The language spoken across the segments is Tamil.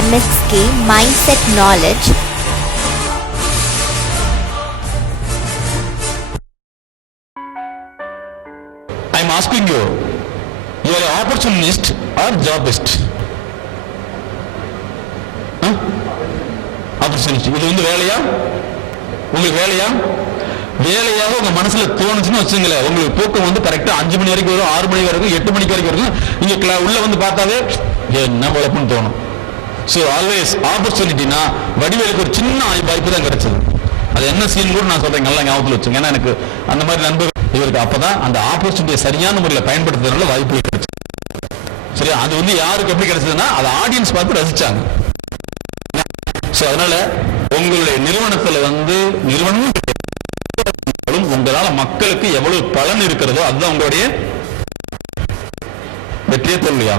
MSK Mindset Knowledge. I am asking you, you are an opportunist or jobist? Opportunist. இது வந்து வேலையா? உங்களுக்கு வேலையா? வேலையாக உங்க மனசுல தோணுச்சுன்னு வச்சுங்களேன், உங்களுக்கு தூக்கம் வந்து கரெக்டா 5 மணி வரைக்கும் வரும், 6 மணி வரைக்கும், 8 மணிக்கு வரைக்கும் இருக்கும். நீங்க உள்ள வந்து பார்த்தாவே என்ன வளர்ப்புன்னு தோணும். ஸோ ஆல்வேஸ் ஆப்பர்ச்சுனிட்டினா வடிவேலுக்கு ஒரு சின்ன வாய்ப்பு தான் கிடைச்சது. அது என்ன சீன் கூட நான் சொல்றேன், நல்லா ஞாபகத்தில் வச்சுங்க. ஏன்னா எனக்கு அந்த மாதிரி நண்பர்கள் இவருக்கு அப்பதான் அந்த ஆப்பர்ச்சுனிட்டியை சரியான முறையில் பயன்படுத்துறதுனால வாய்ப்பு கிடைச்சது. சரி, அது வந்து யாருக்கு எப்படி கிடைச்சதுன்னா அது ஆடியன்ஸ் பார்த்து ரசிச்சாங்க. ஸோ அதனால உங்களுடைய நிறுவனத்தில் வந்து நிறுவனமும் உங்களால மக்களுக்கு எவ்வளவு பலன் இருக்கிறதோ அதுதான் உங்களுடைய வெற்றியே தோல்வியா.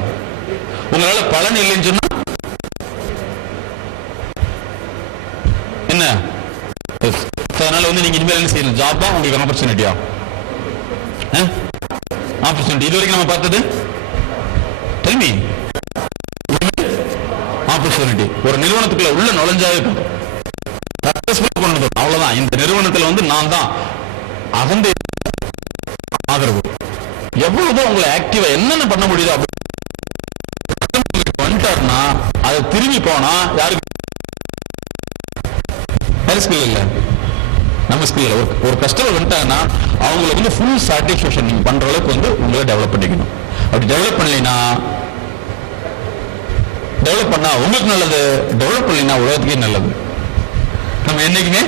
உங்களால பலன் இல்லைன்னு சொன்னா என்ன? அதனால வந்து நீங்க இனிமேல் என்ன செய்யணும்? ஜாப் தான் உங்களுக்கு ஆப்பர்ச்சுனிட்டியா? ஆப்பர்ச்சுனிட்டி இது வரைக்கும் நம்ம பார்த்தது டெல் மீ. ஆப்பர்ச்சுனிட்டி ஒரு நிறுவனத்துக்குள்ள உள்ள நுழைஞ்சாவே போதும், அவ்வளவுதான். இந்த நிறுவனத்துல வந்து நான் தான் அகந்த ஆதரவு எவ்வளவுதான் உங்களை ஆக்டிவா என்னென்ன பண்ண முடியுதோ வந்துட்டாருன்னா அதை திரும்பி போனா யாருக்கு ஸ்கில் இல்ல, நம்ம ஸ்கில் இல்ல. ஒரு கஸ்டமர் வந்துட்டாங்கன்னா அவங்களுக்கு வந்து ஃபுல் சாட்டிஸ்ஃபேக்ஷன் நீங்க பண்ற அளவுக்கு வந்து உங்களை டெவலப் பண்ணிக்கணும். அப்படி டெவலப் பண்ணலைன்னா, டெவலப் பண்ணா உங்களுக்கு நல்லது, டெவலப் பண்ணலைன்னா உலகத்துக்கே நல்லது. நம்ம என்னைக்குமே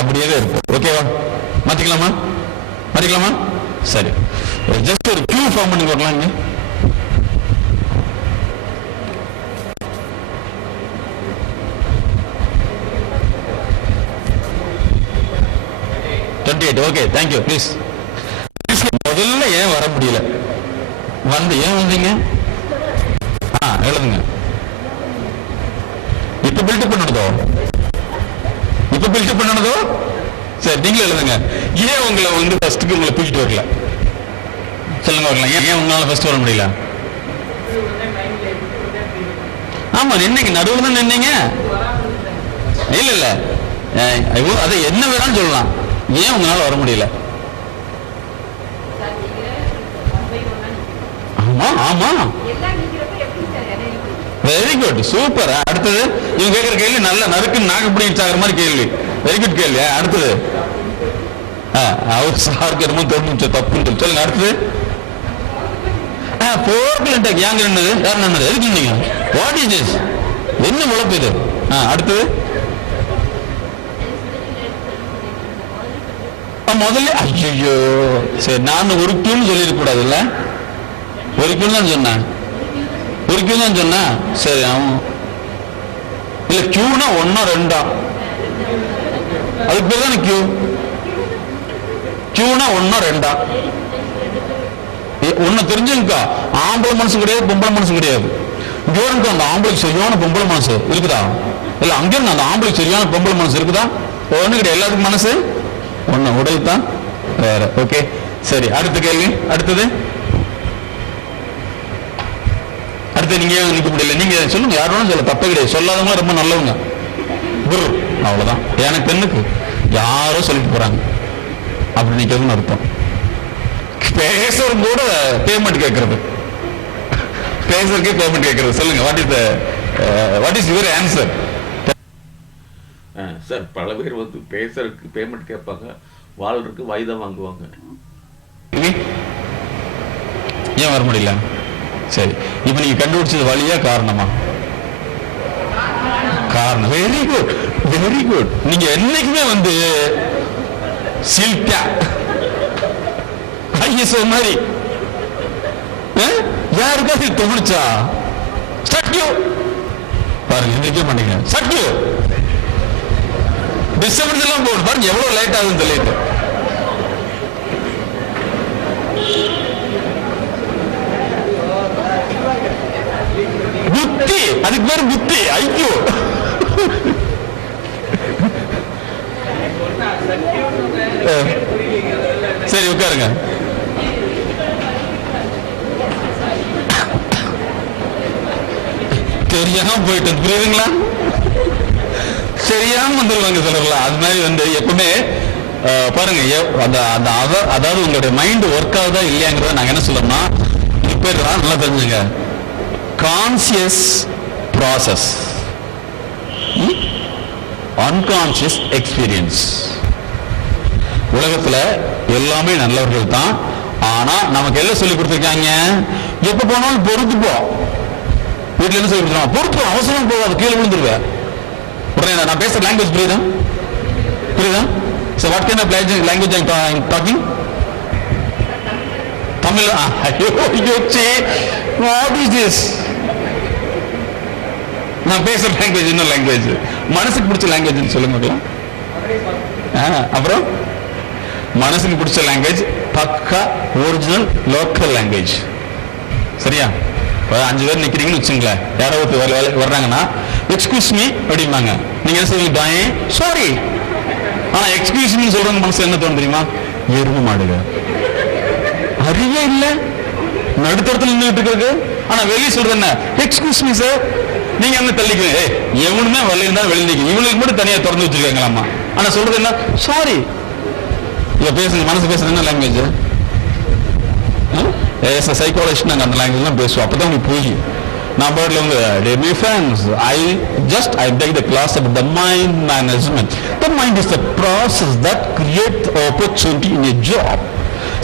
அப்படியே இருப்போம். ஓகேவா? மாத்திக்கலாமா? மாத்திக்கலாமா? சரி, ஜஸ்ட் ஒரு கியூ ஃபார்ம் பண்ணி வரலாங்க. Okay, thank you. ப்ளீஸ். முதல்ல ஏன் வர முடியல, வந்து ஏன் வந்தீங்க? எழுதுங்க. இப்ப பில்டப் பண்ணதோ, இப்ப பில்டப் பண்ணதோ சரி, நீங்களும் எழுதுங்க. ஏன் உங்களை வந்து ஃபர்ஸ்ட்டுக்கு உங்களை தூக்கிட்டு வரல சொல்லுங்க. வரலாம். ஏன் உங்களால ஃபர்ஸ்ட் வர முடியல? ஆமா, நின்னீங்க, நடுவில் தான் நின்னீங்க. இல்ல இல்ல, அதை என்ன வேணாலும் சொல்லலாம். ஏன் உங்களால வர முடியல? ஆமா ஆமா, வெரி குட், சூப்பர். அடுத்தது இவங்க கேட்கிற கேள்வி நல்ல நறுக்கு நாகப்படி சாகிற மாதிரி கேள்வி. வெரி குட் கேள்வி. அடுத்தது அவர் சாருக்கு என்னமோ தெரிஞ்சு தப்புன்னு சொல்லுங்க. அடுத்தது யாங்க நின்னது, யார் நின்னது, எதுக்கு நின்னீங்க? வாட் இஸ் திஸ், என்ன உழைப்பு இது? அடுத்தது முதல்ல ஐயோ, சரி, நான் ஒரு கியூன்னு சொல்லிருக்க கூடாது இல்ல, ஒரு கியூ தான் சொன்னேன், ஒரு கியூ தான் சொன்னேன். சரி, அவன் இல்ல கியூனா 1 2 அதுக்கு பேர் தானே கியூ. கியூனா 1 2 ஒன்னு தெரிஞ்சுங்கக்கா. ஆம்பளை மனசு கிடையாது, பொம்பளை மனசு கிடையாது. இங்க அந்த ஆம்பளைக்கு சரியான பொம்பளை மனசு இருக்குதா? இல்ல அங்கே அந்த ஆம்பளைக்கு சரியான பொம்பளை மனசு இருக்குதா? ஒண்ணு கிடையாது. எல்லாத்துக்கும் மனசு ஒண்ணு, உடல் தான் வேற. ஓகே, சரி. அடுத்த கேள்வி. அடுத்தது நீங்க நிக்க முடியல, நீங்க சொல்லுங்க. யாரும் சொல்ல தப்பே கிடையாது. சொல்லாதவங்க ரொம்ப நல்லவங்க. அவ்வளவுதான். எனக்கு பெண்ணுக்கு யாரோ சொல்லிட்டு போறாங்க அப்படி நிக்கிறதுன்னு அர்த்தம். பேசுறது கூட பேமெண்ட் கேட்கறது, பேசுறதுக்கே பேமெண்ட் கேட்கறது. சொல்லுங்க, what is your answer? Sir, பல பேர் வந்து பேசுறதுக்கு பேமெண்ட் கேட்பாங்க, வாழ்றதுக்கு வாய்தான் வாங்குவாங்க. ஏன் வர முடியல? சரி, இப்ப நீங்க கண்டுபிடிச்சது வழியா காரணமா? காரணம். Very good, very good. நீங்க என்னைக்குமே வந்து சில்கா ஐஎஸ்ஓ மாதிரி யாருக்காவது தோணுச்சா? சட்யூ பாருங்க, எந்திரிக்க மாட்டீங்க. சட்யூ டிஸ்டர்பன்ஸ் எல்லாம் போடும் பாருங்க, எவ்வளவு லேட் ஆகுதுன்னு சொல்லிட்டு. புத்தி, அதுக்கு பேரு புத்தி. ஐயோ, சரி உட்காருங்க. தெரியாம போயிட்டு புரியுதுங்களா? தெரியாம வந்துருவாங்க சொல்லலாம். அது மாதிரி வந்து எப்பவுமே பாருங்க, அதாவது உங்களுடைய மைண்ட் ஒர்க் ஆகுதா இல்லையாங்கிறத நாங்க என்ன சொல்றோம்னா, இப்ப நல்லா தெரிஞ்சுங்க, கான்சியஸ் ப்ராசஸ், அன்கான்சியஸ் எக்ஸ்பீரியன்ஸ். உலகத்துல எல்லாமே நல்லவர்கள் தான். ஆனா நமக்கு எல்லாம் சொல்லி கொடுத்துருக்காங்க, எப்ப போனாலும் பொறுத்து போ. வீட்டுல என்ன சொல்லி கொடுத்துருவாங்க, பொறுத்து அவசரம் போகாது, கீழே விழுந்துருவேன். உடனே நான் பேசுற லாங்குவேஜ் புரியுதா? புரியுதா? So what kind of language I'm talking? Tamil. What is this? நான் பேசுற லாங்குவேஜ் என்ன லாங்குவேஜ்? மனசுக்கு பிடிச்ச லாங்குவேஜ் சொல்லுங்க. அப்புறம் மனசுக்கு பிடிச்ச லாங்குவேஜ் பக்கா ஒரிஜினல் லோக்கல் லாங்குவேஜ். சரியா? 5 பேர் நிக்கிறீங்கன்னு வச்சுங்களேன், யாராவது வர்றாங்கன்னா எக்ஸ்கியூஸ் மீ அப்படிம்பாங்க. நீங்க என்ன செய்வீங்க? சாரி. ஆனா எக்ஸ்கியூஸ் மீ சொல்றவங்க மனசுல என்ன தோணும் தெரியுமா? எருமை மாடுங்க, அறிவே இல்ல, நடுத்தரத்தில் நின்றுட்டு இருக்கு. ஆனா வெளியே சொல்றது என்ன? Excuse me sir. நீங்க என்ன தள்ளிக்குவீங்க, எவனுமே வரல வெளியே நிற்கும், இவங்களுக்கு மட்டும் தனியா திறந்து வச்சிருக்காங்களாமா. ஆனா சொல்றது என்ன? சாரி. இவ பேசுங்க, மனசு பேசுறது என்ன லாங்குவேஜ்? சைக்காலஜிஸ்ட் நாங்கள் அந்த லாங்குவேஜ் தான் பேசுவோம். அப்பதான் உங்களுக்கு புரியும். நான் பாட்டில் வந்து my friends, I take the class about the mind management. The mind is the process that creates opportunity in a job.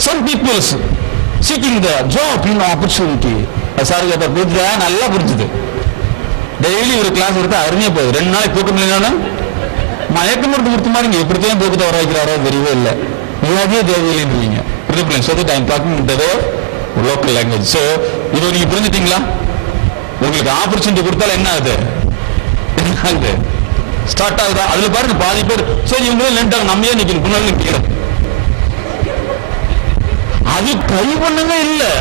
Some people seeking the job in opportunity. Sorry அப்ப புரிஞ்சுதா? நல்லா புரிஞ்சுது. டெய்லி ஒரு கிளாஸ் எடுத்தா அருமையா போகுது. 2 நாளைக்கு தூக்கம் இல்லைன்னா மயக்க மருந்து கொடுத்த மாதிரி இங்க எப்படித்தான் தூக்கத்தை வர வைக்கிறாரோ தெரியவே இல்லை. விவாதியே தேவையில்லைன்னு புரியுது. So that I am talking the local language. So இதை நீங்க புரிஞ்சுட்டீங்களா? உங்களுக்கு ஆப்பர்ச்சுனிட்டி கொடுத்தாலும் என்ன ஆகுது? ஸ்டார்ட் ஆகுதா? அதுல பாருங்க, பாதி பேர் சரி இவங்க நின்றாங்க, நம்ம ஏன் நிக்கணும், முன்னாடி நிக்கிறோம். அது ட்ரை பண்ணவே இல்லை.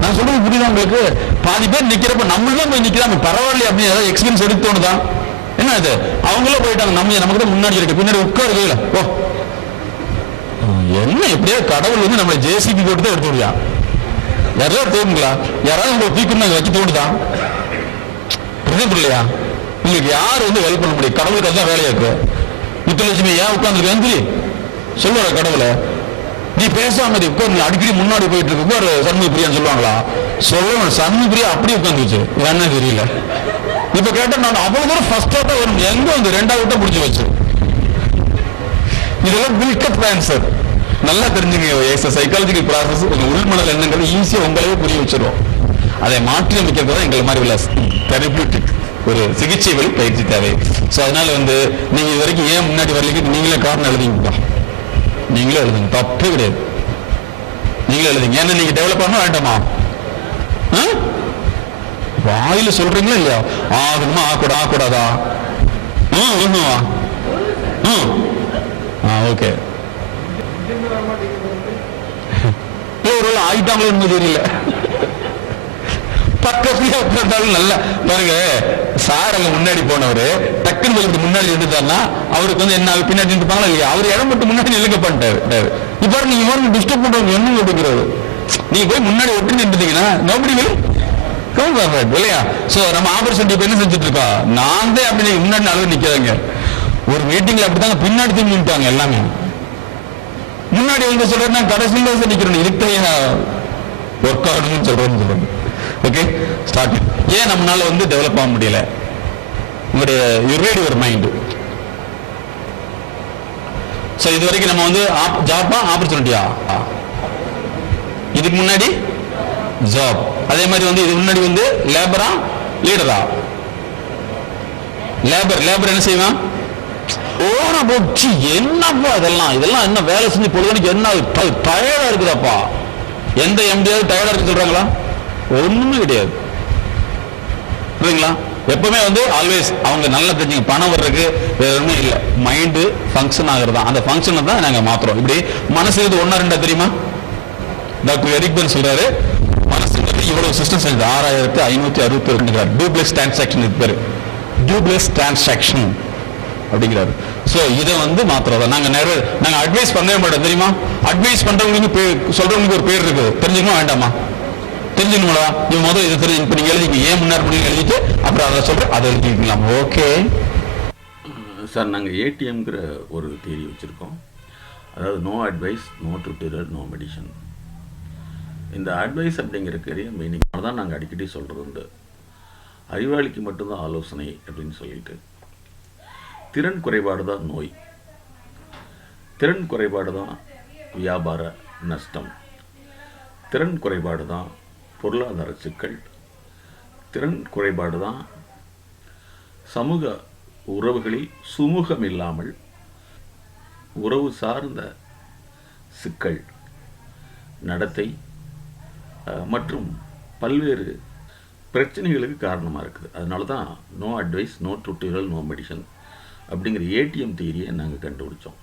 நான் சொல்றது புரியுதா உங்களுக்கு? பாதி பேர் நிக்கிறப்ப நம்மளும் போய் நிக்கிறாங்க, பரவாயில்ல அப்படின்னு ஏதாவது எக்ஸ்பீரியன்ஸ் எடுத்து தோணுதா? என்ன அது? அவங்களும் போயிட்டாங்க, நமக்கு தான் முன்னாடி இருக்கு, பின்னாடி உட்காருல. ஓ என்ன எப்படியா கடவுள் வந்து நம்மளை ஜேசிபி போட்டு தான் எடுத்து விடுயா? யாராவது தோணுங்களா? யாராவது உங்களை தூக்கணும் வைக்க தோணுதான்? புரியுது இல்லையா? உங்களுக்கு யார் வந்து ஹெல்ப் பண்ண முடியும்? கடவுளுக்கு அதுதான் வேலையா இருக்கு. முத்துலட்சுமி ஏன் உட்கார்ந்துருக்கேன் சொல்லுவார கடவுளை, நீ பேசாம உட்கார், அடிக்கடி முன்னாடி போயிட்டு இருக்கு, உட்கார் சண்முக பிரியான்னு சொல்லுவாங்களா? சொல்லணும். சண்முக பிரியா அப்படியே உட்காந்துச்சு, என்ன தெரியல. இப்ப கேட்ட நான் அவ்வளவு தூரம் ஃபர்ஸ்டா தான் வரும், எங்க வந்து 2வது தான் பிடிச்சி வச்சு. இதெல்லாம் பில்கப் ஆன்சர். நல்லா தெரிஞ்சுங்க, சைக்காலஜிக்கல் ப்ராசஸ் உங்க உள்மனல் என்னங்கிறது ஈஸியா உங்களையே புரிய வச்சிருவோம். அதை மாற்றி அமைக்கிறது தான் எங்களை மாதிரி உள்ள தெரபியூட்டிக் ஒரு சிகிச்சை வழி பயிற்சி தேவை. ஸோ அதனால வந்து நீங்க இது வரைக்கும் ஏன் முன்னாடி வரலைக்கு நீங்களே காரணம் எழுதிங்க, நீங்களே எழுதுங்க, தப்பே கிடையாது. நீங்களே எழுதுங்க. ஏன்னா நீங்க டெவலப் பண்ண வேண்டாமா? வாயில சொல்றீங்களா இல்லையா? ஆகணுமா ஆகக்கூடாதா? ஓகே, ஒரு ஆயிட்டாங்களோ என்பது தெரியல. பக்கத்துல உட்கார்ந்தாலும் நல்லா பாருங்க. சார் அங்க முன்னாடி போனவரு டக்குன்னு கொஞ்சம் முன்னாடி இருந்துட்டாருன்னா அவருக்கு வந்து என்ன பின்னாடி இருப்பாங்களா இல்லையா? அவர் இடம் மட்டும் முன்னாடி நிலுங்க பண்ணிட்டாரு. இப்ப நீங்க டிஸ்டர்ப் பண்றவங்க என்ன கொடுக்குறது? நீங்க போய் முன்னாடி ஒட்டு நின்றுட்டீங்கன்னா நோபடி இல்லையா? சோ நம்ம ஆப்பர்ச்சுனிட்டி என்ன செஞ்சுட்டு இருக்கோம்? நான் தான் அப்படி முன்னாடி அளவு நிக்கிறாங்க. ஒரு மீட்டிங்ல அப்படித்தாங்க பின்னாடி திரும்பிட்டாங்க எல்லாமே. முன்னாடி வந்து சொல்றேன்னா கடைசியில நிக்கிறோம், இதுக்கு ஒர்க் ஆகணும்னு சொல்றேன்னு. Okay, start. ஏன் நம்மளால வந்து டெவலப் ஆக முடியல? உங்களுடைய யுவர் மைண்ட். சோ இது வரைக்கும் நம்ம வந்து ஜாப்பா ஆப்பர்ச்சுனிட்டியா? இதுக்கு முன்னாடி ஜாப். அதே மாதிரி வந்து இது முன்னாடி வந்து லேபரா லீடரா? லேபர் என்ன செய்வான்? ஓன போச்சு, என்னப்பா இதெல்லாம் என்ன வேலை செஞ்சு பொழுதுக்கு என்ன டயர்டா இருக்குதாப்பா? எந்த எம்டியாவது டயர்டா இருக்கு சொல்றாங்களா? ஒண்ணுமே கிடையாது. புரியுங்களா? எப்பவுமே வந்து ஆல்வேஸ் அவங்க நல்லா தெரிஞ்சுங்க, பணம் வர்றதுக்கு வேற ஒண்ணுமே இல்லை, மைண்டு ஃபங்க்ஷன் ஆகுறதா. அந்த ஃபங்க்ஷனை தான் நாங்க மாத்துறோம். இப்படி மனசு இது 1 2 தெரியுமா? டாக்டர் எரிக்பர்ன் சொல்றாரு, மனசு இவ்வளவு சிஸ்டம் செஞ்சது 6562 டூப்ளெக்ஸ் டிரான்சாக்ஷன் பேரு, டூப்ளெக்ஸ் டிரான்சாக்ஷன் அப்படிங்கிறாரு. சோ இதை வந்து மாத்திரம் நாங்க அட்வைஸ் பண்ணவே மாட்டோம் தெரியுமா? அட்வைஸ் பண்றவங்களுக்கு சொல்றவங்களுக்கு ஒரு பேர் இருக்கு, தெரிஞ்சுக்கணும் வேண்டாமா? தெரிஞ்சுக்கணுங்களா? இவன் முதல் இதை தெரிஞ்சு இப்போ நீங்கள் எழுதிங்க, ஏன் முன்னாடி முடியும் எழுதிட்டு அப்புறம் அதை சொல்கிறேன், அதை எழுதிக்கலாம். ஓகே சார், நாங்கள் ஏடிஎம்ங்கிற ஒரு தியரி வச்சுருக்கோம். அதாவது no advice, no tutorial, no medicine. இந்த அட்வைஸ் அப்படிங்கிறக்கு மீனிங் தான் நாங்கள் அடிக்கடி சொல்கிறது உண்டு. அறிவாளிக்கு மட்டும்தான் ஆலோசனை அப்படின்னு சொல்லிட்டு, திறன் குறைபாடு தான் நோய், திறன் குறைபாடு தான் வியாபார நஷ்டம், திறன் குறைபாடு தான் பொருளாதார சிக்கல், திறன் குறைபாடு தான் சமூக உறவுகளில் சுமூகம் இல்லாமல் உறவு சார்ந்த சிக்கல், நடத்தை மற்றும் பல்வேறு பிரச்சனைகளுக்கு காரணமாக இருக்குது. அதனால தான் no advice, no tutorial, no medicine அப்படிங்கிற ஏடிஎம் தியரியை நாங்கள் கண்டுபிடிச்சோம்.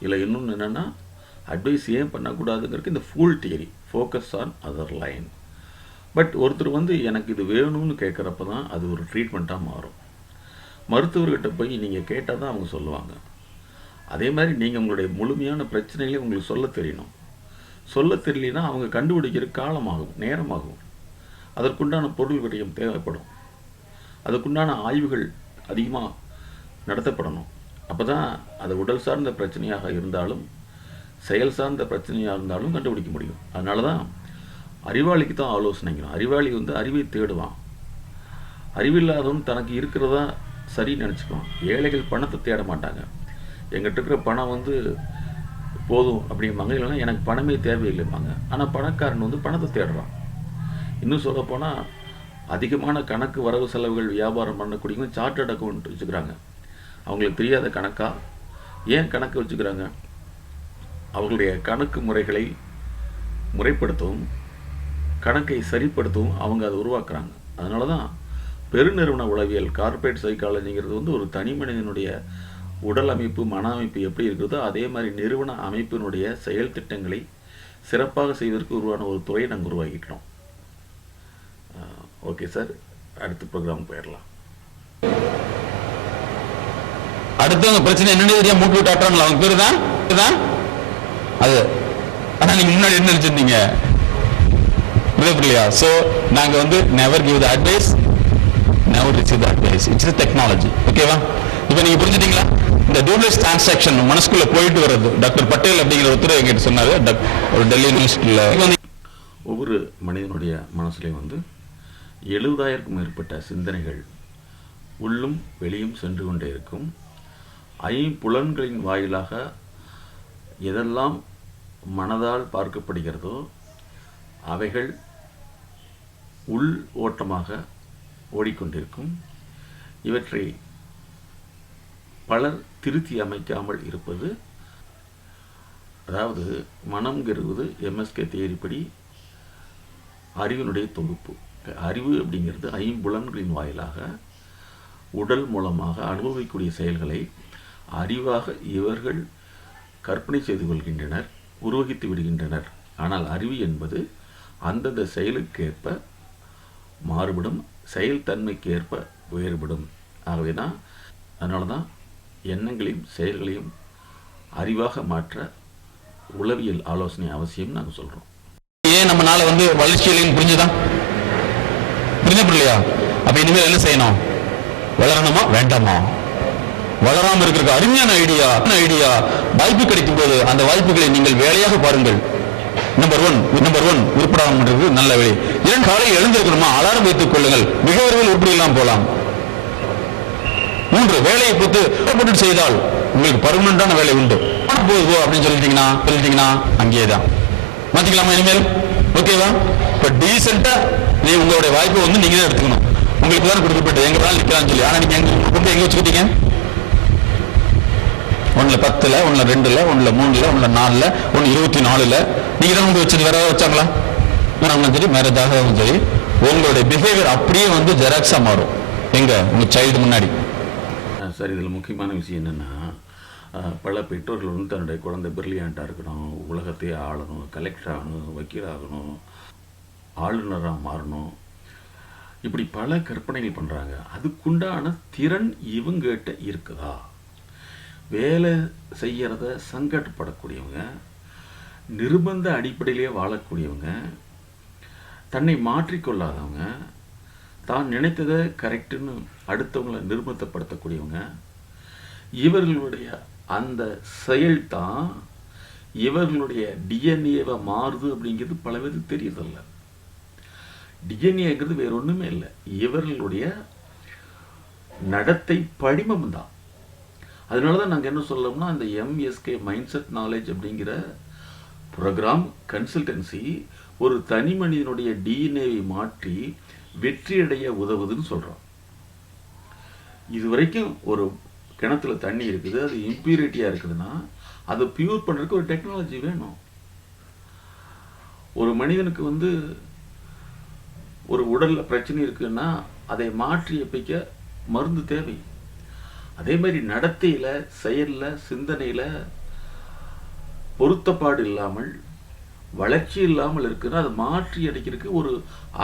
இதில் இன்னொன்று என்னென்னா, அட்வைஸ் ஏன் பண்ணக்கூடாதுங்கிறதுக்கு இந்த full theory, focus on other line. But ஒருத்தர் எனக்கு இது வேணும்னு கேட்குறப்ப தான் அது ஒரு ட்ரீட்மெண்ட்டாக மாறும். மருத்துவர்கிட்ட போய் நீங்கள் கேட்டால் தான் அவங்க சொல்லுவாங்க. அதே மாதிரி நீங்கள் உங்களுடைய முழுமையான பிரச்சனைகளை உங்களுக்கு சொல்ல தெரியணும். சொல்ல தெரியலனா அவங்க கண்டுபிடிக்கிற காலமாகும், நேரமாகும். அதற்குண்டான பொருள் விரயம் தேவைப்படும். அதுக்குண்டான ஆய்வுகள் அதிகமாக நடத்தப்படணும். அப்போ தான் அது உடல் சார்ந்த பிரச்சனையாக இருந்தாலும் செயல் சார்ந்த பிரச்சனையாக இருந்தாலும் கண்டுபிடிக்க முடியும். அதனால தான் அறிவாளிக்கு தான் ஆலோசனைக்கணும். அறிவாளி அறிவை தேடுவான். அறிவில்லாதவன் தனக்கு இருக்கிறதா சரி நினச்சிக்குவான். ஏழைகள் பணத்தை தேட மாட்டாங்க. எங்கிட்ட இருக்கிற பணம் போதும் அப்படிம்பாங்க, இல்லைன்னா எனக்கு பணமே தேவையில்லைம்பாங்க. ஆனால் பணக்காரன் பணத்தை தேடுறான். இன்னும் சொல்லப்போனால் அதிகமான கணக்கு வரவு செலவுகள் வியாபாரம் பண்ணக்கூடியவங்க சார்ட்டர்ட் அக்கௌண்ட் வச்சுக்கிறாங்க. அவங்களுக்கு தெரியாத கணக்கா? ஏன் கணக்கு வச்சுக்கிறாங்க? அவர்களுடைய கணக்கு முறைகளை முறைப்படுத்தவும் கணக்கை சரிப்படுத்தவும் அவங்க அதை உருவாக்குறாங்க. அதனால தான் பெருநிறுவன உளவியல், கார்ப்பரேட் சைக்காலஜிங்கிறது ஒரு தனி மனிதனுடைய உடல் அமைப்பு, மன அமைப்பு எப்படி இருக்கிறதோ அதே மாதிரி நிறுவன அமைப்பினுடைய செயல் திட்டங்களை சிறப்பாக செய்வதற்கு உருவான ஒரு துறையை நாங்கள் உருவாக்கிட்டோம். ஓகே சார், அடுத்த ப்ரோக்ராம் போயிடலாம். அடுத்தவங்க பிரச்சனை என்னன்னு தெரியாம மூட்டு விட்டாட்டாங்களா? அவங்க பேரு தான் அது. ஆனா நீங்க முன்னாடி என்ன நினைச்சிருந்தீங்க? புரியலையா? சோ நாங்க never give the advice, never receive the advice. It's a technology. ஓகேவா? இப்போ நீங்க புரிஞ்சுட்டீங்களா? இந்த டூப்ளெக்ஸ் டிரான்சாக்ஷன் மனசுக்குள்ள போயிட்டு வர்றது டாக்டர் பட்டேல் அப்படிங்கிற ஒருத்தர் எங்கிட்ட சொன்னாரு, ஒரு டெல்லி யூனிவர்சிட்டியில். ஒவ்வொரு மனிதனுடைய மனசுலையும் 70,000க்கும் மேற்பட்ட சிந்தனைகள் உள்ளும் வெளியும் சென்று கொண்டே இருக்கும். ஐம்புலன்களின் வாயிலாக எதெல்லாம் மனதால் பார்க்கப்படுகிறதோ அவைகள் உள் ஓட்டமாக ஓடிக்கொண்டிருக்கும். இவற்றை பலர் திருத்தி அமைக்காமல் இருப்பது, அதாவது மனம்ங்கிறது எம்எஸ்கே தியரிப்படி அறிவினுடைய தொகுப்பு. அறிவு அப்படிங்கிறது ஐம்புலன்களின் வாயிலாக உடல் மூலமாக அனுபவிக்கக்கூடிய செயல்களை அறிவாக இவர்கள் கற்பனை செய்து கொள்கின்றனர், உருவகித்து விடுகின்றனர். ஆனால் அறிவு என்பது அந்தந்த செயலுக்கேற்ப மாறுபடும், செயல்தன்மைக்கேற்ப வேறுபடும். ஆகவே தான் அதனால தான் எண்ணங்களையும் செயல்களையும் அறிவாக மாற்ற உளவியல் ஆலோசனை அவசியம் நாங்கள் சொல்கிறோம். ஏன் நம்மளால வளர்ச்சியிலையும் புரிஞ்சுதான் புரியலையா? அப்ப இனிமேல் என்ன செய்யணும்? வளரணுமா வேண்டாமா? வளராம இருக்கிற அருமையான ஐடியா வாய்ப்பு கிடைக்கும் போது அந்த வாய்ப்புகளை நீங்கள் வேலையாக பாருங்கள். நம்பர் ஒன் உருப்படாமல் இருக்கிறது நல்ல வேலை. 2 காலையில் எழுந்திருக்கணுமா? அலாரம் வைத்துக் கொள்ளுங்கள். மிக விரைவில் உருப்படி இல்லாம போலாம். 3 வேலையை போட்டு செய்தால் உங்களுக்கு பர்மனண்டான வேலை உண்டு. போகுது அப்படின்னு சொல்லிட்டீங்கன்னா அங்கேயேதான் மாத்திக்கலாமா இனிமேல்? ஓகேவா? இப்ப டீசெண்டா நீ உங்களுடைய வாய்ப்பை நீங்க தான் எடுத்துக்கணும். உங்களுக்கு தான் கொடுக்கப்பட்டது, எங்க வேணாலும் நிக்கலாம்னு சொல்லி. ஆனா நீங்க எங்க வச்சுக்கிட்டீங்க? 1ல 10ல, 1ல 2ல, 1ல 3ல, 1ல 4ல, 1 24ல நீங்க தான் வச்சது. வேற வச்சாங்களா? சரி, மேரேஜாக சரி, உங்களுடைய பிஹேவியர் அப்படியே ஜெராக்ஸா மாறும். எங்க உங்க சைல்டு முன்னாடி. சார், இதில் முக்கியமான விஷயம் என்னென்னா, பல பெற்றோர்கள் தன்னுடைய குழந்தை பிரில்லியண்ட்டாக இருக்கணும், உலகத்தையே ஆளணும், கலெக்டர் ஆகணும், வக்கீல் ஆகணும், ஆளுநராக மாறணும், இப்படி பல கற்பனைகள் பண்ணுறாங்க. அதுக்குண்டான திறன் இவங்ககிட்ட இருக்குதா? வேலை செய்கிறத சங்கடப்படக்கூடியவங்க, நிர்பந்த அடிப்படையிலே வாழக்கூடியவங்க, தன்னை மாற்றிக்கொள்ளாதவங்க, தான் நினைத்ததை கரெக்டுன்னு அடுத்தவங்களை நிர்பந்தப்படுத்தக்கூடியவங்க, இவர்களுடைய அந்த செயல்தான் இவர்களுடைய டிஎன்ஏவை மாறுது அப்படிங்கிறது பல பேருக்கு தெரியறதில்ல. டிஎன்ஏங்கிறது வேற ஒன்றுமே இல்லை, இவர்களுடைய நடத்தை படிமம் தான். அதனால தான் நாங்கள் என்ன சொல்லோம்னா, அந்த எம்எஸ்கே மைண்ட் செட் நாலேஜ் அப்படிங்கிற ப்ரோக்ராம் கன்சல்டன்சி ஒரு தனி மனிதனுடைய டிஎன்ஏவை மாற்றி வெற்றியடைய உதவுதுன்னு சொல்கிறோம். இதுவரைக்கும் ஒரு கிணத்துல தண்ணி இருக்குது, அது இம்பியூரிட்டியாக இருக்குதுன்னா அதை பியூர் பண்ணுறதுக்கு ஒரு டெக்னாலஜி வேணும். ஒரு மனிதனுக்கு ஒரு உடலில் பிரச்சனை இருக்குன்னா அதை மாற்றி வைக்க மருந்து தேவை. அதே மாதிரி நடத்தையில், செயலில், சிந்தனையில் பொருத்தப்பாடு இல்லாமல், வளர்ச்சி இல்லாமல் இருக்குன்னா அதை மாற்றி அடைக்கிறதுக்கு ஒரு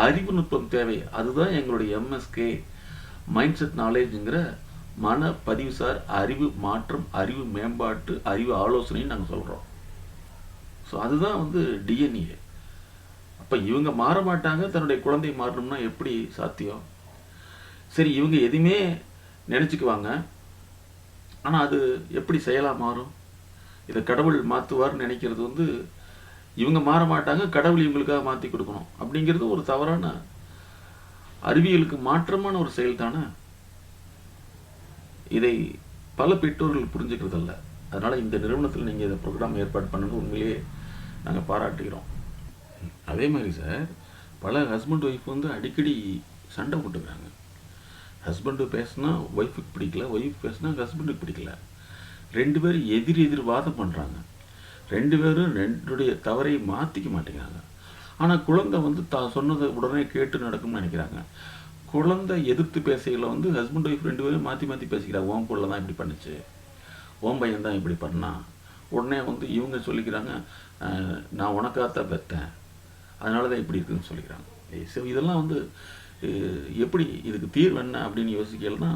அறிவு நுட்பம் தேவை. அதுதான் எங்களுடைய எம்எஸ்கே மைண்ட் செட் நாலேஜுங்கிற மன பதிவுசார் அறிவு மாற்றம், அறிவு மேம்பாட்டு, அறிவு ஆலோசனைன்னு நாங்கள் சொல்கிறோம். ஸோ அதுதான் டிஎன்ஏ. அப்போ இவங்க மாற மாட்டாங்க, தன்னுடைய குழந்தை மாறணும்னா எப்படி சாத்தியம்? சரி, இவங்க எதுவுமே நினச்சிக்குவாங்க, ஆனால் அது எப்படி செயலாக மாறும்? இதை கடவுள் மாற்றுவார்னு நினைக்கிறது இவங்க மாற மாட்டாங்க, கடவுள் இவங்களுக்காக மாற்றி கொடுக்கணும் அப்படிங்கிறது ஒரு தவறான, அறிவியலுக்கு மாற்றமான ஒரு செயல் தானே. இதை பல பெற்றோர்கள் புரிஞ்சுக்கிறதில்ல. அதனால் இந்த நிறுவனத்தில் நீங்கள் இந்த ப்ரோக்ராம் ஏற்பாடு பண்ணணும், உண்மையிலேயே நாங்கள் பாராட்டுகிறோம். அதே மாதிரி சார், பல ஹஸ்பண்ட் ஒய்ஃப் அடிக்கடி சண்டை போட்டுக்கிறாங்க. ஹஸ்பண்டு பேசினா ஒய்ஃபுக்கு பிடிக்கல, ஒய்ஃப் பேசினா ஹஸ்பண்டுக்கு பிடிக்கல. ரெண்டு பேரும் எதிர் வாதம் பண்ணுறாங்க. ரெண்டு பேரும் ரெண்டுடைய தவறை மாற்றிக்க மாட்டேங்கிறாங்க. ஆனால் குழந்தை தான் சொன்னதை உடனே கேட்டு நடக்கும்னு நினைக்கிறாங்க. குழந்தை எதிர்த்து பேசையில் ஹஸ்பண்ட் ஒய்ஃப் ரெண்டு பேரும் மாற்றி பேசிக்கிறாங்க. ஓம் பிள்ளை தான் இப்படி பண்ணுச்சு, ஓம் பையன் தான் இப்படி பண்ணான். உடனே இவங்க சொல்லிக்கிறாங்க, நான் உனக்காகத்தான் பெற்றேன், அதனால தான் இப்படி இருக்குதுன்னு சொல்லிக்கிறாங்க. ஸோ இதெல்லாம் எப்படி இதுக்கு தீர்வு என்ன அப்படின்னு யோசிக்கலன்னா,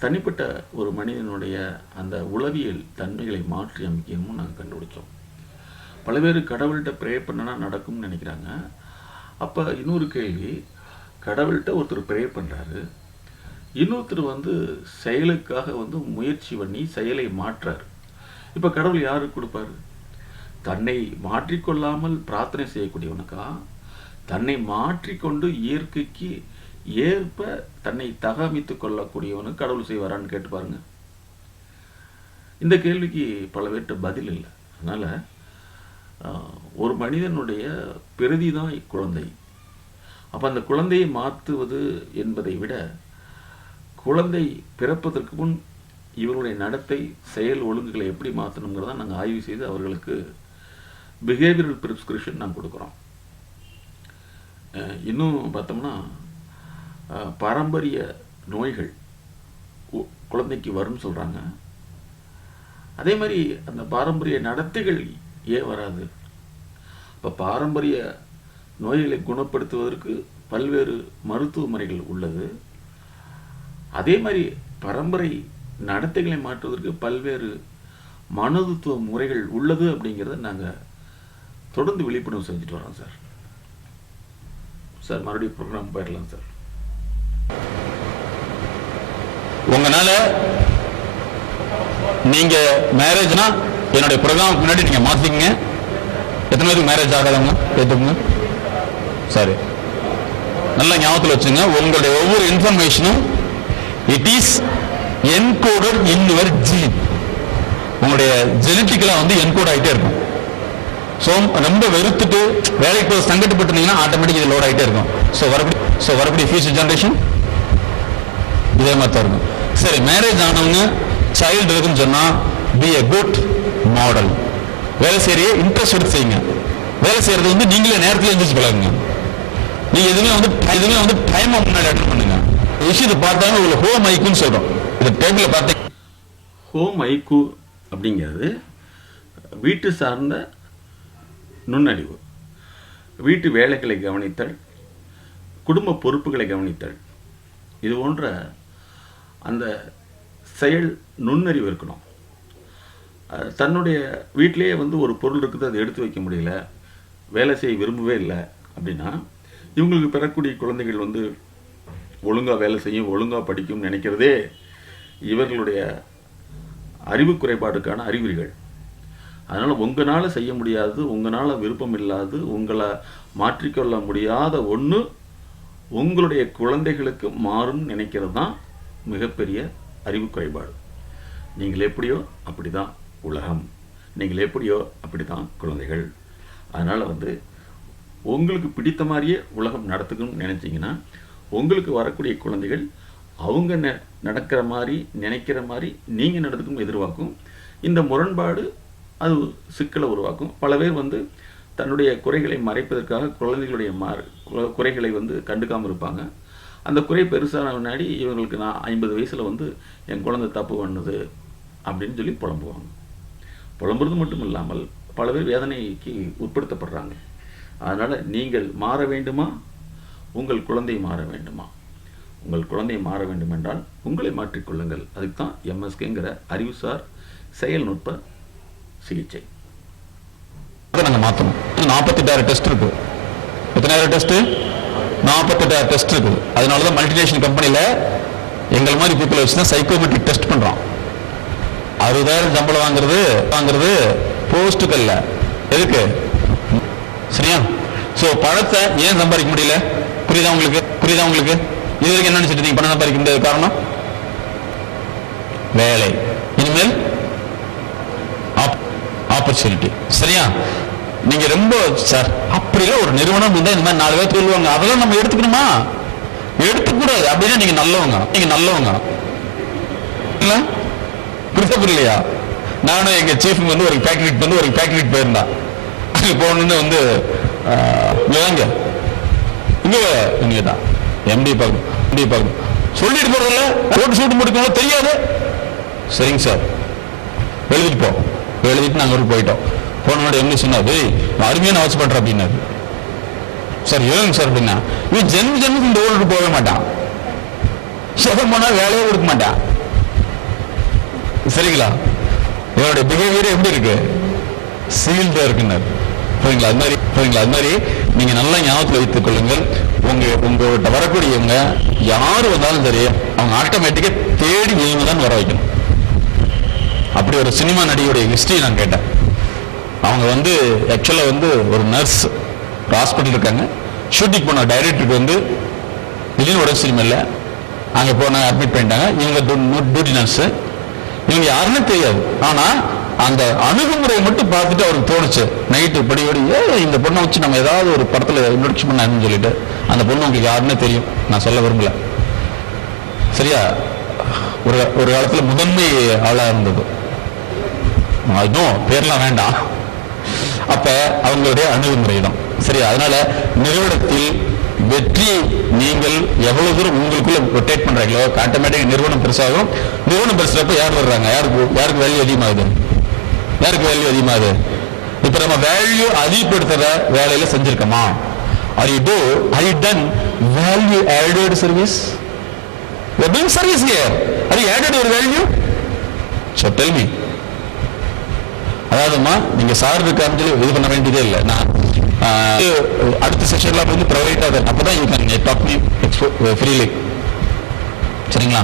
தனிப்பட்ட ஒரு மனிதனுடைய அந்த உளவியல் தன்மைகளை மாற்றி அமைக்கணும்னு நாங்கள் கண்டுபிடிச்சோம். பல பேர் கடவுள்கிட்ட ப்ரே பண்ணனா நடக்கும்னு நினைக்கிறாங்க. அப்போ இன்னொரு கேள்வி, கடவுள்கிட்ட ஒருத்தர் ப்ரே பண்ணுறாரு, இன்னொருத்தர் செயலுக்காக முயற்சி பண்ணி செயலை மாற்றார். இப்போ கடவுள் யாருக்கு கொடுப்பாரு? தன்னை மாற்றிக்கொள்ளாமல் பிரார்த்தனை செய்யக்கூடியவனுக்கா, தன்னை மாற்றிக்கொண்டு இயற்கைக்கு ஏற்ப தன்னை தகவமைத்து கொள்ளக்கூடியவனுக்கு கடவுள் செய்வாரான்னு கேட்டு பாருங்க. இந்த கேள்விக்கு பல பேர்கிட்ட பதில் இல்லை. அதனால் ஒரு மனிதனுடைய பிரதி தான் குழந்தை. அப்போ அந்த குழந்தையை மாற்றுவது என்பதை விட, குழந்தை பிறப்பதற்கு முன் இவருடைய நடத்தை, செயல் ஒழுங்குகளை எப்படி மாற்றணுங்கிறத நாங்கள் ஆய்வு செய்து அவர்களுக்கு பிஹேவியரல் ப்ரிஸ்கிரிப்ஷன் நாங்கள் கொடுக்குறோம். இன்னும் பார்த்தோம்னா, பாரம்பரிய நோய்கள் குழந்தைக்கு வரும்னு சொல்கிறாங்க. அதே மாதிரி அந்த பாரம்பரிய நடத்தைகள் ஏன் வராது? இப்போ பாரம்பரிய நோய்களை குணப்படுத்துவதற்கு பல்வேறு மருத்துவ முறைகள் உள்ளது. அதே மாதிரி பரம்பரை நடத்தைகளை மாற்றுவதற்கு பல்வேறு மனோதத்துவ முறைகள் உள்ளது அப்படிங்கிறத நாங்கள் தொடர்ந்து விழிப்புணர்வு செஞ்சுட்டு வரோம் சார். மறுபடியும் ப்ரோக்ராம் போயிடலாம் சார். உங்களால நீங்க மேரேஜ்னா என்னுடைய ப்ரோக்ராம் முன்னாடி நீங்க மாத்திக்கங்க. எத்தனை பேருக்கு மேரேஜ் ஆகாதவங்க கேட்டுங்க. சரி, நல்லா ஞாபகத்தில் வச்சுங்க. உங்களுடைய ஒவ்வொரு இன்ஃபர்மேஷனும் it is encoded in your gene. உங்களுடைய ஜெனட்டிக்கலா என்கோட் ஆகிட்டே இருக்கும். ஸோ ரொம்ப வெறுத்துட்டு வேலைக்கு போய் சங்கடப்பட்டிருந்தீங்கன்னா ஆட்டோமேட்டிக் இது லோட் ஆகிட்டே இருக்கும். ஸோ வரப்படி ஃபியூச்சர் ஜென்ரேஷன் இதே மாதிரி தான் இருக்கும். சரி, மேரேஜ் ஆனவங்க சைல்டு இருக்குன்னு சொன்னால் பி எ குட் மாடல். வேலை செய்ய இன்ட்ரெஸ்ட் எடுத்து செய்யுங்க. வேலை செய்யறது நீங்களே நேரத்தில் எந்திரிச்சு பழகுங்க. நீங்கள் எதுவுமே டைம் முன்னாடி அட்டன் பண்ணுங்க. விஷயத்தை பார்த்தாங்க உங்களுக்கு ஹோம் ஐக்குன்னு சொல்கிறோம். இந்த டேபிளில் பார்த்தீங்க, ஹோம் ஐக்கு அப்படிங்கிறது வீட்டு சார்ந்த நுண்ணறிவு. வீட்டு வேலைகளை கவனித்தல், குடும்ப பொறுப்புகளை கவனித்தல், இது போன்ற அந்த செயல் நுண்ணறிவு இருக்கணும். தன்னுடைய வீட்டிலேயே ஒரு பொருள் இருக்குது, அதை எடுத்து வைக்க முடியல, வேலை செய்ய விரும்பவே இல்லை அப்படின்னா இவங்களுக்கு பெறக்கூடிய குழந்தைகள் வந்து ஒழுங்காக வேலை செய்யும், ஒழுங்காக படிக்கும் நினைக்கிறதே இவர்களுடைய அறிவு குறைபாடுக்கான அறிகுறிகள். அதனால் உங்களால் செய்ய முடியாது, உங்களால் விருப்பம் இல்லாது, உங்களை மாற்றிக்கொள்ள முடியாத ஒன்று உங்களுடைய குழந்தைகளுக்கு மாறும் நினைக்கிறது தான் மிகப்பெரிய அறிவு குறைபாடு. நீங்கள் எப்படியோ அப்படி தான் உலகம், நீங்கள் எப்படியோ அப்படி தான் குழந்தைகள். அதனால் வந்து உங்களுக்கு பிடித்த மாதிரியே உலகம் நடத்துக்கணும்னு நினச்சிங்கன்னா உங்களுக்கு வரக்கூடிய குழந்தைகள் அவங்க நடக்கிற மாதிரி நினைக்கிற மாதிரி நீங்கள் நடந்துக்கணும் எதிர்பார்க்கும். இந்த முரண்பாடு அது சிக்கலை உருவாக்கும். பல பேர் வந்து தன்னுடைய குறைகளை மறைப்பதற்காக குழந்தைகளுடைய குறைகளை வந்து கண்டுக்காமல் இருப்பாங்க. அந்த குறை பெருசான முன்னாடி இவங்களுக்கு நான் 50 வயசில் வந்து என் குழந்தை தப்பு பண்ணுது அப்படின்னு சொல்லி புலம்புவாங்க. புலம்புறது மட்டும் இல்லாமல் பல பேர் வேதனைக்கு உட்படுத்தப்படுறாங்க. அதனால் நீங்கள் மாற வேண்டுமா, உங்கள் குழந்தை மாற வேண்டுமா? உங்கள் குழந்தை மாற வேண்டும் என்றால் உங்களை மாற்றிக்கொள்ளுங்கள். அதுக்கு தான் எம்எஸ்கேங்கிற அறிவுசார் செயல்நுட்ப சிகிச்சை. அதை நாங்கள் மாற்றணும். 48,000 டெஸ்ட் இருக்குது. எத்தனாயிரம் டெஸ்ட்டு? 48,000 டெஸ்ட் இருக்குது. அதனால தான் மல்டிநேஷனல் கம்பெனியில் எங்கள் மாதிரி பீப்புளை வச்சு தான் சைக்கோமெட்ரிக் டெஸ்ட் பண்ணுறோம். 60,000 சம்பளம் வாங்குறது போஸ்ட்டுக்கல்ல. எதுக்கு? சரியா? ஸோ பணத்தை ஏன் சம்பாதிக்க முடியல? புரியுதா உங்களுக்கு? இது வரைக்கும் என்ன நினைச்சிட்டு நீங்க பணம் சம்பாதிக்க முடியாத காரணம் வேலை. இனிமேல் ஆப்பர்ச்சுனிட்டி. சரியா? நீங்க ரொம்ப சார் அப்படிலாம் ஒரு நிறுவனம் இருந்தா இந்த மாதிரி 4 பேர் சொல்லுவாங்க, அதெல்லாம் நம்ம எடுத்துக்கணுமா? எடுத்துக்கூடாது. அப்படின்னா நீங்க நல்லவங்க புரியலையா? நானும் எங்க சீஃப் வந்து ஒரு ஃபேக்டரிக்கு போயிருந்தா. அங்க போகணுன்னு வந்து இங்கதான் எம்டி பார்க்கணும் சொல்லிட்டு போறதில்ல. போட்டு சூட்டு முடிக்கணும் தெரியாது. சரிங்க சார் எழுதிட்டு நாங்கள் போயிட்டோம். போனோட எம்டி சொன்னாரு, அருமையான வாட்ச் பண்ற அப்படின்னாரு. சார் ஏங்க சார் அப்படின்னா, இவன் ஜென்மத்துக்கு இந்த ஊருக்கு போக மாட்டான். சொல்ல போனா வேலையே கொடுக்க மாட்டான். சரிங்களா? இவனுடைய பிஹேவியர் எப்படி இருக்கு? சீல்டா இருக்குன்னாரு. அது மாதிரி நீங்க நல்லா ஞாபகத்தில் வைத்துக் கொள்ளுங்கள். உங்ககிட்ட வரக்கூடியவங்க யாரு வந்தாலும் சரி, அவங்க ஆட்டோமேட்டிக்கா தேடி நீங்க தான் வர வைக்கணும். அப்படி ஒரு சினிமா நடிகையுடைய ஹிஸ்டரி நான் கேட்டேன். அவங்க வந்து ஆக்சுவலா வந்து ஒரு நர்ஸ், ஹாஸ்பிட்டல் இருக்காங்க. ஷூட்டிங் போன டைரக்டருக்கு வந்து திடீர்னு உடம்பு சினிமா இல்லை, அங்கே போனாங்க, அட்மிட் பண்ணிட்டாங்க. இவங்க டியூட்டி நர்ஸ், இவங்க யாருன்னு தெரியாது. ஆனா அந்த அணுகுமுறையை மட்டும் பார்த்துட்டு அவருக்கு தோணுச்சு நைட்டு படியோடு, இந்த பொண்ணை வச்சு நம்ம ஏதாவது ஒரு படத்துல இன்ட்ரோடக்ஷன் பண்ணணும்னு சொல்லிட்டு. அந்த பொண்ணு உங்களுக்கு யாருன்னு தெரியும், நான் சொல்ல விரும்பல. சரியா? ஒரு காலத்துல முதன்மை ஆளா இருந்தது, இன்னும் பேர்லாம் வேண்டாம். அப்ப அவங்களுடைய அணுகுமுறை தான். சரியா? அதனால நிறுவனத்தில் வெற்றி நீங்கள் எவ்வளவு தூரம் உங்களுக்குள்ள ரொட்டேட் பண்றீங்களோ ஆட்டோமேட்டிக் நிறுவனம் பெருசாகும். நிறுவனம் பெருசாப்ப யார் வர்றாங்க? யாருக்கு வேல்யூ அதிகமாகுது? இப்ப நம்ம வேல்யூ அதிகப்படுத்துற வேலையில செஞ்சிருக்கோமா? Are you done value added service? You're doing service here. Are you added your value? So tell me. அதாவதுமா நீங்க சார் இருக்கான்னு சொல்லி இது பண்ண வேண்டியதே இல்லை. நான் அடுத்த செஷன்ல வந்து ப்ரொவைட் ஆகுது. அப்பதான் you can talk me freely. சரிங்களா?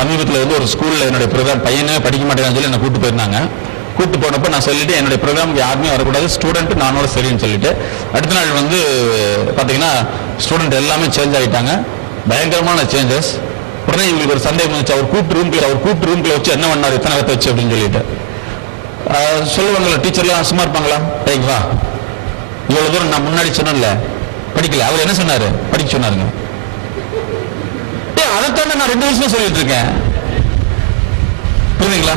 சமீபத்தில் வந்து ஒரு ஸ்கூல்ல என்னுடைய ப்ரோக்ராம் பையனே படிக்க மாட்டேன்னு சொல்லி என்னை கூட்டு போயிருந்தாங்க. கூட்டு போனப்போ நான் சொல்லிட்டு என்னுடைய ப்ரோக்ராமுக்கு யாருமே வரக்கூடாது, ஸ்டூடெண்ட் நானோட சரின்னு சொல்லிட்டு. அடுத்த நாள் வந்து பார்த்தீங்கன்னா ஸ்டூடெண்ட் எல்லாமே சேஞ்ச் ஆகிட்டாங்க, பயங்கரமான சேஞ்சஸ். உடனே இவங்களுக்கு ஒரு சந்தேகம் வந்துச்சு, அவர் கூட்டு ரூம்ல வச்சு என்ன பண்ணார், எத்தனை பேர்த்த வச்சு அப்படின்னு சொல்லிட்டு சொல்லுவாங்களா டீச்சர்லாம் சும்மா இருப்பாங்களா? ரைட்வா, இவ்வளவு தூரம் நான் முன்னாடி சொன்னேன்ல படிக்கல, அவர் என்ன சொன்னாரு? படிக்க சொன்னாருங்க. அதைத்தானே நான் 2 வருஷமா சொல்லிட்டு இருக்கேன். புரியுதுங்களா?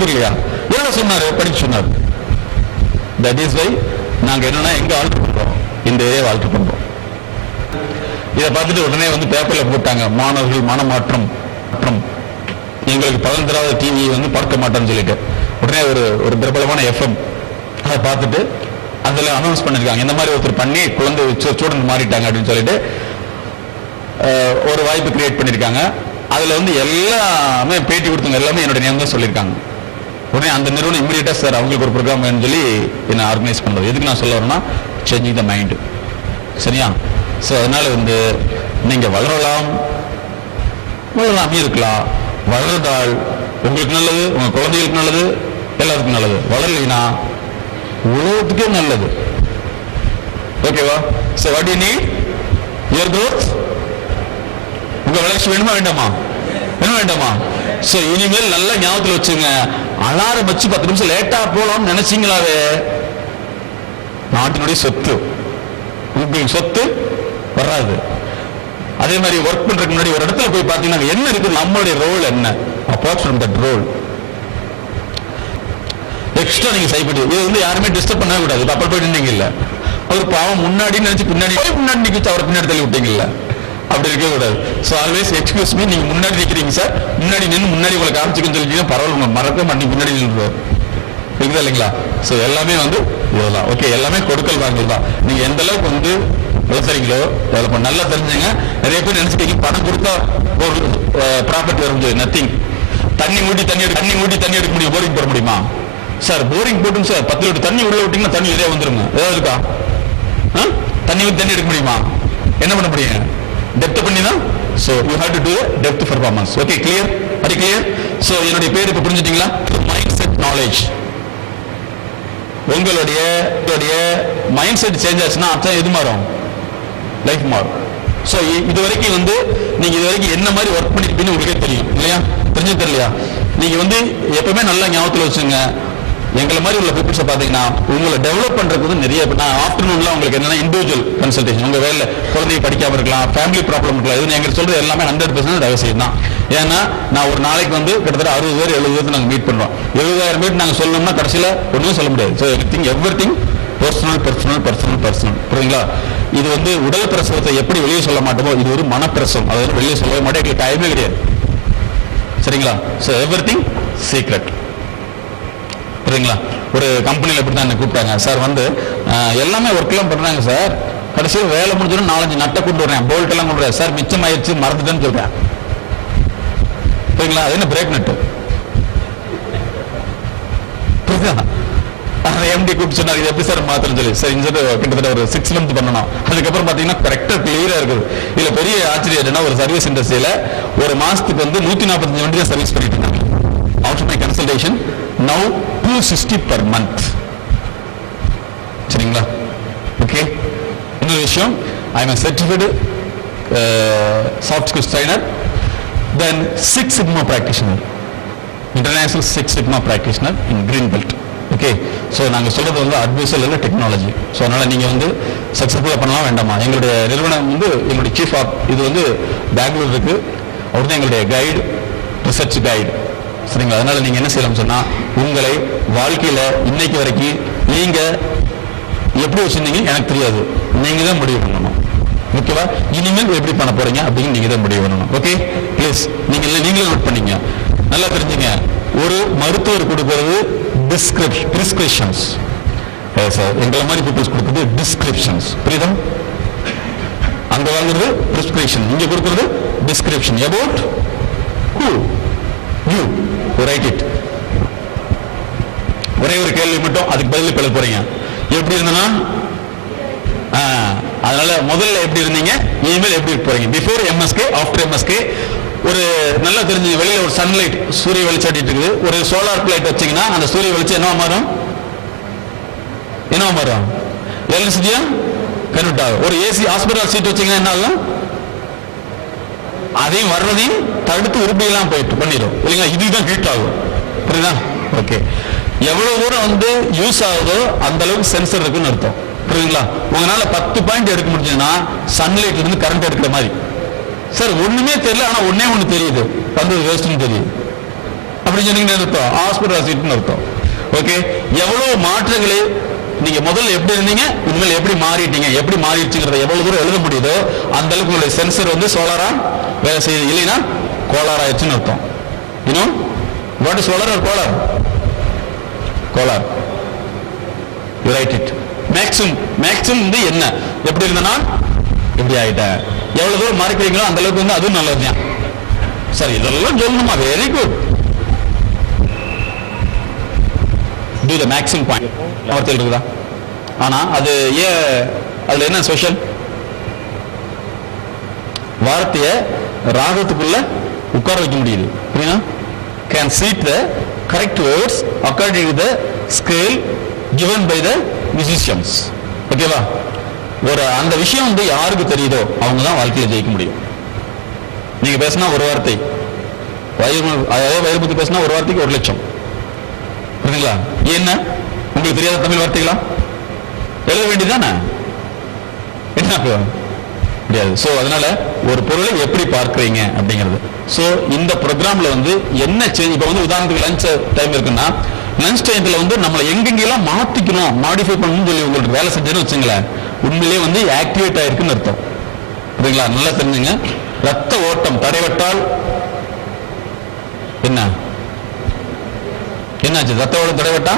புரியலையா? என்ன சொன்னாரு? படிக்க சொன்னாரு. தட் இஸ் வை நாங்க என்னன்னா எங்க ஆல்டர் பண்றோம், இந்த ஏரியாவை ஆல்டர் பண்றோம். இதை பார்த்துட்டு உடனே வந்து பேப்பர்ல போட்டாங்க, மாணவர்கள் மனமாற்றம், எங்களுக்கு 11வது டிவி வந்து பார்க்க மாட்டோம்னு சொல்லிட்டு. உடனே ஒரு பிரபலமான எஃப்எம் அதை பார்த்துட்டு அதில் அனௌன்ஸ் பண்ணிருக்காங்க, இந்த மாதிரி ஒருத்தர் பண்ணி குழந்தை ஸ்டூடெண்ட் மாறிட்டாங்க அப்படின்னு சொல்லிட்டு ஒரு வாய்ப்பு கிரியேட் பண்ணியிருக்காங்க. அதில் வந்து எல்லாமே பேட்டி கொடுத்தவங்க எல்லாமே என்னோட நேம் தான் சொல்லியிருக்காங்க. உடனே அந்த நிறுவனம் இமீடியட்டா சார் அவங்களுக்கு ஒரு ப்ரோக்ராம் வேணும்னு சொல்லி என்ன ஆர்கனைஸ் பண்ணுறது. எதுக்கு நான் சொல்ல வரேன்னா, சேஞ்சிங் த மைண்டு. சரியா? ஸோ அதனால வந்து நீங்க வளரலாமே இருக்கலாம். வளர்ந்தால் உங்களுக்கு நல்லது, உங்க குழந்தைகளுக்கு நல்லது, எல்லாருக்கும் நல்லது. வளரலைன்னா உலகத்துக்கே நல்லது. ஓகேவா? So what you need your growth. உங்க வளர்ச்சி வேணுமா வேண்டாமா? வேண்டாமா? ஸோ இனிமேல் நல்ல ஞாபகத்தில் வச்சுங்க. அலாரம் வச்சு 10 நிமிஷம் லேட்டா போலாம்னு நினைச்சீங்களாவே நாட்டினுடைய சொத்து, உங்களுக்கு சொத்து வராது. அதே மாதிரி ஒர்க் பண்றதுக்கு முன்னாடி ஒரு இடத்துல போய் பார்த்தீங்கன்னா என்ன இருக்கு, நம்மளுடைய ரோல் என்ன, apart from that role extra நீங்க செய்யப்பட்டு இது வந்து யாருமே டிஸ்டர்ப் பண்ணவே கூடாது. அப்ப போயிட்டு இருந்தீங்க இல்ல, அவர் பாவம் முன்னாடி நினைச்சு பின்னாடி நிற்கிச்சு, அவரை பின்னாடி தள்ளி விட்டீங்க இல்ல, அப்படி இருக்க கூடாது. ஸோ ஆல்வேஸ் எக்ஸ்கியூஸ் மீ, நீங்க முன்னாடி நிற்கிறீங்க சார், முன்னாடி நின்று முன்னாடி உங்களை காமிச்சுக்கன்னு சொல்லிட்டீங்கன்னா பரவாயில்ல, உங்க மறக்க மாட்டீங்க, முன்னாடி நின்றுவார். இருக்குதா இல்லைங்களா? ஸோ எல்லாமே வந்து இதெல்லாம் ஓகே, எல்லாமே கொடுக்கல் வாங்கல் தான். நீங்க எந்த அளவுக்கு வந்து விவசாயிகளோ டெவலப் நல்லா தெரிஞ்சுங்க. நிறைய பேர் நினைச்சிட்டீங்க பணம் கொடுத்தா ஒரு ப்ராப்பர்ட்டி வரும், நத்திங். தண்ணி ஊட்டி தண்ணி எடுக்க முடியும், போரிங் போட முடியுமா சார்? போரிங் போட்டுங்க சார், 10 லிட்டர் தண்ணி உள்ள விட்டீங்கன்னா தண்ணி நிறைய வந்துருங்க. ஏதாவது இருக்கா? தண்ணி ஊற்றி தண்ணி எடுக்க முடியுமா? என்ன பண்ண முடியும்? டெப்த் பண்ணி தான். So you have to do depth performance. Okay, clear? அது கிளியர்? ஸோ என்னுடைய பேர் இப்போ புரிஞ்சுட்டீங்களா? Mind set knowledge. உங்களுடைய மைண்ட் செட் சேஞ்ச் ஆச்சுன்னா அர்த்தம் எது மாறும்? லைஃப் மாறும். ஸோ இது வரைக்கும் வந்து நீங்க இது வரைக்கும் என்ன மாதிரி ஒர்க் பண்ணிருப்பீங்கன்னு உங்களுக்கே தெரியும் இல்லையா? தெரிஞ்சது தெரியலையா? நீங்க வந்து எப்பவுமே நல்லா ஞாபகத்தில் வச்சுங்க. எங்களை மாதிரி உள்ள பீப்புள்ஸை பார்த்தீங்கன்னா உங்களை டெவலப் பண்றதுக்கு வந்து நிறைய, நான் ஆஃப்டர்நூன்ல உங்களுக்கு என்னன்னா இண்டிவிஜுவல் கன்சல்டேஷன், உங்க வேலை குழந்தைய படிக்காம இருக்கலாம், ஃபேமிலி ப்ராப்ளம் இருக்கலாம், இது எங்களுக்கு சொல்றது எல்லாமே 100% அவசியம் தான். ஏன்னா நான் ஒரு நாளைக்கு வந்து கிட்டத்தட்ட 60 பேர் 70 பேர் நாங்கள் மீட் பண்றோம். 70,000 பேர் நாங்கள் சொல்லணும்னா கடைசியில் ஒன்றும் சொல்ல முடியாது. So everything personal. புரியுங்களா? இது வந்து உடல் பிரசவத்தை எப்படி வெளியே சொல்ல மாட்டோமோ இது ஒரு மனப்பிரசவம், அதை வெளியே சொல்லவே மாட்டேன், எங்களுக்கு டைமே கிடையாது. சரிங்களா? So everything secret. புரியுங்களா? ஒரு கம்பெனியில் இப்படி தான் என்ன கூப்பிட்டாங்க சார், வந்து எல்லாமே ஒர்க்லாம் பண்ணுறாங்க சார், கடைசியில் வேலை முடிஞ்சோன்னு 4-5 நட்டை கொண்டு வரேன், போல்ட் எல்லாம் கொண்டு வரேன் சார், மிச்சம் ஆயிடுச்சு மறந்துட்டேன்னு சொல்றேன். புரியுங்களா? அது என்ன பிரேக் நட்டு? புரியுதா? எம்டி கூப்பிட்டு சொன்னார், இது எப்படி சார் மாத்திரம் சொல்லி சார், இந்த கிட்டத்தட்ட ஒரு 6 months பண்ணணும். அதுக்கப்புறம் பார்த்தீங்கன்னா கரெக்டாக கிளியரா இருக்குது. இதுல பெரிய ஆச்சரியம் என்னன்னா, ஒரு சர்வீஸ் இண்டஸ்ட்ரியில ஒரு மாசத்துக்கு வந்து 145 வண்டி தான் சர்வீஸ் பண்ணிட்டு இருந்தாங்க. After my consultation now 260 per month. சரிங்களா? ஓகே. இன்னொரு விஷயம், I am a certified soft skills trainer, then 6 Sigma practitioner, international 6 Sigma practitioner in green belt. Okay. So நாங்கள் சொல்றது வந்து அட்வைசர் இல்லை, டெக்னாலஜி. ஸோ அதனால நீங்க வந்து சக்ஸஸ்ஃபுல்லாக பண்ணலாம் வேண்டாமா? எங்களுடைய நிறுவனம் வந்து எங்களுடைய சீஃப் ஆஃப் இது வந்து பெங்களூர் இருக்கு, அவர் தான் எங்களுடைய கைடு, ரிசர்ச் கைடு. சரிங்களா? அதனால நீங்க என்ன செய்யலாம் சொன்னா, உங்களை வாழ்க்கையில இன்னைக்கு வரைக்கும் நீங்க எப்படி வச்சிருந்தீங்க எனக்கு தெரியாது, நீங்க தான் முடிவு பண்ணணும். ஓகேவா? இனிமேல் எப்படி பண்ண போறீங்க அப்படின்னு நீங்க தான் முடிவு பண்ணணும். ஓகே, ப்ளீஸ் நீங்களே நோட் பண்ணீங்க, நல்லா தெரிஞ்சுங்க. ஒரு மருத்துவர் கொடுக்கிறது பிரிஸ்கிரிப்ஷன்ஸ், எங்களை மாதிரி பீப்புள்ஸ் கொடுக்கிறது டிஸ்கிரிப்ஷன்ஸ். புரியுதா? அங்க வாங்குறது பிரிஸ்கிரிப்ஷன், இங்க கொடுக்கிறது description. About who you write it. ஒரே ஒரு கேள்வி மட்டும், அதுக்கு பதில் எழுத போறீங்க. எப்படி இருந்தனா, அதனால முதல்ல எப்படி இருந்தீங்க, இனிமேல் எப்படி போறீங்க. Before MSK, after MSK. ஒரு நல்லா தெரிஞ்சு, வெளியில ஒரு சன்லைட் சூரிய வெளிச்சம் அடிட்டு இருக்குது, ஒரு சோலார் பிளேட் வச்சீங்கன்னா அந்த சூரிய வெளிச்சம் என்ன மாறும்? எலக்ட்ரிசிட்டியா கன்வெர்ட் ஆகும். ஒரு ஏசி ஹாஸ்பிட்டல் சீட் வச்சீங்கன்னா என்ன ஆகும்? அதையும் வர்றதையும் தடுத்து உருப்படியெல்லாம் போயிட்டு பண்ணிடும் இல்லைங்களா? இதுதான் ஹீட் ஆகும். புரியுதா? ஓகே. எவ்வளவு தூரம் வந்து யூஸ் ஆகுதோ அந்த அளவுக்கு சென்சர் இருக்குன்னு அர்த்தம். புரியுதுங்களா? உங்களால 10 பாயிண்ட் எடுக்க முடிஞ்சதுன்னா சன்லைட்ல இருந்து கரண்ட் எடுக்கிற மாதிரி. சார் ஒண்ணுமே தெரியல, ஆனா ஒண்ணு தெரியுது, வந்து வேஸ்ட்னு தெரியுது அப்படின்னு சொன்னீங்கன்னு அர்த்தம், ஹாஸ்பிட்டல் சீட்னு அர்த்தம். ஓகே. எவ்வளவு மாற்றங்களை நீங்க முதல்ல எப்படி இருந்தீங்க, இனிமேல் எப்படி மாறிட்டீங்க, எப்படி மாறிடுச்சுங்கிறத எவ்வளவு தூரம் எழுத முடியுதோ அந்த அளவுக்கு உங்களுடைய சென்சர் வந்து சோலாரா வேலை செய்யுது. இல்லைன்னா கோலார் ஆயிடுச்சுன்னு அர்த்தம். இன்னும் what is solar or collar? Collar. You write it. Maximum வந்து என்ன, எப்படி இருந்தனா எப்படி ஆயிட்டேன், எவ்வளவு தூரம் மாறிக்கிறீங்களோ அந்த அளவுக்கு வந்து அதுவும் நல்லதுதான். சரி, இதெல்லாம் சொல்லணுமா? Very good. do the maximum point. அவர்த்தில் இருக்குதா? ஆனா அது ஏன், அதுல என்ன ஸ்பெஷல்? வார்த்தையை ராகத்துக்குள்ள உட்கார வைக்க முடியுது. புரியுதா? Can seat the correct words according to the scale given by the musicians. ஓகேவா? ஒரு அந்த விஷயம் வந்து யாருக்கு தெரியுதோ அவங்க தான் வாழ்க்கையில ஜெயிக்க முடியும். நீங்க பேசினா ஒரு வார்த்தை, வைரமுத்து பேசினா ஒரு வார்த்தைக்கு 1 லட்சம். புரியுதுங்களா? என்ன உங்களுக்கு தெரியாத தமிழ் வார்த்தைகளா எழுத வேண்டியதானே? என்ன முடியாது. ஸோ அதனால ஒரு பொருளை எப்படி பார்க்குறீங்க அப்படிங்கிறது. ஸோ இந்த ப்ரோக்ராம்ல வந்து என்ன இப்போ வந்து உதாரணத்துக்கு லஞ்ச் டைம் இருக்குன்னா, லஞ்ச் டைம்ல வந்து நம்மளை எங்கெங்கெல்லாம் மாற்றிக்கணும், மாடிஃபை பண்ணணும்னு சொல்லி உங்களுக்கு வேலை செஞ்சேன்னு வச்சுங்களேன், உண்மையிலேயே வந்து ஆக்டிவேட் ஆயிருக்குன்னு அர்த்தம். புரியுங்களா? நல்லா தெரிஞ்சுங்க. ரத்த ஓட்டம் தடைபட்டால் என்னாச்சு? ரத்த ஓட்டம் தடைபட்டா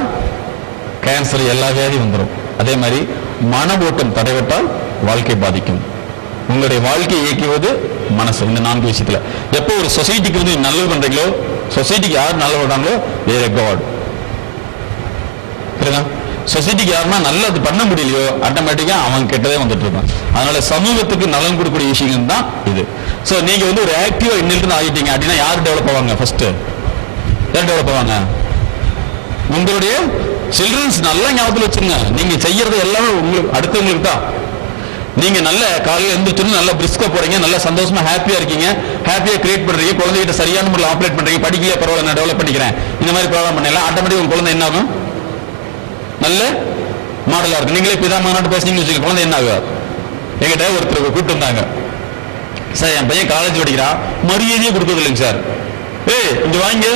கேன்சர், எல்லா வியாதியும் வந்துடும். அதே மாதிரி மன ஓட்டம் தடைபட்டால் வாழ்க்கை பாதிக்கும். உங்களுடைய வாழ்க்கையை இயக்குவது மனசு. இந்த 4 விஷயத்துல எப்போ ஒரு சொசைட்டிக்கு வந்து நல்லது பண்றீங்களோ, சொசைட்டிக்கு யார் நல்லது பண்றாங்களோ வேற காட். புரியுதா? சொசைட்டிக்கு யாருன்னா நல்லது பண்ண முடியலையோ ஆட்டோமேட்டிக்கா அவன் கெட்டதே வந்துட்டு இருக்கான். அதனால சமூகத்துக்கு நலன் கொடுக்கக்கூடிய விஷயங்கள் தான் இது. ஸோ நீங்க வந்து ஒரு ஆக்டிவா இன்னிலிருந்து ஆகிட்டீங்க அப்படின்னா யார் டெவலப் ஆவாங்க? ஃபர்ஸ்ட் யார் டெவலப் ஆவாங்க? உங்களுடைய சில்ட்ரன்ஸ். நல்லா ஞாபகத்தில் வச்சுங்க, நீங்க செய்யறது எல்லாமே உங்களுக்கு அடுத்தவங்களுக்கு தான். நீங்க நல்ல காலையில் எழுந்திரிச்சு நல்லா பிரிஸ்கா போறீங்க, நல்ல சந்தோஷமா ஹாப்பியா இருக்கீங்க, ஹாப்பியா கிரியேட் பண்றீங்க, குழந்தைகிட்ட சரியான முறையில் ஆப்ரேட் பண்றீங்க, படிக்கலையே பரவாயில்ல நான் டெவலப் பண்ணிக்கிறேன், இந்த மாதிரி ப்ராப்ளம் பண்ணல, ஆட்டோமேட்டிக் உங்க குழந்தை என்ன ஆகும்? நல்ல மாடலா இருக்கு. நீங்களே பிதா மாநாட்டு பேசுனீங்கன்னு வச்சுக்க, குழந்தை என்ன ஆகும்? எங்கிட்ட ஒருத்தர் கூப்பிட்டு வந்தாங்க, சார் என் பையன் காலேஜ் படிக்கிறான், மரியாதையே கொடுக்கறது இல்லைங்க சார். இங்க வாங்க,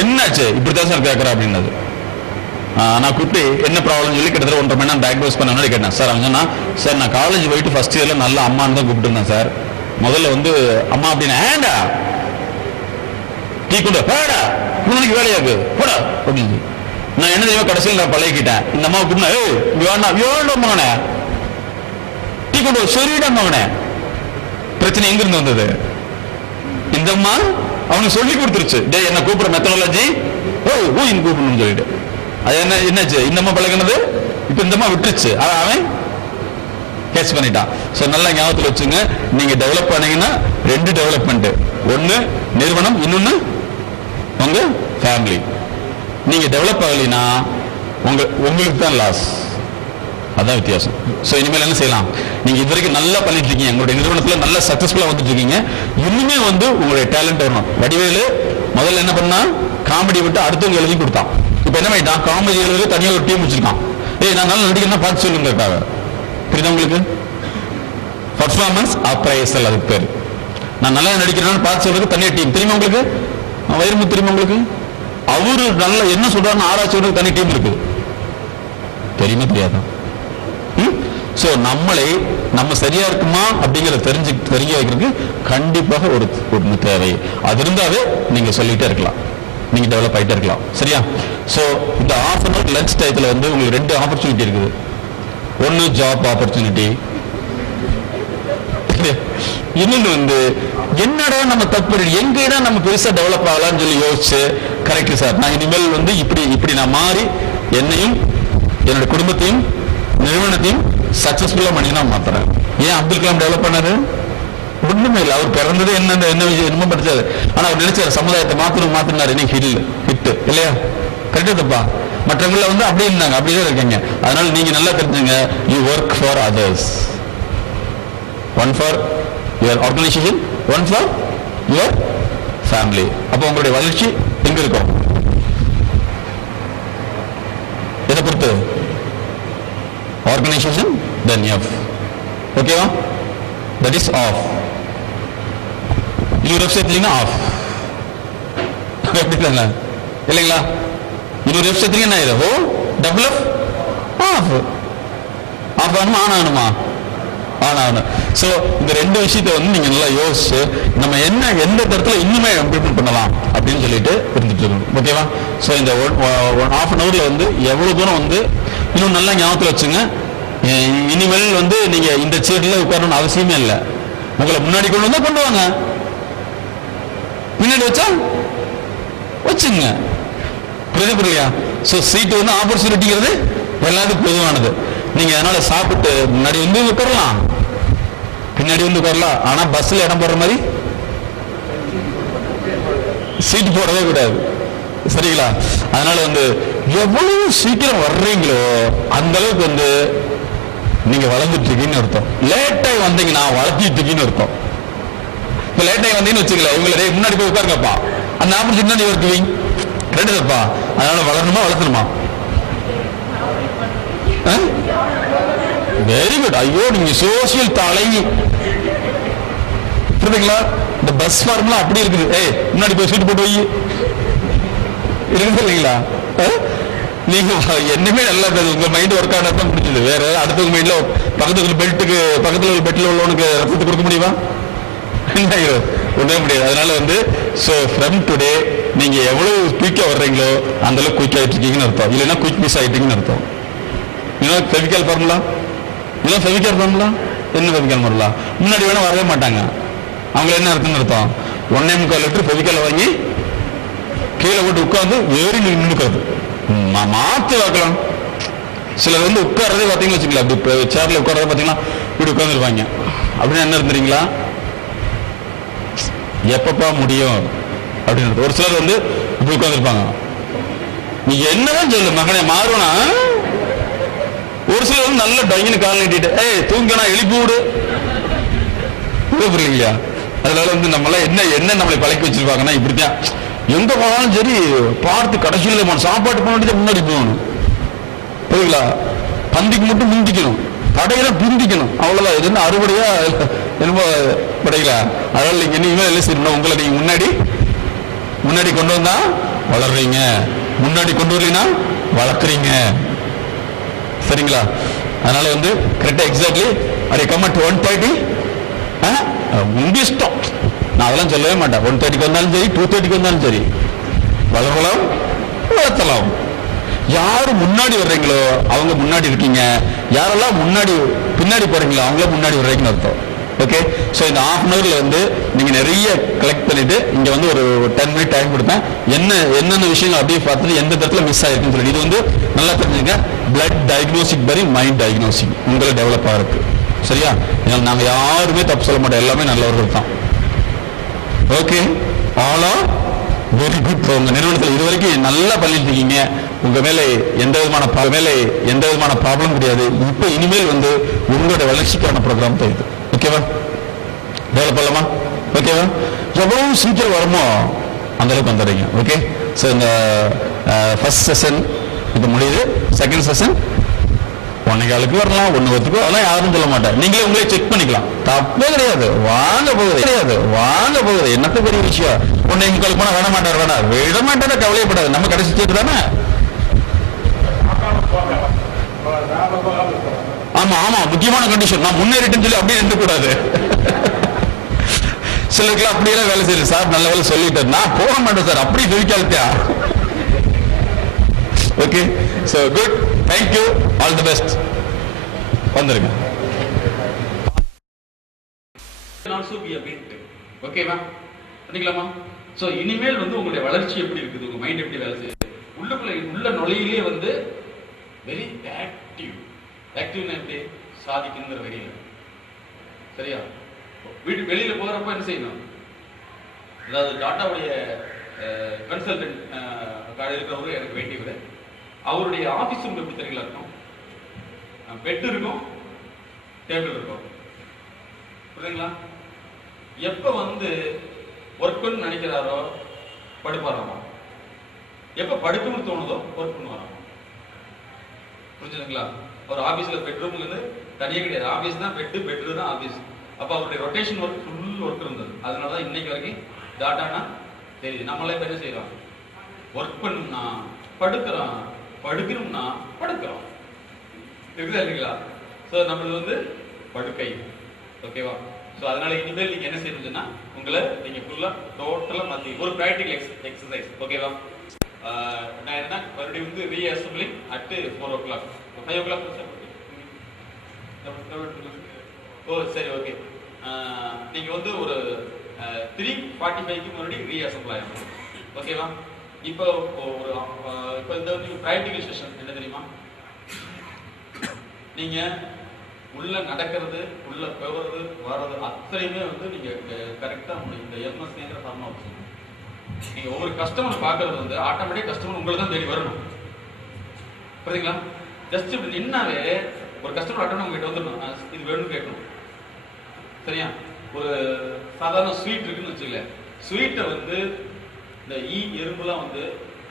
என்னாச்சு இப்படித்தான் சார் கேட்கறா அப்படின்னது. நான் கூப்பிட்டு என்ன ப்ராப்ளம் சொல்லி கிட்டத்தட்ட 1.5 மணி நேரம் டயக்னோஸ் பண்ண முன்னாடி கேட்டேன். சார் அவங்க சொன்னா, சார் நான் காலேஜ் போயிட்டு ஃபர்ஸ்ட் இயர்ல நல்ல அம்மான்னு தான் கூப்பிட்டு இருந்தேன் சார். முதல்ல வந்து அம்மா அப்படின்னு ஏண்டா டீ கொண்டு பேடா குழந்தைக்கு வேலையாக்கு போடா அப்படின்னு நான் என்ன தெரியுமா கடைசியில் நான் பழகிக்கிட்டேன். இந்த அம்மா கூப்பிட்டா வேண்டாம் மகனே டீ கொண்டு சொல்லிவிட மகனே. பிரச்சனை எங்க இருந்து வந்தது? இந்த அம்மா அவனுக்கு சொல்லி கொடுத்துருச்சு, டே என்ன கூப்பிடுற மெத்தடாலஜி இங்க கூப்பிடணும்னு சொல்லிட்டு. அது என்னாச்சு? இந்த அம்மா பழகினது இப்ப இந்த அம்மா விட்டுருச்சு, அவன் கேட்ச் பண்ணிட்டான். ஸோ நல்லா ஞாபகத்தில் வச்சுங்க, நீங்க டெவலப் பண்ணீங்கன்னா 2 டெவலப்மெண்ட், ஒன்னு நிறுவனம், இன்னொன்னு உங்க ஃபேமிலி. நீங்க டெவலப் ஆகலைன்னா உங்களுக்கு தான் லாஸ். அதான் வித்தியாசம். ஸோ இனிமேல் என்ன செய்யலாம்? நீங்க இது வரைக்கும் நல்லா பண்ணிட்டு இருக்கீங்க, உங்களுடைய நிறுவனத்தில் நல்லா சக்சஸ்ஃபுல்லா வந்துட்டு இருக்கீங்க. இனிமே வந்து உங்களுடைய டேலண்ட் வரணும். வடிவேலு முதல்ல என்ன பண்ணா, காமெடி விட்டு அடுத்தவங்க எழுதி கொடுத்தான். இப்ப என்ன பண்ணிட்டான், காமெடி எழுதி தனியாக ஒரு டீம் வச்சிருக்கான். நான் நல்லா நடிக்கிறேன்னா பார்த்து சொல்லுங்க. புரியுதா உங்களுக்கு? பர்ஃபார்மன்ஸ் அப்ரைசல் அதுக்கு பேரு. நான் நல்லா நடிக்கிறேன்னு பார்த்து சொல்றதுக்கு தனியாக டீம். தெரியுமா உங்களுக்கு? வைரமுத்து தெரியுமா உங்களுக்கு? அவரு நல்லா என்ன சொல்றாருன்னு ஆராய்ச்சி சொல்றதுக்கு தனி டீம் இருக்கு. தெரியுமா தெரியாதா? சோ நம்மளை நம்ம சரியா இருக்குமா அப்படிங்கறத தெரிய வைக்கிறதுக்கு கண்டிப்பாக ஒரு தேவை. அது இருந்தாவே நீங்க சொல்லிட்டே இருக்கலாம், நீங்க டெவலப் ஆயிட்டே இருக்கலாம். சரியா? சோ இந்த ½ hour லஞ்ச் டயத்துல வந்து உங்களுக்கு 2 ஆப்பர்ச்சுனிட்டி இருக்குது. ஒன்னு ஜாப் ஆப்பர்ச்சுனிட்டி, இன்னொன்னு வந்து என்னடா நம்ம தப்பு எங்கடா நம்ம பெருசா டெவலப் ஆகலாம்னு சொல்லி யோசிச்சு, கரெக்ட் சார் நான் இனிமேல் வந்து இப்படி நான் மாறி என்னையும் என்னோட குடும்பத்தையும் நிறுவனத்தையும் சக்சஸ்ஃபுல்லா பண்ணி நான் மாத்துறேன். ஏன் அப்துல் கலாம் டெவலப் பண்ணாரு? ஒண்ணுமே இல்லை. அவர் பிறந்தது என்ன படிச்சாரு, ஆனா அவர் நினைச்சாரு சமுதாயத்தை மாத்தினாரு. இன்னைக்கு ஹிட் இல்லையா? கரெக்டா தப்பா? மற்றவங்கள வந்து அப்படி இருந்தாங்க, அப்படியே இருக்கீங்க. அதனால நீங்க நல்லா தெரிஞ்சுங்க, you work for others. One for your organisation, one for your family. அப்போ உங்களுடைய வளர்ச்சி எங்க இருக்கும்? எதை பொறுத்து? Organisation, then F. ஓகேவா? That is off. இன்னொரு எஃப் சேர்த்தீங்கன்னா ஆஃப். எப்படிதாங்க இல்லைங்களா? இன்னொரு எஃப் சேர்த்தீங்க என்ன ஆயிடும்? O double F off. Off ஆகணுமா ஆன் ஆகணுமா? ஆன் ஆகணும். ஸோ இந்த 2 விஷயத்தை வந்து நீங்க நல்லா யோசிச்சு நம்ம எந்த இடத்துல இன்னுமே இம்ப்ரூவ்மெண்ட் பண்ணலாம் அப்படின்னு சொல்லிட்டு இருந்துட்டு இருக்கணும். ஓகேவா? ஸோ இந்த ½ hourல வந்து எவ்வளவு தூரம் வந்து இன்னும் நல்லா ஞாபகத்தில் வச்சுங்க. இனிமேல் வந்து நீங்க இந்த சீட்ல உட்காரணும்னு அவசியமே இல்லை. உங்களை முன்னாடி கொண்டு வந்தா கொண்டு வாங்க, பின்னாடி வச்சா வச்சுங்க. புரியுதுலையா? ஸோ சீட்டு வந்து ஆப்பர்ச்சுனிட்டிங்கிறது எல்லாத்துக்கும் பொதுவானது. நீங்க அதனால சாப்பிட்டு முன்னாடி வந்து உட்காரலாம், பின்னாடி வந்து உட்காரலாம், ஆனா பஸ்ல இடம் போடுற மாதிரி சீட்டு போடவே கூடாது. சரிங்களா? அதனால வந்து எவ்வளவு சீக்கிரம் வர்றீங்களோ அந்த அளவுக்கு வந்து நீங்க வளர்ந்துட்டு இருக்கீங்கன்னு அர்த்தம். லேட்டாகி வந்தீங்கன்னா வளர்த்திட்டு இருக்கீங்கன்னு அர்த்தம். இப்ப லேட்டாகி வந்தீங்கன்னு வச்சுக்கல, இவங்களே முன்னாடி போய் உட்காருங்கப்பா, அந்த ஆப்பர்ச்சுனிட்டி நீ இருக்குவீங்க ரெண்டு தப்பா. அதனால வளரணுமா வளர்த்தணுமா? Very good. ஐயோ நீங்க சோசியல் தலைவி புரியுதுங்களா? இந்த பஸ் ஃபார்முலா அப்படி இருக்குது. ஏய் முன்னாடி போய் சீட்டு போட்டு வை இருக்குது இல்லைங்களா? நீங்க என்னமே நல்லா உங்க மைண்ட் ஒர்க் ஆனதான் பிடிச்சது. வேற அடுத்தவங்க மைண்ட்ல பக்கத்துல பெல்ட்டுக்கு பக்கத்துல ஒரு பெட்ல உள்ளவனுக்கு ரத்தத்தை கொடுக்க முடியுமா? ஒன்றே முடியாது. அதனால வந்து ஸோ ஃப்ரம் டுடே நீங்க எவ்வளவு குயிக்கா வர்றீங்களோ அந்த அளவுக்கு குயிக் ஆயிட்டு இருக்கீங்கன்னு அர்த்தம். இல்லைன்னா குயிக் மிஸ் ஆயிட்டீங்கன்னு அர்த்தம். இன்னும் ஃபெவிகால் ஃபார்முலா, இன்னும் ஃபெவிகால் ஃபார்முலா என்ன ஃபெவிகால் ஃபார்முலா முன்னாடி வேணா வரவே மாட்டாங்க. அவங்க என்ன அர்த்தம்னு அர்த்தம், 1.25 லிட்டர் ஃபெவிகால் வாங்கி கீழே போட்டு உட்காந்து ஏறி நின்றுக்கிறது. மாற்றி வைக்கலாம். சிலர் வந்து உட்கார்றதே பார்த்தீங்கன்னு வச்சுக்கலாம், இப்படி சேர்ல உட்கார்றத பார்த்தீங்கன்னா இப்படி உட்காந்துருப்பாங்க. அப்படின்னு என்ன இருந்துறீங்களா, எப்பப்பா முடியும் அப்படின்னு. ஒரு சிலர் வந்து இப்படி உட்காந்துருப்பாங்க. நீ என்னதான் சொல்லு மகனே மாறுவனா. ஒரு சிலர் வந்து நல்ல டொங்கின்னு கால் நீட்டிட்டு ஏய் தூங்கினா எழுப்பி விடு புரியலையா? அதனால வந்து நம்மளாம் என்ன நம்மளை பழக்கி வச்சிருப்பாங்கன்னா இப்படித்தான். எங்க போனாலும் சரி பார்த்து கடைசியில் போகணும். சாப்பாட்டு போன முன்னாடி போகணும். புரியுங்களா? பந்திக்கு மட்டும் முந்திக்கணும், படையில பிந்திக்கணும். அவ்வளவுதான். இது என்ன அறுபடையா என்னமோ படையில. அதனால நீங்க இனிமே என்ன செய்யணும், உங்களை நீங்க முன்னாடி கொண்டு வந்தா வளர்றீங்க, முன்னாடி கொண்டு வரலீங்கன்னா வளர்க்குறீங்க. சரிங்களா? அதனால வந்து கரெக்டா எக்ஸாக்ட்லி அதை கமெண்ட் 1:30 உங்க இஷ்டம். நான் அதெல்லாம் சொல்லவே மாட்டேன். 1:30 வந்தாலும் சரி, 2:30 வந்தாலும் சரி, வளரலாம் வளர்த்தலாம். யாரு முன்னாடி வர்றீங்களோ அவங்க முன்னாடி இருக்கீங்க, யாரெல்லாம் பின்னாடி போறீங்களோ அவங்கள முன்னாடி வர்றீங்கன்னு அர்த்தம். ஓகே. ஸோ இந்த ½ அன் ஹவர்ல வந்து நீங்க நிறைய கலெக்ட் பண்ணிட்டு இங்க வந்து ஒரு 10 மினிட் டைம் கொடுப்பேன். என்னென்ன விஷயங்கள் அப்படியே பார்த்துட்டு எந்த இடத்துல மிஸ் ஆயிருக்குன்னு சொல்லி இது வந்து நல்லா தெரிஞ்சுங்க. பிளட் டயக்னோசிக் பரி மைண்ட் டயக்னோசிக் உங்களை டெவலப் ஆகிருக்கு. சரியா? நாங்க யாருமே தப்பு சொல்ல மாட்டோம், எல்லாமே நல்லவர்கள் தான். ஓகே, ஆலா வெரி குட். உங்க நிறுவனத்தில் இதுவரைக்கும் நல்லா பண்ணிட்டு இருக்கீங்க. உங்க மேலே எந்த விதமான ப்ராப்ளம் கிடையாது. இப்போ இனிமேல் வந்து உங்களோட வளர்ச்சிக்கான ப்ரோக்ராம் தான் இது. ஓகேவா? டெவலப் பண்ணலாமா? ஓகேவா? எவ்வளவு சீக்கிரம் வருமோ அந்த அளவுக்கு வந்துடுறீங்க. ஓகே. ஸோ இந்த ஃபர்ஸ்ட் செஷன் இப்போ முடியுது. செகண்ட் செஷன் 1:15 வரலாம், 1:10 அதெல்லாம் யாரும் சொல்ல மாட்டேன். நீங்களே உங்களே செக் பண்ணிக்கலாம். தப்பே கிடையாது. வாங்க போகுது என்னத்த பெரிய விஷயம். 1:15 போனா விட மாட்டார் கவலையப்படாது. நம்ம கடைசி சேர்த்து தானே. ஆமா முக்கியமான கண்டிஷன். நான் முன்னேறிட்டேன்னு சொல்லி அப்படியே நின்று கூடாது. சிலருக்குலாம் அப்படியெல்லாம் வேலை செய்யுது. சார் நல்ல வேலை சொல்லிட்டேன், நான் போக மாட்டேன் சார், அப்படி சொல்லிக்காலத்தியா. Okay. So good, thank you, all the best. வந்துருங்க. ஓகேவா? பண்ணிக்கலாமா? ஸோ இனிமேல் வந்து உங்களுடைய வளர்ச்சி எப்படி இருக்குது, உங்க மைண்ட் எப்படி வேலை செய்யுது, உள்ள நுழையிலே வந்து வெரி ஆக்டிவ். ஆக்டிவ்னா எப்படி சாதிக்குங்கிற வெறியில. சரியா? வீட்டு வெளியில போகிறப்ப என்ன செய்யணும், அதாவது டாட்டாவுடைய கன்சல்டன்ட் இருக்கிறவரு எனக்கு வேண்டியவர். அவருடைய ஆஃபீஸ் ரூம் எப்படி தெரியல இருக்கும், பெட் இருக்கும், டேபிள் இருக்கும். புரியுதுங்களா? எப்ப வந்து ஒர்க் பண்ணு நினைக்கிறாரோ படுப்பாராமா, எப்ப படுக்கணும்னு தோணுதோ ஒர்க் பண்ணுவாராமா. புரிஞ்சுதுங்களா? ஒரு ஆபீஸ்ல பெட்ரூம்ல இருந்து தனியே கிடையாது. ஆபீஸ் தான் பெட், பெட்ரூம் தான் ஆபீஸ். அப்ப அவருடைய ரொட்டேஷன் ஒர்க் ஃபுல் ஒர்க் இருந்தது. அதனாலதான் இன்னைக்கு வரைக்கும் டாட்டானா தெரியுது. நம்மளே என்ன செய்யறோம், ஒர்க் பண்ணணும்னா படுக்கிறோம், படுக்கணும்னா படுக்கிறோம். இருக்குதா இல்லைங்களா? ஸோ நம்மளது வந்து படுக்கை. ஓகேவா? ஸோ அதனால இனிமேல் நீங்க என்ன செய்யணும்னா உங்களை நீங்க ஃபுல்லா டோட்டலா மாத்தி ஒரு ப்ராக்டிகல் எக்ஸசைஸ். ஓகேவா? நான் என்ன மறுபடியும் வந்து ரீஅசம்பிளிங் அட் 4 o'clock 5 o'clock ஓ சரி, ஓகே. நீங்க வந்து ஒரு 3:45க்கு மறுபடியும் ரீஅசம்பிள் ஆயிடும். ஓகேவா? இப்போ இந்த ப்ராக்டிகல் செஷன் என்ன தெரியுமா, நீங்க உள்ள நடக்கிறது, உள்ள போகிறது, வர்றது அத்தனையுமே வந்து நீங்க கரெக்டா இந்த எம்எஸ்ங்கிற ஃபார்மா வச்சுக்கணும். நீங்க ஒவ்வொரு கஸ்டமர் பார்க்கறது வந்து ஆட்டோமேட்டிக் கஸ்டமர் உங்களை தான் தேடி வரணும். புரியுதுங்களா? ஜஸ்ட் இப்படி நின்னாவே ஒரு கஸ்டமர் ஆட்டோமேட்டிக் உங்ககிட்ட வந்துடணும், இது வேணும்னு கேட்கணும். சரியா? ஒரு சாதாரண ஸ்வீட் இருக்குன்னு வச்சுக்கல, ஸ்வீட்டை வந்து இந்த எறும்புலாம் வந்து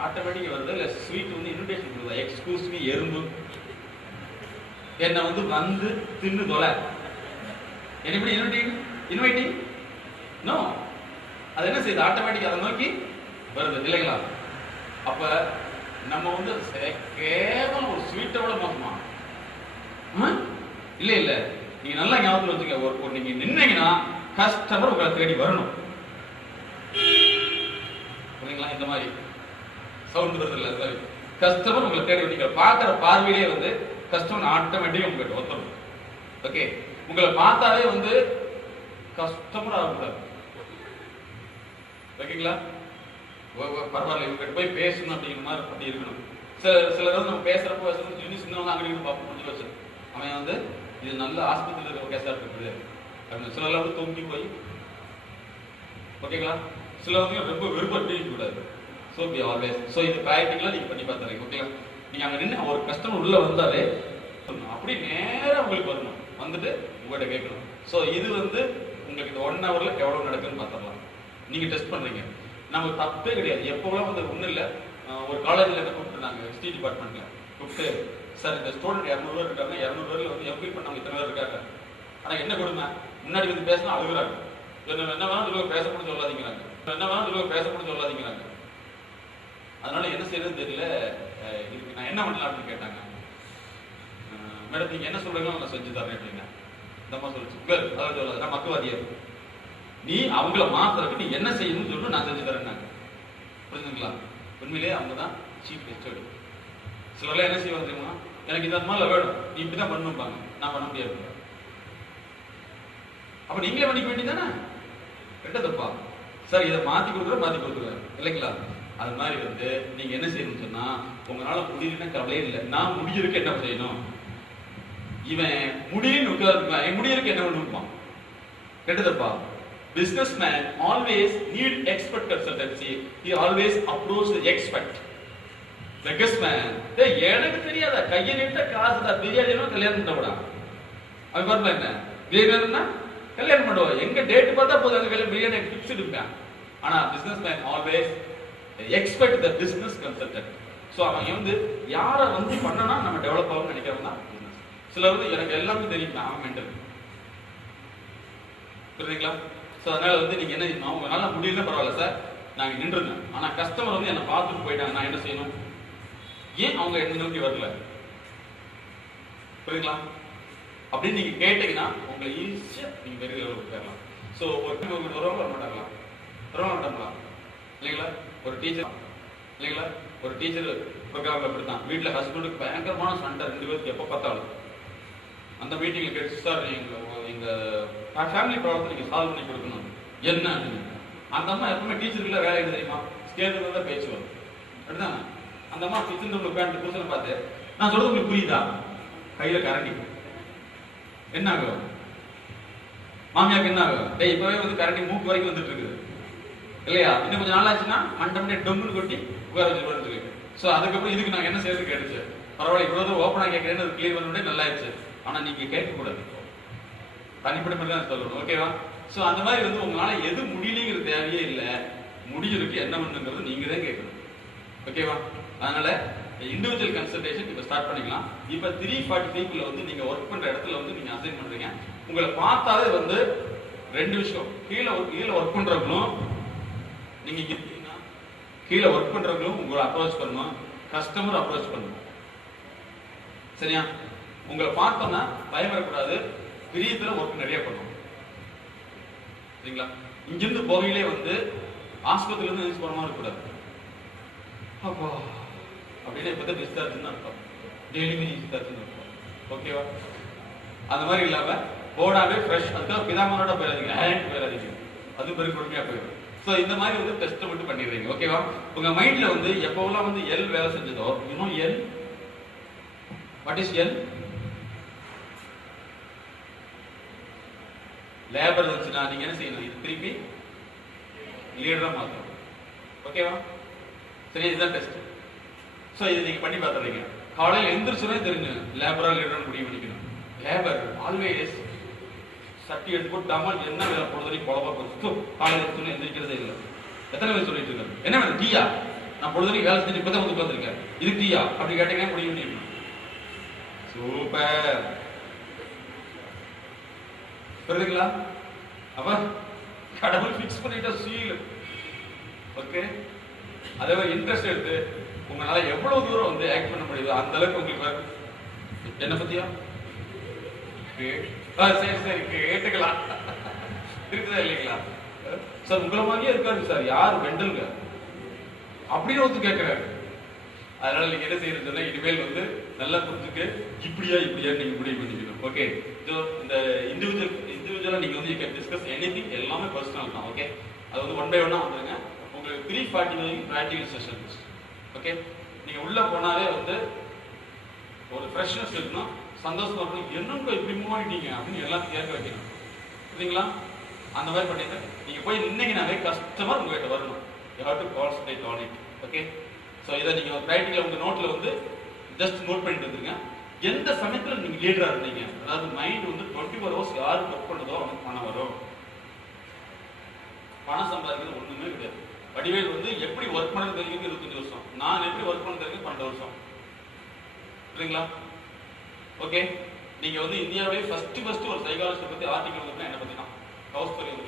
ஆட்டோமேட்டிக் வருது, இல்லை ஸ்வீட் வந்து இன்விடேஷன் கொடுக்குதா, எக்ஸ்கூஸ் மீ எறும்பு, என்னை வந்து தின்னு தொலை, எப்படி இன்வைட்டிங் நோ, அது என்ன செய்யுது, ஆட்டோமேட்டிக் அதை நோக்கி வருது இல்லைங்களா? அப்ப நம்ம வந்து கேவலம் ஒரு ஸ்வீட்டை விட மோசமா இல்ல இல்ல, நீங்க நல்லா ஞாபகத்தில் வச்சுக்க, நீங்க நின்னீங்கன்னா கஸ்டமர் உங்களை தேடி வரணும். புரியுங்களா? இந்த மாதிரி சவுண்ட் வருது இல்ல, கஸ்டமர் உங்களை தேடி நீங்க பாக்குற பார்வையிலே வந்து கஸ்டமர் ஆட்டோமேட்டிக்கா உங்ககிட்ட வந்துடும். ஓகே, உங்களை பார்த்தாலே வந்து கஸ்டமர் ஆகக்கூடாது. ஓகேங்களா? பரவாயில்ல, இவங்க போய் பேசணும் அப்படிங்கிற மாதிரி அப்படி இருக்கணும். சிலர் வந்து நம்ம பேசுறப்போ சின்னவங்க அங்கே பார்ப்போம், முடிஞ்சு வச்சு அவன் வந்து இது நல்ல ஆஸ்பத்திரியில் இருக்க கேஸா இருக்குது அப்படின்னு சிலர்லாம் வந்து தூங்கி போய், ஓகேங்களா? சில வந்து ரொம்ப விருப்பம் கூடாது. ஸோ பி ஆல்வேஸ், ஸோ இது ப்ராக்டிக்கலாக நீங்கள் பண்ணி பார்த்துறீங்க. ஓகேங்களா? நீங்கள் அங்கே நின்று ஒரு கஸ்டமர் உள்ள வந்தாலே அப்படி நேரம் உங்களுக்கு வரணும், வந்துட்டு உங்கள்கிட்ட கேட்கணும். ஸோ இது வந்து உங்களுக்கு இந்த 1 hourல எவ்வளோ நடக்குன்னு பார்த்துடலாம். நீங்கள் டெஸ்ட் பண்ணுறீங்க, நமக்கு தப்பே கிடையாது. எப்போலாம் வந்து ஒன்றும் இல்லை, ஒரு காலேஜில் என்ன கூப்பிட்டுருந்தாங்க, ஹிஸ்ட்ரி டிபார்ட்மெண்ட்டில் கூப்பிட்டு, சார் இந்த ஸ்டூடெண்ட் 200 பேர் இருக்காங்க, 200 பேரில் வந்து எம்பில் பண்ணவங்க இத்தனை பேர் இருக்காங்க, ஆனால் என்ன கொடுமை, முன்னாடி வந்து பேசினா அழுகுறாங்க, என்ன வேணாலும் சொல்லுவாங்க, பேசப்படும் சொல்லாதீங்கிறாங்க, என்ன வேணாலும் சொல்லுவாங்க, பேசப்படும் சொல்லாதீங்கிறாங்க. அதனால என்ன செய்யறதுன்னு தெரியல, இதுக்கு நான் என்ன பண்ணலாம் அப்படின்னு கேட்டாங்க. மேடம் நீங்க என்ன சொல்றீங்களோ நான் செஞ்சு தரேன் அப்படின்னா, இந்த அம்மா சொல்லிச்சு, அதாவது சொல்லாது, நான் மக்குவாதியா இருக்கும், நீ அவங்கள மாத்துறதுக்கு நீ என்ன செய்யணும்னு சொல்லி நான் செஞ்சு தரேன்னாங்க. புரிஞ்சுங்களா? உண்மையிலேயே அவங்க தான் சீஃப் கெஸ்ட். சிலர்லாம் என்ன செய்வாங்க தெரியுமா, எனக்கு இந்த மாதிரி வேணும், நீ இப்படிதான் பண்ணணும்பாங்க, நான் பண்ண முடியாது. அப்ப நீங்களே பண்ணிக்க வேண்டியதானே, கெட்டதப்பா சார், இதை மாத்தி கொடுக்குறேன் இல்லைங்களா? அது மாதிரி வந்து நீங்க என்ன செய்யணும்னு சொன்னா, உங்களால முடியலன்னா கவலையே இல்லை, நான் முடியிருக்கு என்ன செய்யணும், இவன் முடியுன்னு உட்கார்ந்து முடியிருக்கு என்ன பண்ணுவான், கெட்டதப்பா. Businessman always need expert consultancy. He always approach the expert. Businessman, எனக்கு தெரியாத கையை நீட்ட காசு தான், பிரியாணினா கல்யாணம் பண்ண அவன் பாருமா என்ன பிரியாணினா கல்யாணம் பண்ணுவோம், எங்க டேட் பார்த்தா போதும், அங்க பிரியாணி டிப்ஸ் இருப்பேன். ஆனா businessman always expect the business consultant. So அவன் வந்து யாரை வந்து பண்ணனா நம்ம டெவலப் ஆகும்னு நினைக்கிறவங்க தான் பிசினஸ். சிலர் வந்து எனக்கு எல்லாமே தெரியும், அவன் மென்டல். புரியுதுங்களா? ஸோ அதனால வந்து நீங்க என்ன செய்யணும், அவங்க நல்லா முடியல பரவாயில்ல சார், நாங்க நின்றுருந்தேன், ஆனா கஸ்டமர் வந்து என்னை பார்த்துட்டு போயிட்டாங்க, நான் என்ன செய்யணும், ஏன் அவங்க என்ன நோக்கி வரல, புரியுதுங்களா? அப்படின்னு நீங்க கேட்டீங்கன்னா உங்களை ஈஸியா நீங்க பெரிய லெவலுக்கு போயிடலாம். ஸோ ஒரு வரவங்க வர மாட்டாங்களா இல்லைங்களா? ஒரு டீச்சர் இல்லைங்களா, ஒரு டீச்சர் ப்ரோக்ராம் அப்படித்தான், வீட்டில் ஹஸ்பண்டுக்கு பயங்கரமான சண்டை, 2 பேருக்கு எப்போ பார்த்தாலும். அந்த மீட்டிங்ல கேட்டு, சார் எங்க ஃபேமிலி ப்ராப்ளத்தை நீங்க சால்வ் பண்ணி கொடுக்கணும் என்ன. அந்த அம்மா எப்பவுமே டீச்சருக்குள்ள வேலை என்ன தெரியுமா, ஸ்டேஜ்ல தான் பேச்சு வரும், அப்படிதானே? அந்த அம்மா கிச்சன் ரூம்ல உட்காந்து புருஷனை பார்த்து, நான் சொல்றது உங்களுக்கு புரியுதா, கையில கரண்டி என்ன ஆகும், மாமியாருக்கு என்ன ஆகும், இப்பவே வந்து கரண்டி மூக்கு வரைக்கும் வந்துட்டு இருக்குது இல்லையா, இன்னும் கொஞ்சம் நாள் ஆச்சுன்னா மண்டே டொங்குன்னு கொட்டி உட்கார வச்சு. ஸோ அதுக்கப்புறம் இதுக்கு நாங்கள் என்ன செய்யறது கேட்டுச்சு, பரவாயில்ல இவ்வளவு ஓப்பனாக கேட்கறேன்னு அது கிளியர் பண்ணி நல்லா ஆயிடுச்சு. ஆனா நீங்க கேட்கக்கூடாது, தனிப்பட்ட மாதிரி தான் சொல்லணும். ஓகேவா? ஸோ அந்த மாதிரி வந்து உங்களால எது முடியலைங்கிற தேவையே இல்லை, முடிஞ்சிருக்கு என்ன பண்ணுங்கிறது நீங்க தான் கேட்கணும். ஓகேவா? அதனால இண்டிவிஜுவல் கன்சல்டேஷன் இப்போ ஸ்டார்ட் பண்ணிக்கலாம். இப்போ 345 வந்து நீங்க ஒர்க் பண்ற இடத்துல வந்து நீங்க அசைன் பண்றீங்க. உங்களை பார்த்தாலே வந்து 2 விஷயம், கீழே ஒர்க் பண்றவங்களும் நீங்க கீழே ஒர்க் பண்றவங்களும் உங்களை அப்ரோச் பண்ணணும், கஸ்டமர் அப்ரோச் பண்ணணும். சரியா? உங்களை பார்த்தோம்னா பயம் வரக்கூடாது, பிரியத்துல ஒர்க் நிறைய பண்ணும். சரிங்களா? இங்கிருந்து போகையிலே வந்து ஆஸ்பத்திரியில இருந்து யூஸ் பண்ணாம இருக்கக்கூடாது. அப்போ அப்படின்னு இப்ப டிஸ்சார்ஜ்னு அர்த்தம், டெய்லி டிஸ்சார்ஜ்னு அர்த்தம். ஓகேவா? அந்த மாதிரி இல்லாம போடாவே ஃப்ரெஷ், அதுக்காக பிதாமனோட போயிடாதீங்க, போயிடாதீங்க, அது பெரிய கொடுமையா போயிடும். ஸோ இந்த மாதிரி வந்து டெஸ்ட் மட்டும் பண்ணிடுறீங்க. ஓகேவா? உங்க மைண்ட்ல வந்து எப்போலாம் வந்து எல் வேலை செஞ்சதோ, இன்னும் L, what is L, labour இருந்துச்சுன்னா நீங்க என்ன செய்யணும், இது திருப்பி லீடரா மாத்தணும். ஓகேவா? சரி, இதுதான் டெஸ்ட். ஸோ இது நீங்க பண்ணி பார்த்துறீங்க. காலையில் எந்திரிச்சுனே தெரிஞ்சு லேபரா லீடர் முடிவு பண்ணிக்கணும். லேபர் ஆல்வேஸ் சட்டி எடுத்து போட்டு டமால் என்ன வேலை பொழுதுனி குழப்பா கொடுத்து காலையில் எடுத்துன்னு எந்திரிக்கிறதே இல்லை. எத்தனை பேர் சொல்லிட்டு இருக்காரு, என்ன வேணும் டீயா, நான் பொழுதுனி வேலை செஞ்சு இப்பதான் வந்து உட்காந்துருக்கேன், இது டீயா அப்படி கேட்டீங்கன்னா முடிவு பண்ணிக்கணும். சூப்பர், புரியுதுங்களா? அப்ப கடவுள் பிக்ஸ் பண்ணிட்ட சீல். ஓகே, அதே மாதிரி இன்ட்ரெஸ்ட் எடுத்து உங்களால எவ்வளவு தூரம் வந்து ஆக்ட் பண்ண முடியுதோ அந்த அளவுக்கு உங்களுக்கு என்ன பத்தியா சரி சரி கேட்டுக்கலாம் இருக்குதா இல்லைங்களா? சார் உங்களை மாதிரியே இருக்காரு சார், யார் வெண்டலுங்க அப்படின்னு ஒருத்தர் கேட்கிறாரு. அதனால நீங்க என்ன செய்யறது சொன்னா இனிமேல் வந்து நல்லா புரிஞ்சுட்டு இப்படியா நீங்க முடிவு பண்ணிக்கணும். ஓகே, இந்த இண்டிவிஜுவலா நீங்க வந்து யூ கேன் டிஸ்கஸ் எனிதிங், எல்லாமே பர்சனல் தான். ஓகே, அது வந்து 1 by 1 வந்துருங்க. உங்களுக்கு 340 பிராக்டிகல் செஷன்ஸ். ஓகே, நீங்க உள்ள போனாலே வந்து ஒரு ஃப்ரெஷ்னஸ் இருக்கணும், சந்தோஷமா இருக்கணும், என்னங்க இப்படி மூவ் ஆகிட்டீங்க அப்படின்னு எல்லாத்தையும் கேட்க வைக்கணும். சரிங்களா? அந்த மாதிரி பண்ணிட்டு நீங்க போய் நின்னீங்கனாவே கஸ்டமர் உங்ககிட்ட வரணும். You have to concentrate on it. Okay, so இதை நீங்க பிராக்டிகலா உங்க நோட்ல வந்து ஜஸ்ட் நோட் பண்ணிட்டு வந்துருங்க. எந்த சமயத்துல நீங்க லீடரா இருந்தீங்க, அதாவது மைண்ட் வந்து 24 hours யாருக்கு ஒர்க் பண்ணதோ அவனுக்கு பணம் வரும். பணம் சம்பாதிக்கிறது ஒண்ணுமே கிடையாது. வடிவேல் வந்து எப்படி ஒர்க் பண்ணது தெரியும் 25 வருஷம், நான் எப்படி ஒர்க் பண்ண தெரியும் 12 வருஷம். சரிங்களா? ஓகே, நீங்க வந்து இந்தியாவிலே ஃபர்ஸ்ட் ஒரு சைக்காலஜிஸ்ட் பத்தி ஆர்டிகல் வந்து என்ன பத்தி தான் கவுஸ்தரி வந்து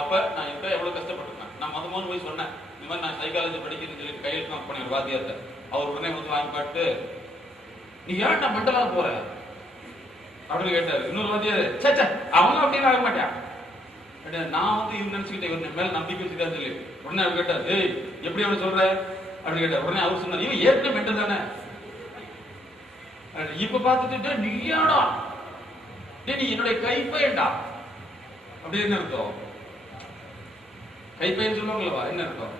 அப்ப நான் இப்ப எவ்வளவு கஷ்டப்பட்டிருக்கேன். நான் மொதல் போய் சொன்னேன் இந்த மாதிரி நான் சைக்காலஜி படிக்கிறேன்னு சொல்லி கையெழுத்து நான் பண்ண வாத்தியார்ட்ட. அவர் உடனே வந்து வாங்கி பாட்டு நீ ஏன்டா மெண்டலா போற அப்படின்னு கேட்டாரு. இன்னொரு வாத்தியாரு சேச்சா அவங்க அப்படின்னு ஆக மாட்டேன். நான் வந்து இவங்க நினைச்சுக்கிட்டேன் இவன் மேல நம்பிக்கை வச்சுக்கான்னு சொல்லி உடனே அவர் கேட்டார், ஏய் எப்படி அவனை சொல்ற அப்படின்னு கேட்டார். உடனே அவர் சொன்னார், இவன் ஏற்கனவே மெண்டல் தானே. இப்ப பார்த்துட்டு நீயாடா நீ என்னுடைய கைப்பையன்டா அப்படின்னு அர்த்தம். கைப்பையன் சொல்லுவாங்களா, என்ன அர்த்தம்?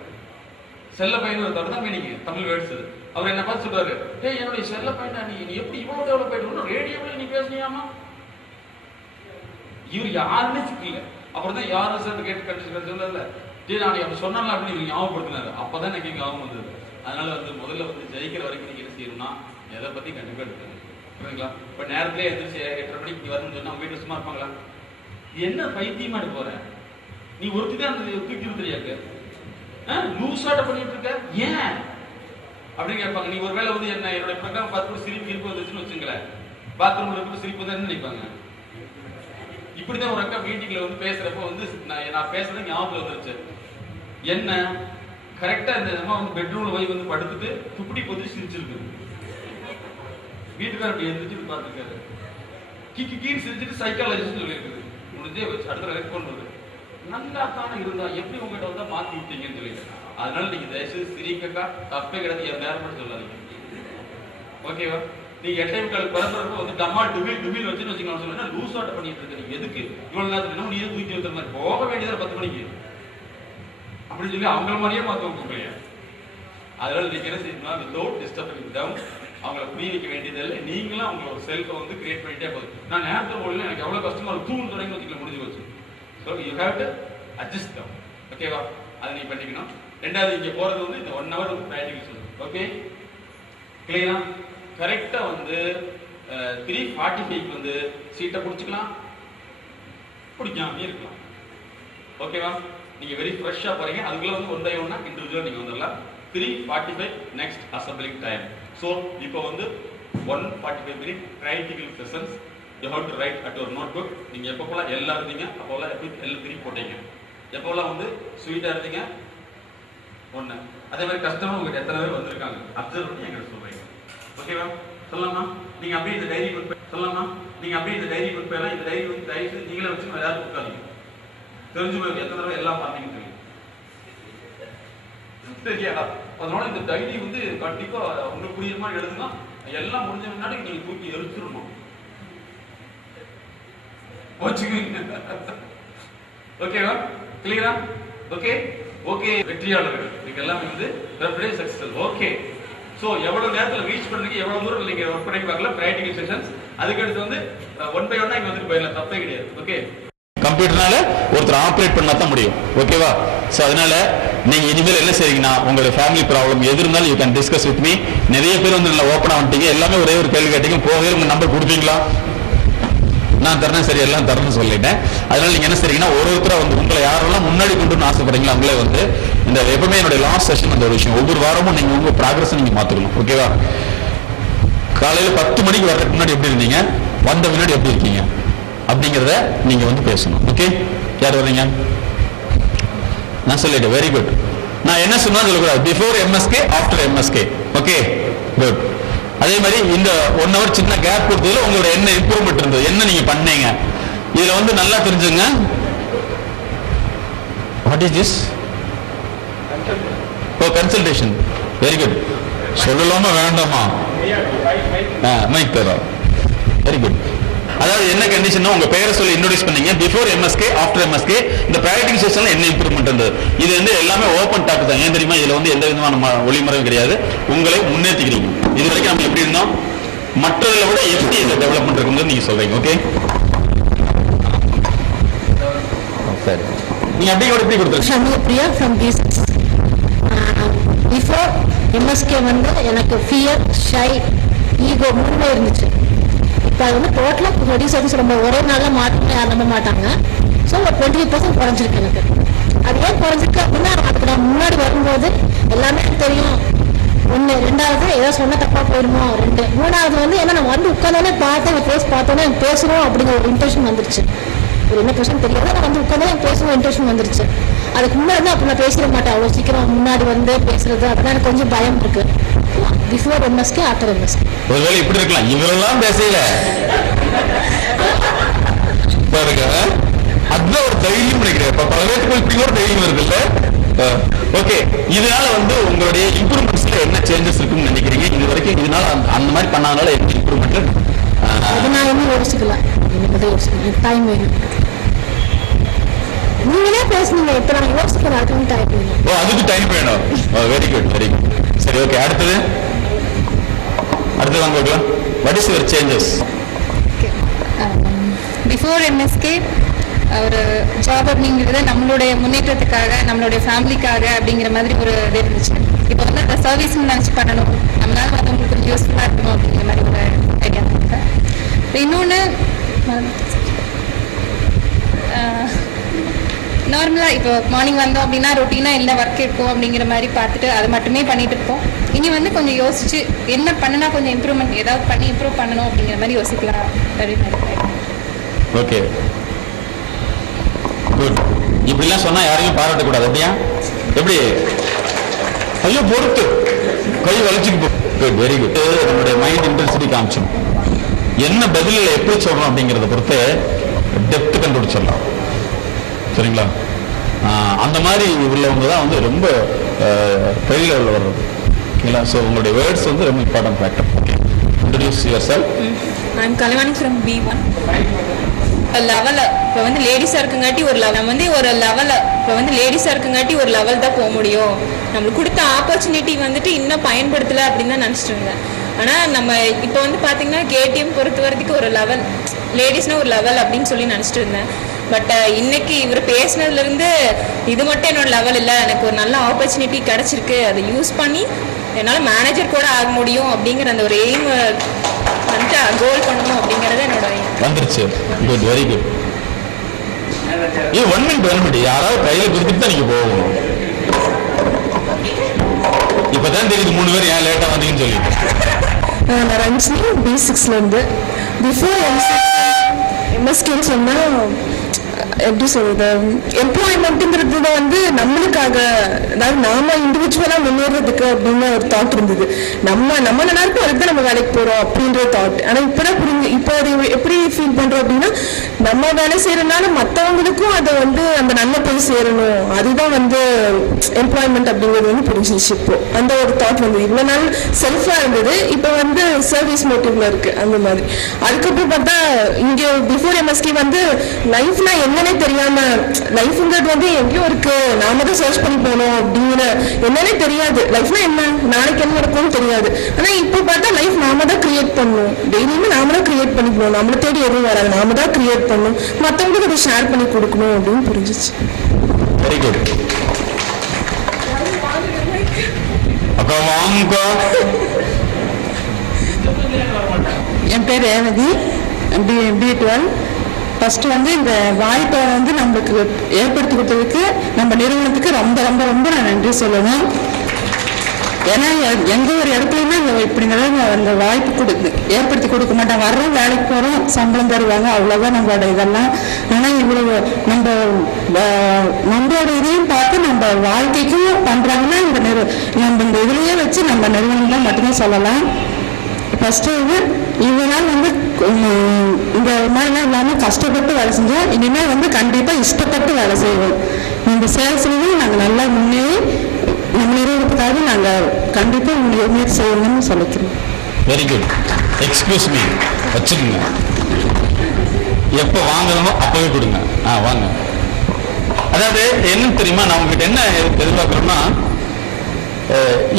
செல்ல பையன் ஒரு தான் மீனிங் தமிழ் வேர்ட்ஸ். அவர் என்ன பார்த்து சொல்றாரு, ஏய் என்னுடைய செல்ல பையனா நீ எப்படி இவ்வளவு டெவலப் ஆயிட்டு ரேடியோவில் நீ பேசுனியாமா? இவர் யாருன்னு சிக்கல. அப்புறம் தான் யாரும் சேர்ந்து கேட்டு கண்டிச்சு சொல்லல, நான் அப்படி சொன்னால அப்படின்னு இவங்க ஞாபகப்படுத்தினாரு. அப்பதான் எனக்கு இங்க ஞாபகம் வந்தது. அதனால வந்து முதல்ல வந்து ஜெயிக்கிற வரைக்கும் நீங்க என்ன செய்யணும்னா எதை பத்தி கண்டிப்பா எடுத்துக்கணும். புரியுங்களா? இப்ப நேரத்திலே எந்திரிச்சு 8:30 மணிக்கு வரணும்னு சொன்னா அவங்க வீட்டுல சும்மா இருப்பாங்களா? என்ன பைத்தியமா எடுக்க போற நீ ஒருத்திதான் அந்த தூக்கி தெரியாது லூசாட்ட பண்ணிட்டு இருக்க ஏன் அப்படின்னு கேட்பாங்க. நீ ஒருவேளை வந்து என்ன என்னோட ப்ரோக்ராம் பார்த்து சிரிப்பு இருப்பு வந்துச்சுன்னு வச்சுங்களேன், பாத்ரூம்ல இருக்கு சிரிப்பு தான் நினைப்பாங்க. இப்படிதான் ஒரு அக்கா மீட்டிங்ல வந்து பேசுறப்ப வந்து நான் பேசுறது ஞாபகம் வந்துருச்சு. என்ன கரெக்டா இந்த வந்து பெட்ரூம்ல போய் வந்து படுத்துட்டு துப்படி பொதிச்சு சிரிச்சிருக்கு. வீட்டுக்கார அப்படி எழுந்திரிச்சு பார்த்துருக்காரு. கீன்னு சிரிச்சுட்டு சைக்காலஜிஸ்ட் சொல்லியிருக்குது. முடிஞ்சே வச்சு அடுத்த ரெஸ்பாண்ட் வருது. நல்லா தானே இருந்தா எப்படி உங்ககிட்ட வந்தா மாத்தி விட்டீங்கன்னு சொல்லிட்டு. அதனால நீங்க தயவுசெய்து சிரிக்கா தப்பே கிடையாது, என் நேரம் மட்டும் சொல்லாதீங்க. ஓகேவா? நீ 8:15 பரபரப்பு வந்து டம்மா டுபில் வச்சுன்னு வச்சுக்கலாம் சொல்லுங்க. லூஸ் ஆட்ட பண்ணிட்டு இருக்க நீங்க எதுக்கு இவ்வளவு நேரத்துல நீ தூக்கி வைக்கிற மாதிரி போக வேண்டியது 10 மணிக்கு அப்படின்னு சொல்லி அவங்கள மாதிரியே மாத்துவோம் உங்களைய. அதனால நீங்க என்ன செய்யணும்னா வித்தவுட் டிஸ்டர்பிங் தம் அவங்களை புரிய வைக்க வேண்டியது இல்லை. நீங்களும் அவங்களோட செல்ஃபை வந்து கிரியேட் பண்ணிட்டே போகுது. நான் நேரத்தில் போடல எனக்கு எவ்வளவு கஷ்டமா இருக்கும் தூண் தொடங்கி வச்சுக்கல முடிஞ்சு வச்சு. So you have to adjust them. ஓகேவா? அதை நீ பண்ணிக்கணும். ரெண்டாவது இங்க போறது வந்து இந்த 1 hour பிராக்டிகல் சொல்லணும். ஓகே, கிளியரா? கரெக்டா வந்து 3:45 வந்து சீட்டை பிடிச்சிக்கலாம், பிடிக்காம இருக்கலாம். ஓகேவா? நீங்க வெரி ஃப்ரெஷ்ஷா போறீங்க. அதுக்குள்ள வந்து 1 by 1 இண்டிவிஜுவலா நீங்க வந்துடலாம். 3:45 நெக்ஸ்ட் அசம்பிளிங் டைம். ஸோ இப்போ வந்து 1:45 minute practical sessions. You have to write at your notebook. நீங்க எப்போலாம் எல்லாம் இருந்தீங்க அப்போலாம் எப்படி எல்லாம் திருப்பி போட்டீங்க, எப்போலாம் வந்து ஸ்வீட்டா இருந்தீங்க ஒண்ணு. அதே மாதிரி கஸ்டமர் உங்களுக்கு எத்தனை பேர் வந்திருக்காங்க அப்சர்வ் பண்ணி எங்களுக்கு சொல்றீங்க. ஓகேவா? சொல்லலாமா? நீங்க அப்படியே இந்த டைரி புக் சொல்லலாமா? நீங்க அப்படியே இந்த டைரி புக் பேலாம் இந்த டைரி வந்து டைரி நீங்களே வச்சு யாரும் கொடுக்காதீங்க. தெரிஞ்சு போய் எத்தனை தடவை எல்லாம் பார்த்தீங்கன்னு தெரியும். சரியா? அதனால இந்த டைரி வந்து கண்டிப்பா உங்களுக்கு புரியுற மாதிரி எழுதுனா எல்லாம் முடிஞ்ச முன்னாடி நீங்க தூக்கி எரிச்சிடணும். ஓகேவா? கிளியரா? ஓகே ஓகே வெற்றியாளர்கள் நீங்க எல்லாம் வந்து சக்சஸ். ஓகே, சோ எவ்வளவு நேரத்துல ரீச் பண்றீங்க, எவ்வளவு தூரம் நீங்க ஒர்க் பண்ணி பார்க்கல. பிராக்டிகல் செஷன்ஸ் அதுக்கடுத்து வந்து 1 by 1 இங்க வந்துட்டு போயிடலாம், தப்பே கிடையாது. ஓகே, கம்ப்யூட்டர்னால ஒருத்தர் ஆப்ரேட் பண்ணா தான் முடியும். ஓகேவா? சோ அதனால நீங்க இனிமேல் என்ன செய்றீங்கன்னா உங்களுடைய ஃபேமிலி ப்ராப்ளம் எது இருந்தாலும் you can discuss with me. நிறைய பேர் வந்து நல்லா ஓப்பனா வந்துட்டீங்க, எல்லாமே ஒரே ஒரு கேள்வி கேட்டீங்க, போகவே உங்க நம்பர் கொடுப்பீங்களா? நான் தரேன், சரி எல்லாம் தரேன்னு சொல்லிட்டேன். அதனால நீங்க என்ன செய்றீங்கன்னா ஒருத்தரா வந்து உங்களை யாரெல்லாம் முன்னாடி கொண்டு ஆசைப்படுறீங்களோ அவங்களே வந்து இந்த எப்பவுமே என்னுடைய லாஸ்ட் செஷன் அந்த ஒரு விஷயம், ஒவ்வொரு வாரமும் நீங்க உங்க ப்ராக்ரஸ் நீங்க மாத்துக்கணும். ஓகேவா? காலையில 10 மணிக்கு வர்றதுக்கு முன்னாடி எப்படி இருந்தீங்க, வந்த முன்னாடி எப்படி இருக்கீங்க அப்படிங்கிறத நீங்க வந்து பேசணும். ஓகே, யார் வர்றீங்க? நான் சொல்லிட்டேன், வெரி குட். நான் என்ன சொன்னா சொல்லக்கூடாது, before MSK after MSK. Okay, good. அதே மாதிரி இந்த 1 hour சின்ன கேப் கொடுத்ததுல உங்களோட என்ன இம்ப்ரூவ்மெண்ட் இருந்தது, என்ன நீங்க பண்ணீங்க, இதுல வந்து நல்லா தெரிஞ்சுங்க. What is this? Oh, consultation. Very good. சொல்லலாமா வேண்டாமா? மைக் தரோம். Very good. அதாவது என்ன கண்டிஷன், உங்க பெயரை சொல்லி இன்ட்ரோடியூஸ் பண்ணீங்க, பிஃபோர் எம்எஸ்கே ஆஃப்டர் எம்எஸ்கே, இந்த ப்ரைவேட்டிங் செஷன்ல என்ன இம்ப்ரூவ்மெண்ட் இருந்தது. இது வந்து எல்லாமே ஓப்பன் டாக் தான். ஏன் தெரியுமா? இதுல வந்து எந்த விதமான ஒளிமுறையும் கிடையாது. உங்களை முன்னேற்றிக்கிறீங்க. இது வரைக்கும் நம்ம எப்படி இருந்தோம், மற்றதை விட எப்படி இந்த டெவலப்மெண்ட் இருக்குன்னு நீங்க சொல்றீங்க. ஓகே, சரி. நீங்க அப்படியே எப்படி கொடுத்துருக்கீங்க? Priya from business. Before MSK வந்து எனக்கு ஃபியர், ஷை, ஈகோ 3 இருந்துச்சு. இப்போ அது வந்து டோட்டலாக ரெடியூஸ் ஆகிடுச்சு. நம்ம ஒரே நாளில் மாற்றணும், யாரும் நம்ப மாட்டாங்க. ஸோ ஒரு 28% குறைஞ்சிருக்கு எனக்கு. அது ஏன் குறைஞ்சிருக்கு அப்படின்னா, அதுக்கு நான் முன்னாடி வரும்போது எல்லாமே தெரியும். 1, 2வது ஏதோ சொன்ன தப்பா போயிடுமோ, 2, 3வது வந்து ஏன்னா நம்ம வந்து உட்காந்தோடனே பார்த்தேன், ஃபேஸ் பார்த்தோன்னே பேசணும் அப்படிங்கிற ஒரு இன்டென்ஷன் வந்துருச்சு. ஒரு என்ன பிரச்சனை தெரியாது, நான் வந்து உட்காந்து பேசணும் இன்டென்ஷன் வந்துருச்சு. அதுக்கு முன்னாடி வந்து அப்போ நான் பேசிட மாட்டேன், அவ்வளோ சீக்கிரம் முன்னாடி வந்து பேசுறது, அதெல்லாம் எனக்கு கொஞ்சம் பயம் இருக்கு. Before MSK after MSK. ஒருவேளை இப்படி இருக்கலாம், இவரெல்லாம் பேசல பாருங்க, அதுதான் ஒரு தைரியம் நினைக்கிறேன். இப்ப பல பேருக்கு ஒரு தைரியம் வருது இல்ல? ஓகே, இதனால வந்து உங்களுடைய இம்ப்ரூவ்மெண்ட்ஸ்ல என்ன சேஞ்சஸ் இருக்குன்னு நினைக்கிறீங்க? இது வரைக்கும் இதனால அந்த மாதிரி பண்ணாதனால என்ன இம்ப்ரூவ்மெண்ட்? அது நான் இன்னும் யோசிக்கலாம், எனக்கு டைம் வேணும். நீங்களே பேசுனீங்க, இப்ப நான் யோசிக்கிறேன், அதுக்கு டைம் வேணும். ஓ, அதுக்கு டைம் வேணும். Very good, very good. சரி, ஓகே. அடுத்தது வாங்க பார்க்கலாம். What is your changes? Before MSK ஒரு ஜாப் அப்படிங்கிறது நம்மளுடைய முன்னேற்றத்துக்காக, நம்மளுடைய ஃபேமிலிக்காக அப்படிங்கிற மாதிரி ஒரு இது இருந்துச்சு. இப்போ வந்து அந்த சர்வீஸ்ன்னு நினச்சி பண்ணணும், நம்மளால வந்து உங்களுக்கு கொஞ்சம் யூஸ்ஃபுல்லாக இருக்கணும் அப்படிங்கிற மாதிரி ஒரு ஐடியா இருந்தது. இன்னொன்று நார்மலாக இப்போ மார்னிங் வந்தோம் அப்படின்னா ரொட்டீனாக இல்லை ஒர்க் இருக்கும் அப்படிங்கிற மாதிரி பார்த்துட்டு அதை மட்டுமே பண்ணிட்டு இருப்போம். இனி வந்து கொஞ்சம் யோசிச்சு என்ன பண்ணுனா கொஞ்சம் இம்ப்ரூவ்மெண்ட் ஏதாவது பண்ணி இம்ப்ரூவ் பண்ணணும் அப்படிங்கிற மாதிரி யோசிக்கலாம் அப்படின்னு நினைக்கிறேன். Okay, good. இப்படிலாம் சொன்னா யாரையும் பாராட்டக்கூடாது. அப்படியா? எப்படி? ஐயோ பொறுத்து கை வலிச்சுக்கு போ. Good, very good. நம்மளுடைய மைண்ட் இன்டென்சிட்டி காமிச்சோம். என்ன பதிலில் எப்படி சொல்றோம் அப்படிங்கிறத பொறுத்து டெப்த் கண்டுபிடிச்சிடலாம். சரிங்களா? அந்த மாதிரி உள்ளவங்க தான் வந்து ரொம்ப பெரிய லெவலில் வர்றது. ஓகேங்களா? ஸோ உங்களுடைய வேர்ட்ஸ் வந்து ரொம்ப important factor. Okay, introduce your self. I'm Kalaivani from B1. லெவலில் இப்போ வந்து லேடிஸாக இருக்குங்காட்டி ஒரு லெவல், நம்ம வந்து ஒரு லெவலில் இப்போ வந்து லேடிஸாக இருக்குங்காட்டி ஒரு லெவல் தான் போக முடியும். நம்மளுக்கு கொடுத்த ஆப்பர்ச்சுனிட்டி வந்துட்டு இன்னும் பயன்படுத்தலை அப்படின்னு தான் நினச்சிட்டு இருந்தேன். ஆனால் நம்ம இப்போ வந்து பார்த்தீங்கன்னா KTM பொறுத்த வரைக்கும் ஒரு லெவல், லேடிஸ்னால் ஒரு லெவல் அப்படின்னு சொல்லி நினச்சிட்டு இருந்தேன். பட் இன்னைக்கு இவர் பேசினதுலேருந்து இது மட்டும் என்னோட லெவல் இல்லை, எனக்கு ஒரு நல்ல ஆப்பர்ச்சுனிட்டி கிடச்சிருக்கு, அதை யூஸ் பண்ணி என்னால் மேனேஜர் கூட ஆக முடியும் அப்படிங்கிற அந்த ஒரு எய்ம் வந்துட்டு கோல் பண்ணணும் அப்படிங்கிறது என்னோட வந்துருச்சு. Good, very good. இது 1 minute யாராவது கையில கொடுத்துட்டு தான் நீங்க போகணும். இப்பதான் தெரியுது 3 பேர் ஏன் லேட்டா வந்தீங்கன்னு சொல்லிட்டு. நான் ரஞ்சினி B6ல இருந்து. பிஃபோர் எம்எஸ்கேன்னு சொன்னா எப்படி சொல்றது, எம்ப்ளாய்மெண்ட்டுங்கிறது வந்து நம்மளுக்காக, அதாவது நாம இண்டிவிஜுவலா முன்னேறதுக்கு அப்படின்னு ஒரு தாட் இருந்தது. நம்ம நினைப்பு அதுக்கு தான் நம்ம வேலைக்கு போறோம் அப்படின்ற தாட். ஆனா இப்பதான் புரிஞ்சு, இப்போ அது எப்படி ஃபீல் பண்றோம் அப்படின்னா, நம்ம வேலை செய்யறதுனால மற்றவங்களுக்கும் அதை வந்து அந்த நன்மை போய் சேரணும், அதுதான் வந்து எம்ப்ளாய்மெண்ட் அப்படிங்கிறது வந்து புரிஞ்சிச்சு. இப்போ அந்த ஒரு தாட் வந்து இவ்வளவு நாள் செல்ஃபா இருந்தது, இப்போ வந்து சர்வீஸ் மோட்டிவ்ல இருக்கு அந்த மாதிரி. அதுக்கப்புறம் பார்த்தா இங்க பிஃபோர் எம்எஸ்கே வந்து லைஃப்னா என்ன என்னன்னே தெரியாம லைஃப்ங்கிறது வந்து எங்கேயும் இருக்கு, நாம தான் சர்ச் பண்ணி போகணும் அப்படிங்கிற என்னன்னே தெரியாது. லைஃப்னா என்ன, நாளைக்கு என்ன நடக்கும்னு தெரியாது. ஆனா இப்போ பார்த்தா லைஃப் நாம தான் கிரியேட் பண்ணணும், டெய்லியுமே நாம தான் கிரியேட் பண்ணிக்கணும், நம்மளை தேடி எதுவும் வராது, நாம தான் கிரியேட் பண்ணணும், மற்றவங்களுக்கு அதை ஷேர் பண்ணி கொடுக்கணும் அப்படின்னு புரிஞ்சிச்சு. Very good. அக்கா வாங்கக்கா. என் பேர் ரேவதி, B12. ஃபஸ்ட்டு வந்து இந்த வாய்ப்பை வந்து நம்மளுக்கு ஏற்படுத்தி கொடுத்ததுக்கு நம்ம நிறுவனத்துக்கு ரொம்ப ரொம்ப ரொம்ப நான் நன்றி சொல்லணும். ஏன்னா எந்த ஒரு இடத்துலையுமே இப்படிங்கிறத அந்த வாய்ப்பு ஏற்படுத்தி கொடுக்க மாட்டாங்க. வர்றோம், வேலைக்கு போகிறோம், சம்பளம் தருவாங்க, அவ்வளோதான் நம்மளோட இதெல்லாம். ஆனால் இவ்வளவு நம்மளோட இதையும் பார்த்து நம்ம வாழ்க்கைக்கும் பண்ணுறாங்கன்னா நம்ம இந்த இதுலேயே வச்சு நம்ம நிறுவனம்லாம் மட்டும்தான் சொல்லலாம். ஃபஸ்ட்டு இவனால் வந்து இந்த மாதிரிலாம் இல்லாமல் கஷ்டப்பட்டு வேலை செஞ்சோம். இனிமேல் வந்து கண்டிப்பாக இஷ்டப்பட்டு வேலை செய்வோம். இந்த சேல்ஸ்லையும் நாங்கள் நல்லா முன்னேறி நம்ம நிறுவனத்துக்காக நாங்கள் கண்டிப்பாக முயற்சி செய்யணும்னு சொல்லிக்கிறோம். Very good. எக்ஸ்கியூஸ் மீ வச்சுக்கோங்க, எப்போ வாங்கணுமோ அப்போவே கொடுங்க. வாங்க. அதாவது என்ன தெரியுமா, நான் உங்ககிட்ட என்ன எதிர்பார்க்குறோம்னா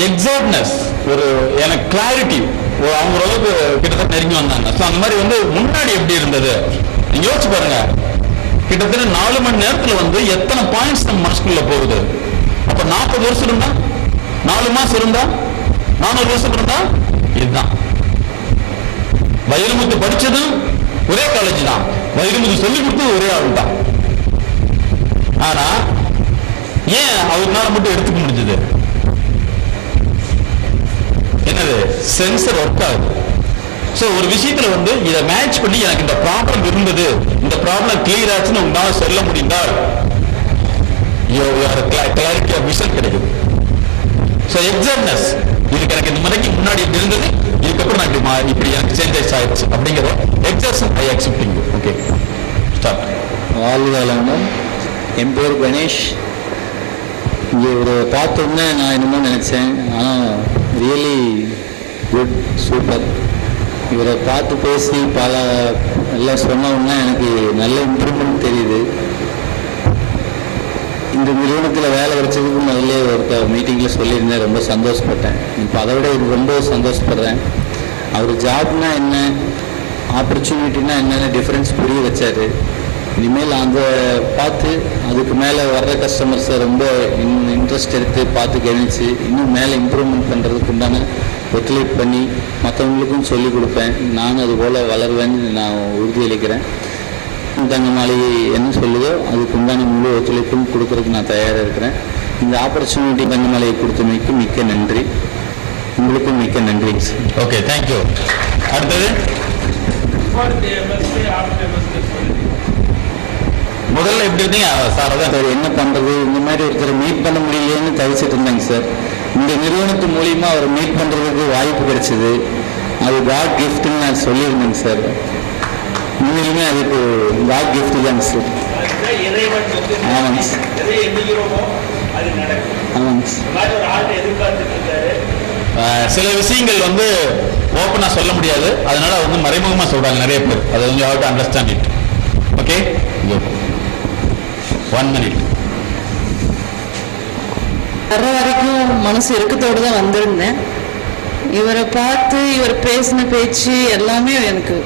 எக்ஸாக்ட்னஸ், ஒரு எனக்கு கிளாரிட்டி, அவங்க அளவுக்கு கிட்டத்தட்ட நெருங்கி வந்தாங்க. ஸோ அந்த மாதிரி வந்து முன்னாடி எப்படி இருந்தது நீங்க யோசிச்சு பாருங்க. கிட்டத்தட்ட 4 மணி நேரத்தில் வந்து எத்தனை பாயிண்ட்ஸ் நம்ம மனசுக்குள்ள போகுது. அப்ப 40 வருஷம் இருந்தா, 4 மாசம் இருந்தா, 400 வருஷம் இருந்தா, இதுதான். வைரமுத்து படிச்சதும் ஒரே காலேஜ் தான், வைரமுத்து சொல்லி கொடுத்தது ஒரே ஆள் தான். ஆனா ஏன் அவர்னால மட்டும் எடுத்துக்க முடிஞ்சது? என்னது, சென்சர் ஒர்க் ஆகுது. ஸோ ஒரு விஷயத்துல வந்து இதை மேட்ச் பண்ணி எனக்கு இந்த ப்ராப்ளம் இருந்தது, இந்த ப்ராப்ளம் கிளியர் ஆச்சுன்னு உங்களால சொல்ல முடிந்தால் கிளாரிட்டி ஆஃப் விஷன் கிடைக்குது. ஸோ எக்ஸாக்ட்னஸ், இதுக்கு எனக்கு இந்த முறைக்கு முன்னாடி இப்படி இருந்தது, இதுக்கப்புறம் நான் இப்படி எனக்கு சேஞ்சஸ் ஆயிடுச்சு அப்படிங்கிற exact I accepting. Okay, start. வாழ்வாளங்க. என் பேர் கணேஷ். இங்கே ஒரு பார்த்தோன்னே நான் என்னமோ நினச்சேன், ஆனால் ரியலி குட், சூப்பர். இவரை பார்த்து பேசி பல எல்லாம் சொன்னோம்னா எனக்கு நல்ல இம்ப்ரூவ்மெண்ட் தெரியுது. இந்த நிறுவனத்தில் வேலை கிடைச்சதுக்கு முதல்ல ஒரு மீட்டிங்கில் சொல்லியிருந்தேன், ரொம்ப சந்தோஷப்பட்டேன். இப்போ அதை விட ரொம்ப சந்தோஷப்படுறேன். அவர் ஜாப்னா என்ன, ஆப்பர்ச்சுனிட்டினா என்னென்ன டிஃப்ரென்ஸ் புரிய வச்சார். இனிமேல் அந்த பார்த்து அதுக்கு மேலே வர்ற கஸ்டமர்ஸை ரொம்ப இன்ட்ரெஸ்ட் எடுத்து பார்த்து கவனித்து இன்னும் மேலே இம்ப்ரூவ்மெண்ட் பண்ணுறதுக்கு உண்டான ஒத்துழைப்பு பண்ணி மற்றவங்களுக்கும் சொல்லிக் கொடுப்பேன். நானும் அதுபோல் வளருவேன்னு நான் உறுதியளிக்கிறேன். தங்க மாளிகை என்ன சொல்லுதோ அதுக்கு உண்டான முழு ஒத்துழைப்பும் கொடுக்கறதுக்கு நான் தயாராக இருக்கிறேன். இந்த ஆப்பர்ச்சுனிட்டி தங்க மாளிகை கொடுத்தமைக்கு மிக்க நன்றி. உங்களுக்கும் மிக்க நன்றி. Okay, thank you. அடுத்தது முதல்ல எப்படி இருந்தீங்க சார்? அதான் சார், என்ன பண்ணுறது, இந்த மாதிரி ஒருத்தரை மீட் பண்ண முடியலையேன்னு தவிச்சிட்டு இருந்தாங்க சார். இந்த நிறுவனத்து மூலிமா அவரை மீட் பண்ணுறதுக்கு வாய்ப்பு கிடைச்சிது. அது காட் கிஃப்ட்னு நான் சொல்லியிருந்தேங்க சார். உண்மையிலுமே அதுக்கு காட் கிஃப்ட் தாங்க சார். ஆமாங்க சார், ஆமாங்க சார். சில விஷயங்கள் வந்து ஓப்பனா சொல்ல முடியாது, அதனால வந்து மறைமுகமா சொல்றாங்க நிறைய பேர். அதை வந்து you have to understand it. Okay, 1 minute. வர்ற வரைக்கும் மனசு இறுக்கத்தோடு தான் வந்திருந்தேன். இவரை பார்த்து இவர் பேசின பேச்சு எல்லாமே எனக்கு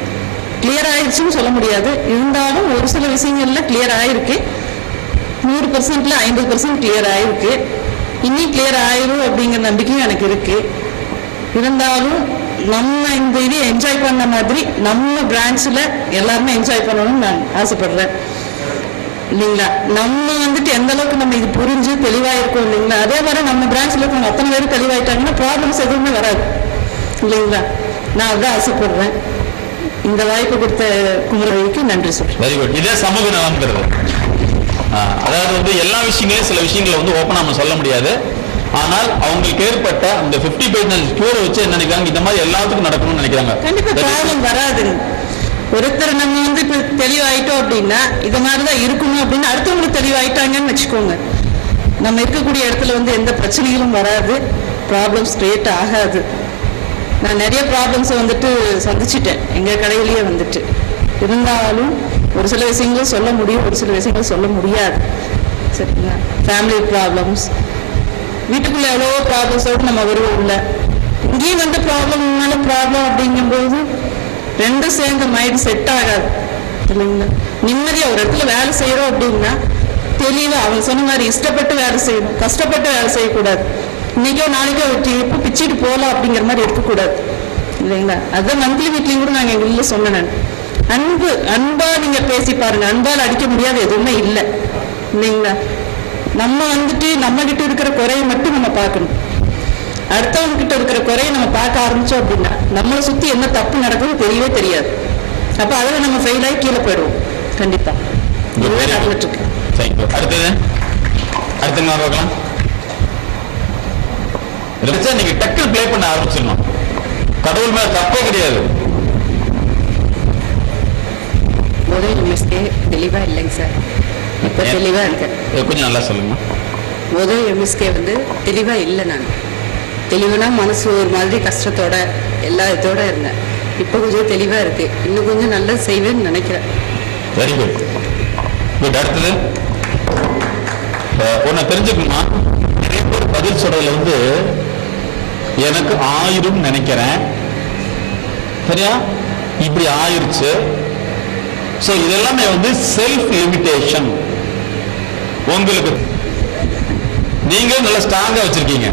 கிளியர் ஆயிடுச்சுன்னு சொல்ல முடியாது. இருந்தாலும் ஒரு சில விஷயங்கள்ல கிளியர் ஆயிருக்கு. 100%ல 50% கிளியர் ஆயிருக்கு. இன்னும் கிளியர் ஆயிரும் அப்படிங்கிற நம்பிக்கையும் எனக்கு இருக்கு. இருந்தாலும் நம்ம இந்த இதை என்ஜாய் பண்ண மாதிரி நம்ம பிரான்ச்சில் எல்லாருமே என்ஜாய் பண்ணணும்னு நான் ஆசைப்படுறேன். இல்லைங்களா, நம்ம வந்துட்டு எந்த அளவுக்கு நம்ம இது புரிஞ்சு தெளிவாக இருக்கோம் இல்லைங்களா, அதே மாதிரி நம்ம பிரான்ச்சில் இருக்கவங்க அத்தனை பேரும் தெளிவாயிட்டாங்கன்னா ப்ராப்ளம்ஸ் எதுவுமே வராது இல்லைங்களா. நான் அதுதான் ஆசைப்படுறேன். இந்த வாய்ப்பு கொடுத்த குமரவிக்கு நன்றி சொல்றேன். Very good. இதே சமூக நலம்ங்கிறது, அதாவது வந்து எல்லா விஷயங்களையும் சில விஷயங்களை வந்து ஓப்பனா நம்ம சொல்ல முடியாது. ஆனால் அவங்களுக்கு ஏற்பட்ட அந்த 50% ஸ்கோரை வச்சு என்ன நினைக்கிறாங்க, இந்த மாதிரி எல்லாத்துக்கும் நடக்கணும்னு நினைக்கிறாங்க. கண்டிப்பா ப்ராப்ளம் வராது. ஒருத்தர் நம்ம வந்து இப்ப தெளிவாயிட்டோம் அப்படின்னா இது மாதிரிதான் இருக்கணும் அப்படின்னு அடுத்தவங்களுக்கு தெளிவாயிட்டாங்கன்னு வச்சுக்கோங்க, நம்ம இருக்கக்கூடிய இடத்துல வந்து எந்த பிரச்சனைகளும் வராது, ப்ராப்ளம்ஸ் கிரியேட் ஆகாது. நான் நிறைய ப்ராப்ளம்ஸை வந்துட்டு சந்திச்சுட்டேன் எங்க கடையிலேயே வந்துட்டு. இருந்தாலும் ஒரு சில விஷயங்களும் சொல்ல முடியும், ஒரு சில விஷயங்கள் சொல்ல முடியாது. சரிங்களா? ஃபேமிலி ப்ராப்ளம்ஸ், வீட்டுக்குள்ள எவ்வளவோ ப்ராப்ளம்ஸோடு நம்ம வருவோம். இல்லை இங்கேயும் வந்து ப்ராப்ளம் அப்படிங்கும்போது ரெண்டும் சேர்ந்து மைண்ட் செட் ஆகாது இல்லைங்களா? நிம்மதியாக ஒரு இடத்துல வேலை செய்கிறோம் அப்படின்னா தெளிவாக அவங்க சொன்ன மாதிரி இஷ்டப்பட்டு வேலை செய்யணும், கஷ்டப்பட்டு வேலை செய்யக்கூடாது. இன்னைக்கோ நாளைக்கோ எப்போ பிச்சுட்டு போகலாம் அப்படிங்கிற மாதிரி இருக்கக்கூடாது இல்லைங்களா? அதுதான் மந்த்லி வீட்லையும் கூட நாங்கள் எங்கள் வீட்டில் சொன்னேன். அன்பா நீங்கள் பேசி பாருங்க, அன்பால் அடிக்க முடியாது எதுவுமே இல்லை இல்லைங்களா? நம்ம வந்துட்டு நம்ம கிட்ட இருக்கிற குறையை மட்டும் நம்ம பார்க்கணும். அடுத்தவங்க கிட்ட இருக்கிற குறையை நம்ம பார்க்க ஆரம்பிச்சோம் அப்படின்னா நம்மளை சுற்றி என்ன தப்பு நடக்குதுன்னு தெரியவே தெரியாது. அப்போ அதில் நம்ம ஃபெயில் ஆகி கீழே போயிடுவோம். கண்டிப்பாக இதுவே நடந்துட்டு இருக்கு. அடுத்து நான் பார்க்கலாம். நீங்க டக்குனு பிளே பண்ண ஆரம்பிச்சிடணும். கடவுள் மேல தப்பே கிடையாது. முதல் எம்எஸ்கே தெளிவா இல்லைங்க சார், இப்போ தெளிவா இருக்கு. கொஞ்சம் நல்லா சொல்லுங்க. முதல் எம்எஸ்கே வந்து தெளிவா இல்லை. நான் தெளிவுனா மனசு ஒரு மாதிரி கஷ்டத்தோட எல்லா இதோட இருந்தேன். இப்போ கொஞ்சம் தெளிவா இருக்கு, இன்னும் கொஞ்சம் நல்லா செய்வேன்னு நினைக்கிறேன். Very good. குட். அடுத்தது ஒன்னு தெரிஞ்சுக்கணுமா, நிறைய பேர் பதில் சொல்றதுல வந்து எனக்கு ஆயிரும் நினைக்கிறேன், சரியா, இப்படி ஆயிருச்சு. சோ இதெல்லாமே வந்து செல்ஃப் லிமிடேஷன். உங்களுக்கு நீங்க நல்ல ஸ்ட்ராங்கா வச்சிருக்கீங்க.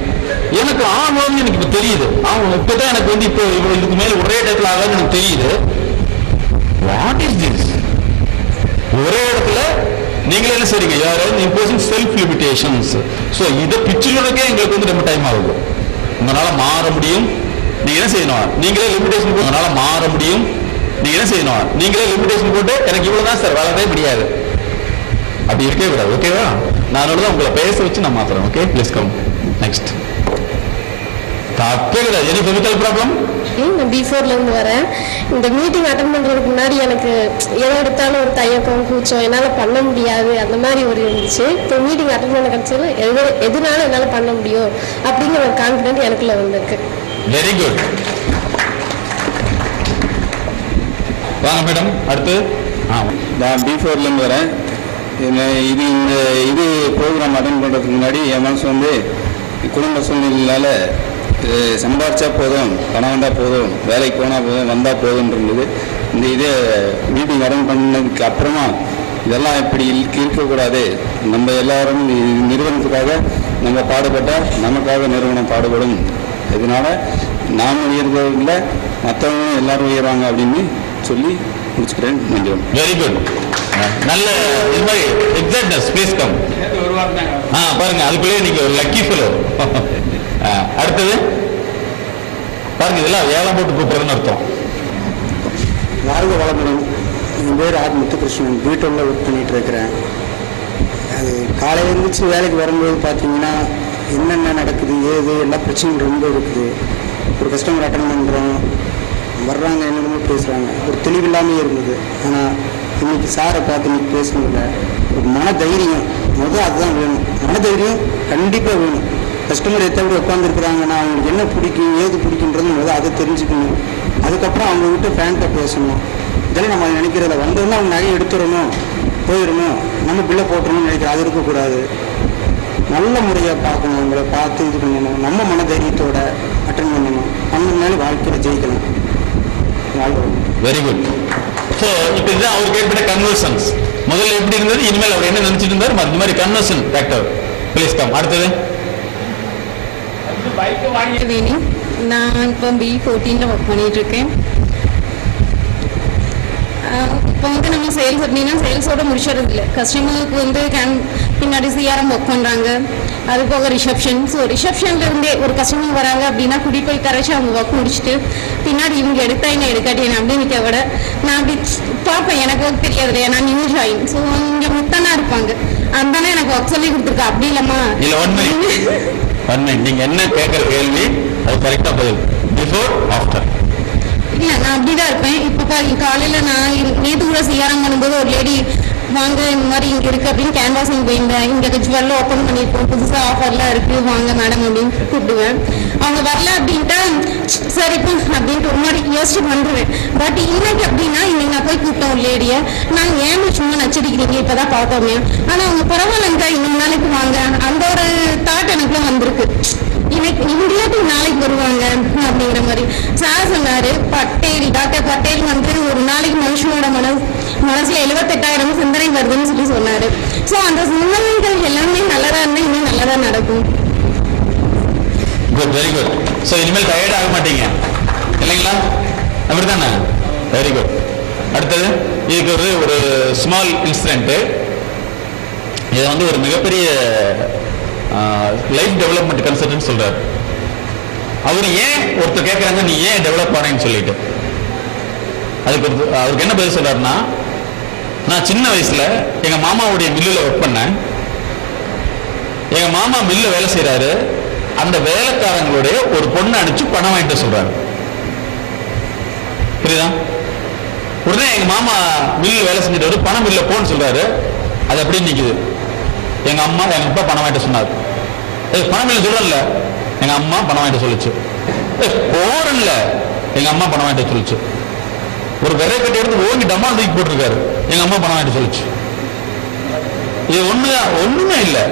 எனக்கு ஆகணும்னு எனக்கு இப்ப தெரியுது, இப்பதான் எனக்கு வந்து இப்போ இதுக்கு மேல ஒரே இடத்துல ஆகாதுன்னு எனக்கு தெரியுது. What is this? ஒரே இடத்துல நீங்களே என்ன செய்றீங்க, யாராவது இம்போசிங் செல்ஃப் லிமிடேஷன்ஸ். ஸோ இதை பிச்சுக்கிறதுக்கே எங்களுக்கு வந்து ரொம்ப டைம் ஆகுது. உங்களால மாற முடியும், நீங்க என்ன செய்யணும், நீங்களே லிமிடேஷன் போட்டு உங்களால மாற முடியும், நீங்க என்ன செய்யணும், நீங்களே லிமிடேஷன் போட்டு எனக்கு இவ்வளவுதான் சார் வளரவே முடியாது, அப்படி இருக்கவே கூடாது. ஓகேவா? நான் தான் உங்களை பேச வச்சு நான் மாத்துறேன். Okay, please come. நெக்ஸ்ட். தப்பே கிடையாது. Any chemical problem? நான் B4ல இருந்து வரேன். இந்த மீட்டிங் அட்டன் பண்றதுக்கு முன்னாடி எனக்கு எதை எடுத்தாலும் ஒரு தயக்கம், கூச்சம், என்னால பண்ண முடியாது அந்த மாதிரி ஒரு இருந்துச்சு. இப்போ மீட்டிங் அட்டன் பண்ண கிடைச்சது எதுனால என்னால பண்ண முடியும் அப்படிங்கிற ஒரு கான்ஃபிடென்ட் எனக்குள்ள வந்திருக்கு. Very good. வாங்க மேடம். அடுத்து நான் B4ல இருந்து வரேன். இது ப்ரோக்ராம் அட்டன் பண்ணுறதுக்கு முன்னாடி என் மனசு வந்து குடும்ப சூழ்நிலையினால சம்பாரிச்சா போதும், பணம் வந்தால் போதும், வேலைக்கு போனால் போதும், வந்தால் போதும் இருந்தது. இந்த இதே மீட்டிங் அட்டன் பண்ணதுக்கு அப்புறமா இதெல்லாம் இப்படி இருக்கக்கூடாது, நம்ம எல்லாரும் நிறுவனத்துக்காக நம்ம பாடுபட்டால் நமக்காக நிறுவனம் பாடுபடும், இதனால நாம் உயர்ந்ததில்லை மற்றவங்களும் எல்லாரும் உயர்வாங்க அப்படின்னு சொல்லி முடிச்சுக்கிறேன். நன்றி. Very good. நல்ல இது மாதிரி எக்ஸாக்ட்னஸ். Please come. பாருங்க, அதுக்குள்ளே நீங்க ஒரு லக்கி ஃபெலோ. அடுத்தது பாருங்க, இதெல்லாம் வேலை போட்டு கூப்பிடுறதுன்னு அர்த்தம். வாழ்க வளமுடன். என் பேர் ஆர் முத்துகிருஷ்ணன். வீட்டில் ஒர்க் பண்ணிட்டு இருக்கிறேன். அது காலையில் இருந்துச்சு வேலைக்கு வரும்போது பார்த்தீங்கன்னா என்னென்ன நடக்குது, ஏது எல்லா பிரச்சனையும் ரொம்ப இருக்குது. ஒரு கஸ்டமர் அட்டன் பண்ணுறோம், வர்றாங்க, என்னென்னமோ பேசுகிறாங்க, ஒரு தெளிவில்லாமே இருந்தது. ஆனால் இன்னைக்கு சாரை பார்த்து இன்னைக்கு பேசுனதில்ல, ஒரு மனதைரியம் அதுதான் வேணும். மனதைரியம் கண்டிப்பாக வேணும். கஸ்டமர் எத்தனை உட்காந்துருக்குறாங்கன்னா அவங்களுக்கு என்ன பிடிக்கும், ஏது பிடிக்குன்றது அதை தெரிஞ்சுக்கணும். அதுக்கப்புறம் அவங்ககிட்ட ஃபேன்கிட்ட பேசணும். இதெல்லாம் நம்ம நினைக்கிறத வந்தோன்னா அவங்க நகை எடுத்துடணும், போயிடணும், நம்ம பில்லை போட்டுறணும்னு நினைக்கிறோம். அது இருக்கக்கூடாது. நல்ல முறையாக பார்க்கணும், அவங்கள பார்த்து இது பண்ணணும், நம்ம மனதைரியத்தோட அட்டன் பண்ணணும். பண்ணனால வாழ்க்கையில் ஜெயிக்கலாம். Very good. ஸோ இப்போ இதுதான் அவர் கேட்பட்ட கன்வர்ஷன்ஸ். முதல்ல எப்படி இருந்தது, இனிமேல் அவர் என்ன நினைச்சிட்டு இருந்தார், இந்த மாதிரி கன்வர்ஷன் ஃபேக்டர். Please come. அடுத்தது வேணி. நான் இப்போ B14ல ஒர்க் பண்ணிட்டு இருக்கேன். இப்போ வந்து நம்ம சேல்ஸ் அப்படின்னா சேல்ஸோட முடிச்சது இல்லை. கஸ்டமருக்கு வந்து பின்னாடி சிஆர்எம் ஒர்க் பண்ணுறாங்க, அது போக ரிசப்ஷன். ஸோ ரிசப்ஷன்ல இருந்தே ஒரு கஸ்டமர் வராங்க அப்படின்னா குடி போய் கரைச்சி அவங்க ஒர்க் முடிச்சுட்டு பின்னாடி இவங்க எடுத்தா என்ன எடுக்காட்டி என்ன அப்படின்னு நிற்க விட நான் அப்படி பார்ப்பேன். எனக்கு ஒர்க் தெரியாது இல்லையா, நான் நியூ ஜாயின். ஸோ இங்கே முத்தனா இருப்பாங்க, அந்தானே எனக்கு ஒர்க் சொல்லி கொடுத்துருக்கா. அப்படி இல்லம்மா நீங்க என்ன கேட்குற கேள்வி அது கரெக்டாக பதில். பிஃபோர் ஆஃப்டர் இல்லை, நான் அப்படிதான் இருப்பேன். இப்போ பாருங்க, காலையில் நான் நேற்று கூட சிஆர்எம் பண்ணும்போது ஒரு லேடி வாங்க இந்த மாதிரி இங்கே இருக்குது அப்படின்னு கேன்வாசிங் போயிருந்தேன். இங்கே ஜுவல்ல ஓப்பன் பண்ணியிருக்கோம், புதுசாக ஆஃபர்லாம் இருக்குது, வாங்க மேடம் அப்படின்னு கூப்பிடுவேன். அவங்க வரல அப்படின்ட்டா சரிப்பா அப்படின்ட்டு ஒரு மாதிரி யோசிச்சு பண்ணுறேன். பட் இன்னைக்கு அப்படின்னா இன்னைக்கு நான் போய் கூப்பிட்டேன் ஒரு லேடியை. நான் ஏன் சும்மா நச்சடிக்கிறீங்க, இப்போ தான் பார்த்தோமே, ஆனால் அவங்க பரவாயில்லங்கக்கா இன்னும் நாளைக்கு வாங்க, அந்த ஒரு தாட் எனக்குலாம் வந்திருக்கு. இன்னைக்கு இந்தியாவுக்கு நாளைக்கு வருவாங்க அப்படிங்கிற மாதிரி சார் சொன்னார். டாக்டர் பட்டேல் வந்து ஒரு நாளைக்கு மனுஷனோட மனசுல 78,000 சிந்தனை வருதுன்னு சொல்லி சொன்னாரு. ஸோ அந்த சிந்தனைகள் எல்லாமே நல்லதா இருந்தால் இன்னும் நல்லதா நடக்கும். Good, very good. ஸோ இனிமேல் டயர்ட் ஆக மாட்டீங்க இல்லைங்களா? அப்படித்தானே? Very good. அடுத்தது இதுக்கு ஒரு ஸ்மால் இன்சிடென்ட். இது வந்து ஒரு மிகப்பெரிய லைஃப் டெவலப்மெண்ட் கன்சல்டன்ட் சொல்றாரு. அவர் ஏன் ஒருத்தர் கேட்கறாங்க நீ ஏன் டெவலப் ஆனேன்னு சொல்லிட்டு, அதுக்கு அவருக்கு என்ன பதில் சொல்றாருன்னா, நான் சின்ன வயசுல எங்க மாமாவுடைய மில்லுல ஒர்க் பண்ணேன். எங்க மாமா மில்ல வேலை செய்யறாரு. அந்த வேலைக்காரங்களுடைய ஒரு பொண்ணை அனுப்பிச்சு பணம் வாங்கிட்டு சொல்றாரு. புரியுதா? உடனே எங்க மாமா மில்ல வேலை செஞ்சுட்டு பணம் மில்ல போன்னு சொல்றாரு. அது அப்படியே நிக்குது. எங்க அம்மா எங்க அப்பா பணம் வாங்கிட்டு சொன்னார். பணம் மில்ல சொல்றல, எங்க அம்மா பணம் வாங்கிட்டு சொல்லிச்சு. போறல, எங்க அம்மா பணம் வாங்கிட்டு சொல்லிச்சு. ஒரு விரை கட்டி எடுத்து ஓங்கி டம்மா தூக்கி போட்டிருக்காரு, எங்க அம்மா பணம் வாங்கிட்டு சொல்லிச்சு. இது ஒண்ணுமே இல்லை.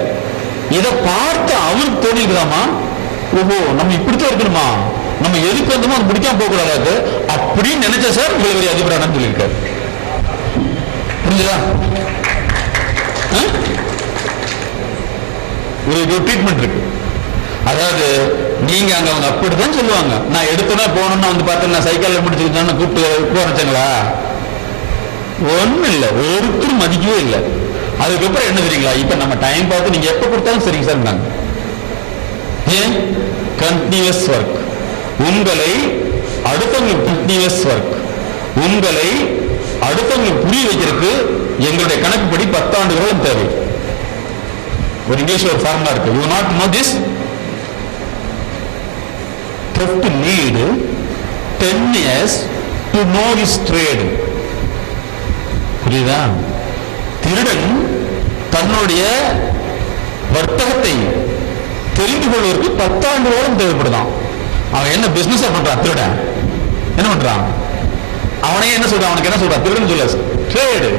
இதை பார்த்து அவருக்கு தோணிக்குதாமா, ஓஹோ நம்ம இப்படித்தான் இருக்கணுமா, நம்ம எதுக்கு வந்தோமோ அது பிடிக்காம போக கூடாது அப்படின்னு நினைச்ச சார் இவ்வளவு பெரிய அதிபரானு சொல்லியிருக்காரு. புரிஞ்சுதா? ஒரு ட்ரீட்மெண்ட் இருக்கு. அதாவது நீங்க அங்க அவங்க அப்படிதான் சொல்லுவாங்க. நான் எடுத்தோன்னா போனோம்னா வந்து பார்த்தேன், நான் சைக்கிள் முடிச்சுக்கிட்டோன்னு கூப்பிட்டு ஆரம்பிச்சாங்களா? ஒண்ணும் இல்லை, ஒருத்தரும் மதிக்கவே இல்லை. அதுக்கப்புறம் என்ன தெரியுங்களா, இப்ப நம்ம டைம் பார்த்து நீங்க எப்ப கொடுத்தாலும் சரிங்க சார் நாங்க ஏன் கண்டினியூஸ் ஒர்க். உங்களை அடுத்தவங்களுக்கு கண்டினியூஸ் ஒர்க், உங்களை அடுத்தவங்களுக்கு புரிய வைக்கிறதுக்கு எங்களுடைய கணக்குப்படி 10 ஆண்டுகளும் தேவை. ஒரு இங்கிலீஷ்ல ஒரு ஃபார்முலா இருக்கு. You not know this theft need 10 years to know his trade. புரியுதா? திருடன் தன்னுடைய வர்த்தகத்தை தெரிந்து கொள்வதற்கு 10 ஆண்டுகளும் தேவைப்படுதான். அவன் என்ன பிசினஸ் பண்றான்? திருடன் என்ன பண்றான்? அவனே என்ன சொல்றான்? அவனுக்கு என்ன சொல்றான்? திருடன் சொல்ல trade.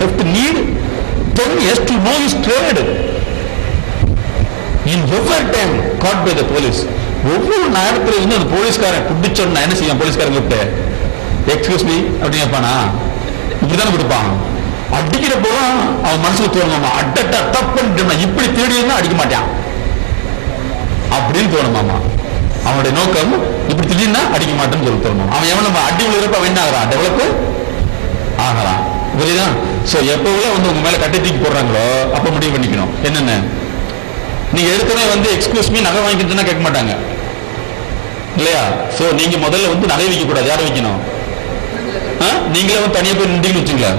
theft need 10 years to know his trade. In every time caught by the police. ஒவ்வொரு நேரத்தில் வந்து அந்த போலீஸ்காரன் பிடிச்சோன்னா என்ன செய்யும்? போலீஸ்காரன் கூப்பிட்டு எக்ஸ்கியூஸ் மீ அப்படின்னு கேட்பானா? இப்படித்தானே கொடுப்பான். அடிக்கிற போதும் அவன் மனசுல தோணுமாமா, அட்டட்டா தப்பு இப்படி தேடி இருந்தா அடிக்க மாட்டான் அப்படின்னு தோணுமாமா. அவனுடைய நோக்கம் இப்படி திடீர்னா அடிக்க மாட்டேன்னு சொல்லி தோணும். அவன் எவன் அடி விழுறப்ப அவன் என்ன ஆகிறான்? டெவலப் ஆகிறான். புரியுதா? ஸோ எப்போவும் வந்து உங்க மேல கட்டை தூக்கி போடுறாங்களோ அப்ப முடிவு பண்ணிக்கணும் என்னென்ன. நீங்க எடுத்தோடனே வந்து எக்ஸ்கியூஸ் மீ நகை வாங்கிக்கிட்டுன்னா கேட்க மாட்டாங்க இல்லையா? ஸோ நீங்க முதல்ல வந்து நகை வைக்க கூடாது. யாரை வைக்கணும்? நீங்களே வந்து தனியாக போய் நின்றீங்கன்னு வச்சுங்களேன்,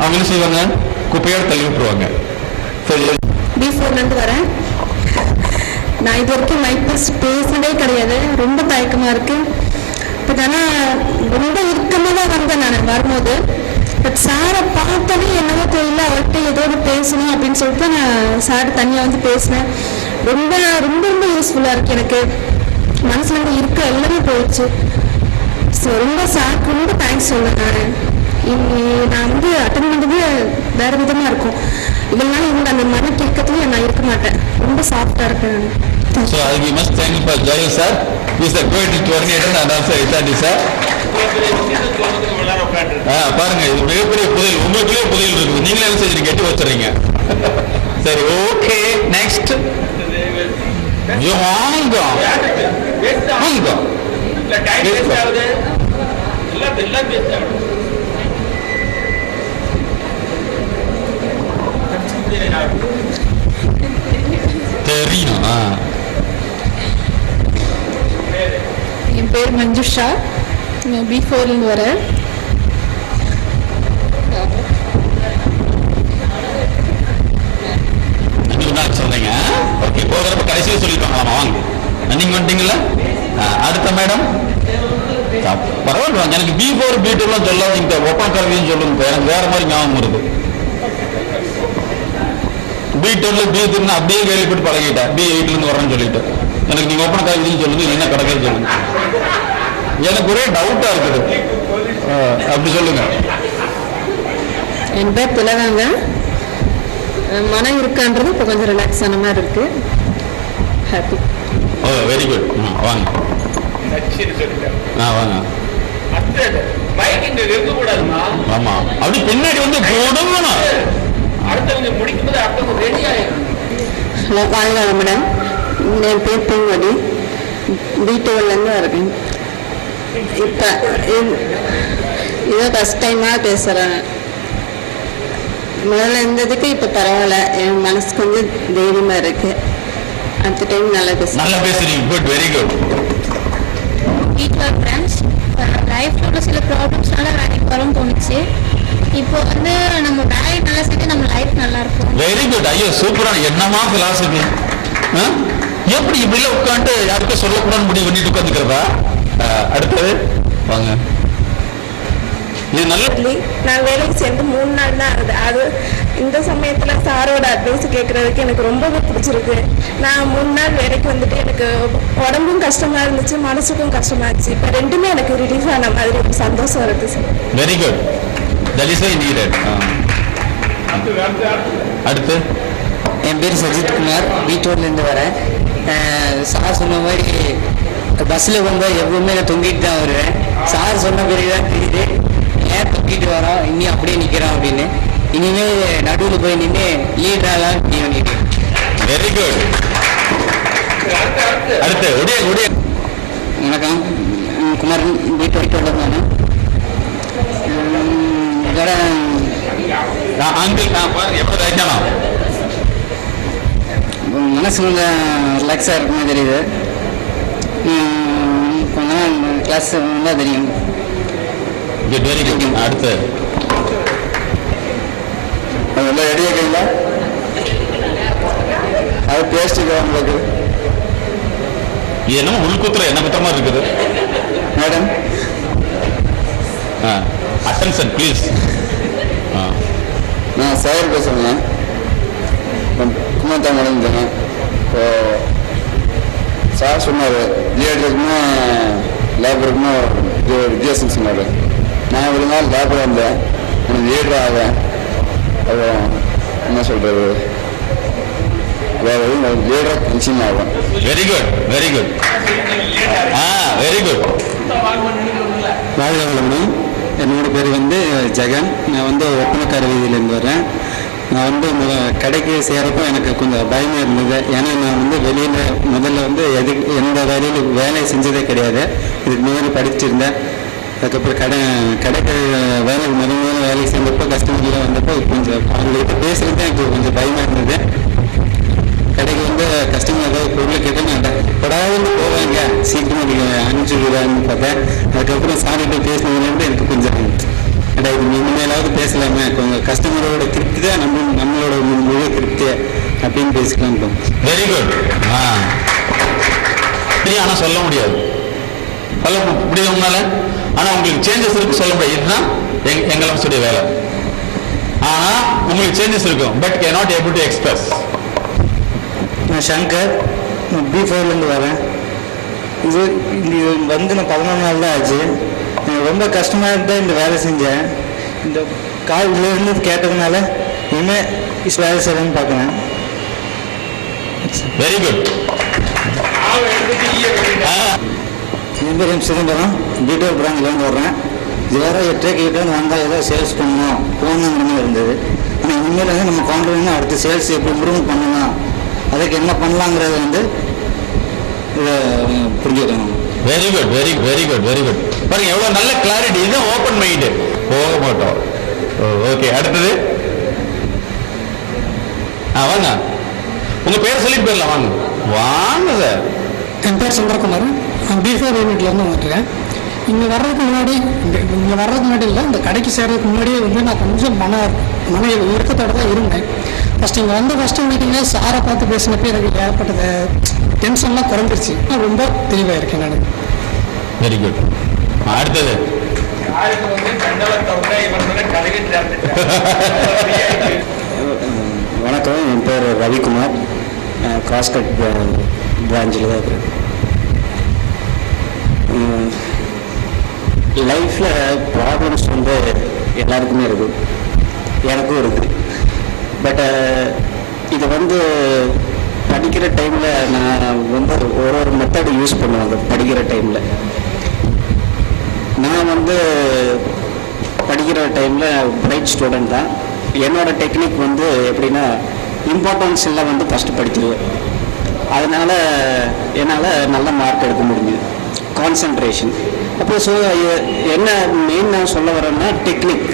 அவங்க என்ன செய்வாங்க? குப்பையோட தள்ளி விட்டுருவாங்க. B4 வரேன். நான் இது வரைக்கும் மைக் டெஸ்ட் பேசினதே கிடையாது. ரொம்ப தயக்கமா இருக்கு. பட் ஆனால் ரொம்ப இறுக்கமாக தான் வந்தேன் நான் வரும்போது. பட் சாரை பார்த்தோன்னே என்னவோ தெரியல, அவர்கிட்ட ஏதோ பேசணும் அப்படின்னு சொல்லிட்டு நான் சார் தனியாக வந்து பேசினேன். ரொம்ப ரொம்ப ரொம்ப யூஸ்ஃபுல்லாக இருக்கு. எனக்கு மனசுல இருந்து இருக்க எல்லாமே போயிடுச்சு. ஸோ ரொம்ப சாருக்கு ரொம்ப தேங்க்ஸ் சொல்லுறேன். நான் வந்து அட்டன் பண்ணுறது வேற விதமாக இருக்கும். இதனால இந்த அந்த மன கேட்கறதுலையும் நான் இருக்க மாட்டேன். ரொம்ப சாஃப்டாக இருக்கேன். So I must thank you for joining, sir. He is a great coordinator and also Ithani, sir. பாருங்க, இது மிகப்பெரிய புதையல். உங்களுக்குள்ளே புதையல் இருக்குது. நீங்களே என்ன செஞ்சு கெட்டி வச்சுறீங்க. சரி, ஓகே. நெக்ஸ்ட் தெரியும். என் பேர் மஞ்சுஷா, நான் B4 வரேன். சொல்றீங்க. ஓகே, போகிறப்ப கடைசியில் சொல்லிருக்காங்களாமா. வாங்க, நீங்க வந்துட்டீங்களா? அடுத்த மேடம் பரவாயில்ல, எனக்கு B4 B2 சொல்லாதீங்க, ஒப்பன் கல்வின்னு சொல்லுங்க. எனக்கு வேற மாதிரி ஞாபகம் வருது. B2 B3 அப்படியே கேள்விப்பட்டு பழகிட்டேன். B8 வரேன்னு சொல்லிட்டு எனக்கு நீங்க ஒப்பன் கல்வின்னு சொல்லுங்க, என்ன கிடைக்கிறது சொல்லுங்க. எனக்கு ஒரே டவுட்டா இருக்குது, அப்படி சொல்லுங்க. என் பேர் திலகாங்க. மனம் இருக்கான்றது இப்போ கொஞ்சம் ரிலாக்ஸ் ஆன மாதிரி இருக்கு. ஹாப்பி. ஓ வெரி குட். வாங்க வாங்க. ஆமா, அப்படி பின்னாடி வந்து போடணும். ஹலோ, வாங்க மேடம். என் பேர் பூங்கொடி. B12 இருக்கேன். இப்போ இதோ ஃபஸ்ட் டைமாக பேசுகிறேன். முதல்ல இருந்ததுக்கு இப்போ பரவாயில்ல, என் மனசு கொஞ்சம் தைரியமாக இருக்கு. அடுத்த டைம் நல்லா பேசுறீங்க. Good, very good. வீட்டில் ஃப்ரெண்ட்ஸ் லைஃப்ல உள்ள சில ப்ராப்ளம்ஸ்னால வேலைக்கு வரவும் தோணுச்சு. இப்போ வந்து நம்ம வேலையை நல்லா செஞ்சு நம்ம லைஃப் நல்லா இருக்கும். Very good. ஐயோ சூப்பரான என்னமா பிலாசபி. எப்படி இப்படிலாம் உட்காந்து யாருக்கும் சொல்லக்கூடாது முடிவு பண்ணிட்டு உட்காந்துக்கிறதா? அடுத்தது வாங்க. இது நல்ல. நான் வேலைக்கு சேர்ந்து 3 நாள் தான் ஆகுது. அது இந்த சமயத்துல சாரோட அட்வைஸ் கேட்கறதுக்கு எனக்கு ரொம்பவே பிடிச்சிருக்கு. நான் 3 நாள் வேலைக்கு வந்துட்டு எனக்கு உடம்பும் கஷ்டமா இருந்துச்சு, மனசுக்கும் கஷ்டமா இருந்துச்சு. இப்போ ரெண்டுமே எனக்கு ரிலீஃப் ஆன மாதிரி ஒரு சந்தோஷம் இருக்கு sir. Very good. That is needed. அடுத்து என் பேர் சஜித் குமார், B12 வரேன். சார் சொன்ன மாதிரி பஸ்ஸில் போகும்போது எப்பவுமே நான் தொங்கிட்டு தான் வருவேன். சார் சொன்ன பிறகு தான் தெரியுது ஏன் தொங்கிட்டு வரோம், இன்னும் அப்படியே நிற்கிறோம் அப்படின்னு. இனிமேல் நடுவில் போய் நின்று லீடராக பண்ணிட்டு. Very good. அடுத்து வணக்கம், குமார், B12 தானே. இதோட மனசு கொஞ்சம் ரிலாக்ஸாக இருக்குன்னு தெரியுது. கொஞ்ச நாள் கிளாஸ் தான் தெரியும். Very good. அடுத்து அதெல்லாம் ரெடி ஆகிங்களா? அது பேஸ்ட்டுக்கு உங்களுக்கு இது என்னமோ உள்குத்துற என்ன குத்தமா இருக்குது மேடம். Attention please. நான் சார் பேசுகிறேன், குமார் மேடம் தானே. இப்போ சார் சொன்னார் பிஎட் இருக்குன்னா லேப் இருக்குன்னா வித்தியாசம் சொன்னார். நான் ஒரு நாள் லேபில் வந்தேன், எனக்கு லீடர் ஆவேன். அப்புறம் என்ன சொல்கிறது, வேறு எதுவும் லீடராக கன்சியூம் ஆகும். Very good, very good. Very good. வாழ்க. என்னோட பேர் வந்து ஜெகன். நான் வந்து ஒப்பனக்கார வீதியிலேருந்து வரேன். நான் வந்து கடைக்கு செய்கிறப்போ எனக்கு கொஞ்சம் பயமாக இருந்தது. ஏன்னா நான் வந்து வெளியில் முதல்ல வந்து எந்த வேலையை செஞ்சதே கிடையாது. இதுக்கு முன்னாடி படிச்சுருந்தேன். அதுக்கப்புறம் கடைக்கு வேலைக்கு முதல்ல வேலைக்கு சேர்ந்தப்போ கஸ்டமர்லாம் வந்தப்போ கொஞ்சம் அவங்கள்ட்ட பேசுகிறது தான் எனக்கு கொஞ்சம் பயமாக இருந்தது. கடைக்கு வந்து கஸ்டமர் ஏதாவது பொருள் கேட்டால் நான் படாதுன்னு போவாங்க, சீக்கிரமாக அனுப்பிச்சுடுவான்னு பார்த்தேன். அதுக்கப்புறம் சாரிகிட்ட பேசினதுலேருந்து எனக்கு கொஞ்சம் இது இனிமேலாவது பேசலாமே, கொஞ்சம் கஸ்டமரோட திருப்தி தான் நம்மளோட முழு திருப்தி அப்படின்னு பேசிக்கலாம். Very good. ஆனால் சொல்ல முடியாது, சொல்ல முடியும் உங்களால. ஆனால் உங்களுக்கு சேஞ்சஸ் இருக்கு, சொல்ல முடியாது. இதுதான் எங்களை வேலை. ஆனால் உங்களுக்கு சேஞ்சஸ் இருக்கும், but can not able to express. நான் சங்கர், நான் B4 வரேன். இது வந்து நான் 11 நாள் தான் ஆச்சு. எனக்கு ரொம்ப கஷ்டமாக இருந்தால் இந்த வேலை செஞ்சேன். இந்த கால் இருந்து கேட்டதுனால இனிமேல் வேலை செய்யணும்னு பார்க்குறேன். Very good. என் பேர் சிதம்பரம், B12 பிராஞ்சிலேருந்து வர்றேன். இது வேறு 8 வந்தால் ஏதோ சேல்ஸ் பண்ணணும் போகணுங்கிற மாதிரி இருந்தது. ஆனால் இனிமேல் வந்து நம்ம கவுண்டர் அடுத்த சேல்ஸ் எப்படி இம்ப்ரூவ் பண்ணலாம், அதுக்கு என்ன பண்ணலாங்கிறத வந்து இதை புரிஞ்சுக்கணும். Very good, very very good, very good. பாருங்க எவ்வளோ நல்ல கிளாரிட்டி. இதுதான் ஓப்பன் மைண்டு, போக மாட்டோம். ஓகே, அடுத்தது வாங்க. உங்கள் பேரை சொல்லிட்டு போயிடலாம். வாங்க வாங்க சார். என் பேர் சுந்தரகுமார், நான் B4 யூனிட்லேருந்து வந்துட்டேன். இங்கே வர்றதுக்கு முன்னாடி இல்லை, இந்த கடைக்கு சேர்றதுக்கு முன்னாடியே வந்து நான் கொஞ்சம் மன இறுக்கத்தோடு தான் இருந்தேன். ஃபஸ்ட்டு இங்கே வந்து ஃபஸ்ட்டு மீட்டிங்கில் சாரை பார்த்து பேசினப்போ எனக்கு ஏற்பட்டது டென்ஷன்லாம் குறைஞ்சிருச்சு. நான் ரொம்ப தெளிவாக இருக்கேன் நான். Very good. அடுத்தது வணக்கம், என் பேர் ரவிக்குமார். கிராஸ்கட் பிரான்ச்சில் தான் இருக்கிறேன். லைஃப்பில் ப்ராப்ளம்ஸ் வந்து எல்லாருக்குமே இருக்குது, எனக்கும் இருக்குது. பட் இதை வந்து படிக்கிற டைமில் நான் வந்து ஒரு மெத்தடு யூஸ் பண்ணுவாங்க. படிக்கிற டைமில் நான் வந்து படிக்கிற டைமில் பிரைட் ஸ்டூடெண்ட் தான். என்னோடய டெக்னிக் வந்து எப்படின்னா, இம்பார்ட்டன்ஸ் எல்லாம் வந்து ஃபஸ்ட்டு படிச்சிருவேன். அதனால் என்னால் நல்ல மார்க் எடுக்க முடிஞ்சுது. கான்சன்ட்ரேஷன். அப்போ என்ன மெயின் நான் சொல்ல வரேன்னா டெக்னிக்.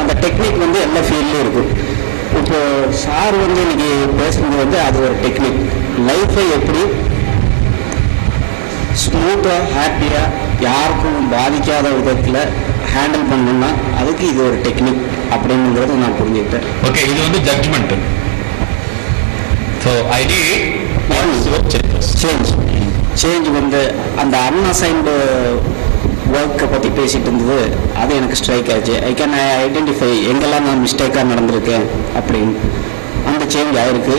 அந்த டெக்னிக் வந்து எல்லா ஃபீல்ட்லேயும் இருக்கும். இப்போது சார் வந்து இன்றைக்கி பேசுகிறது வந்து அது ஒரு டெக்னிக். லைஃப்பை எப்படி ஸ்மூத்தாக ஹாப்பியாக யாருக்கும் பாதிக்காத விதத்தில் ஹேண்டில் பண்ணணும்னா அதுக்கு இது ஒரு டெக்னிக் அப்படிங்கிறத நான் புரிஞ்சுக்கிட்டேன். ஓகே, இது வந்து ஜட்ஜ்மெண்ட். ஸோ சேஞ்ச் வந்து அந்த அன்அசைன்டு ஒர்க்கை பற்றி பேசிகிட்டு இருந்தது, அது எனக்கு ஸ்ட்ரைக் ஆச்சு. ஐ கேன் ஐடென்டிஃபை எங்கெல்லாம் நான் மிஸ்டேக்காக நடந்திருக்கேன் அப்படின்னு. அந்த சேஞ்ச் ஆகிருக்கு.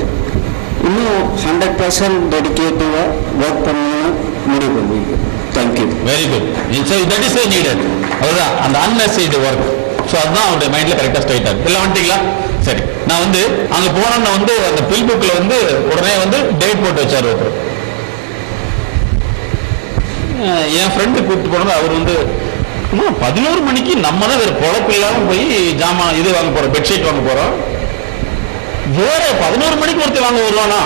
இன்னும் 100% டெடிக்கேட்டிவாக ஒர்க் பண்ணணும்னு முடிவு பண்ணிருக்கு. Thank you. Very good. So that is needed. அதுதான் அந்த அன்அசைன்டு ஒர்க். ஸோ அதுதான் அவருடைய மைண்டில் கரெக்டாக ஸ்ட்ரைட் ஆகும். எல்லாம் வந்துட்டீங்களா? சரி, நான் வந்து அங்கே போனோன்னு வந்து அந்த பில் புக்கில் வந்து உடனே வந்து டேட் போட்டு வச்சார் ஒருத்தர். என் ஃப்ரெண்டு கூப்பிட்டு போனது அவர் வந்து 11 மணிக்கு நம்ம தான் வேறு பொழப்பு இல்லாமல் போய் ஜாமான் இது வாங்க போகிறோம், பெட்ஷீட் வாங்க போகிறோம், வேற 11 மணிக்கு ஒருத்தர் வாங்க வருவானா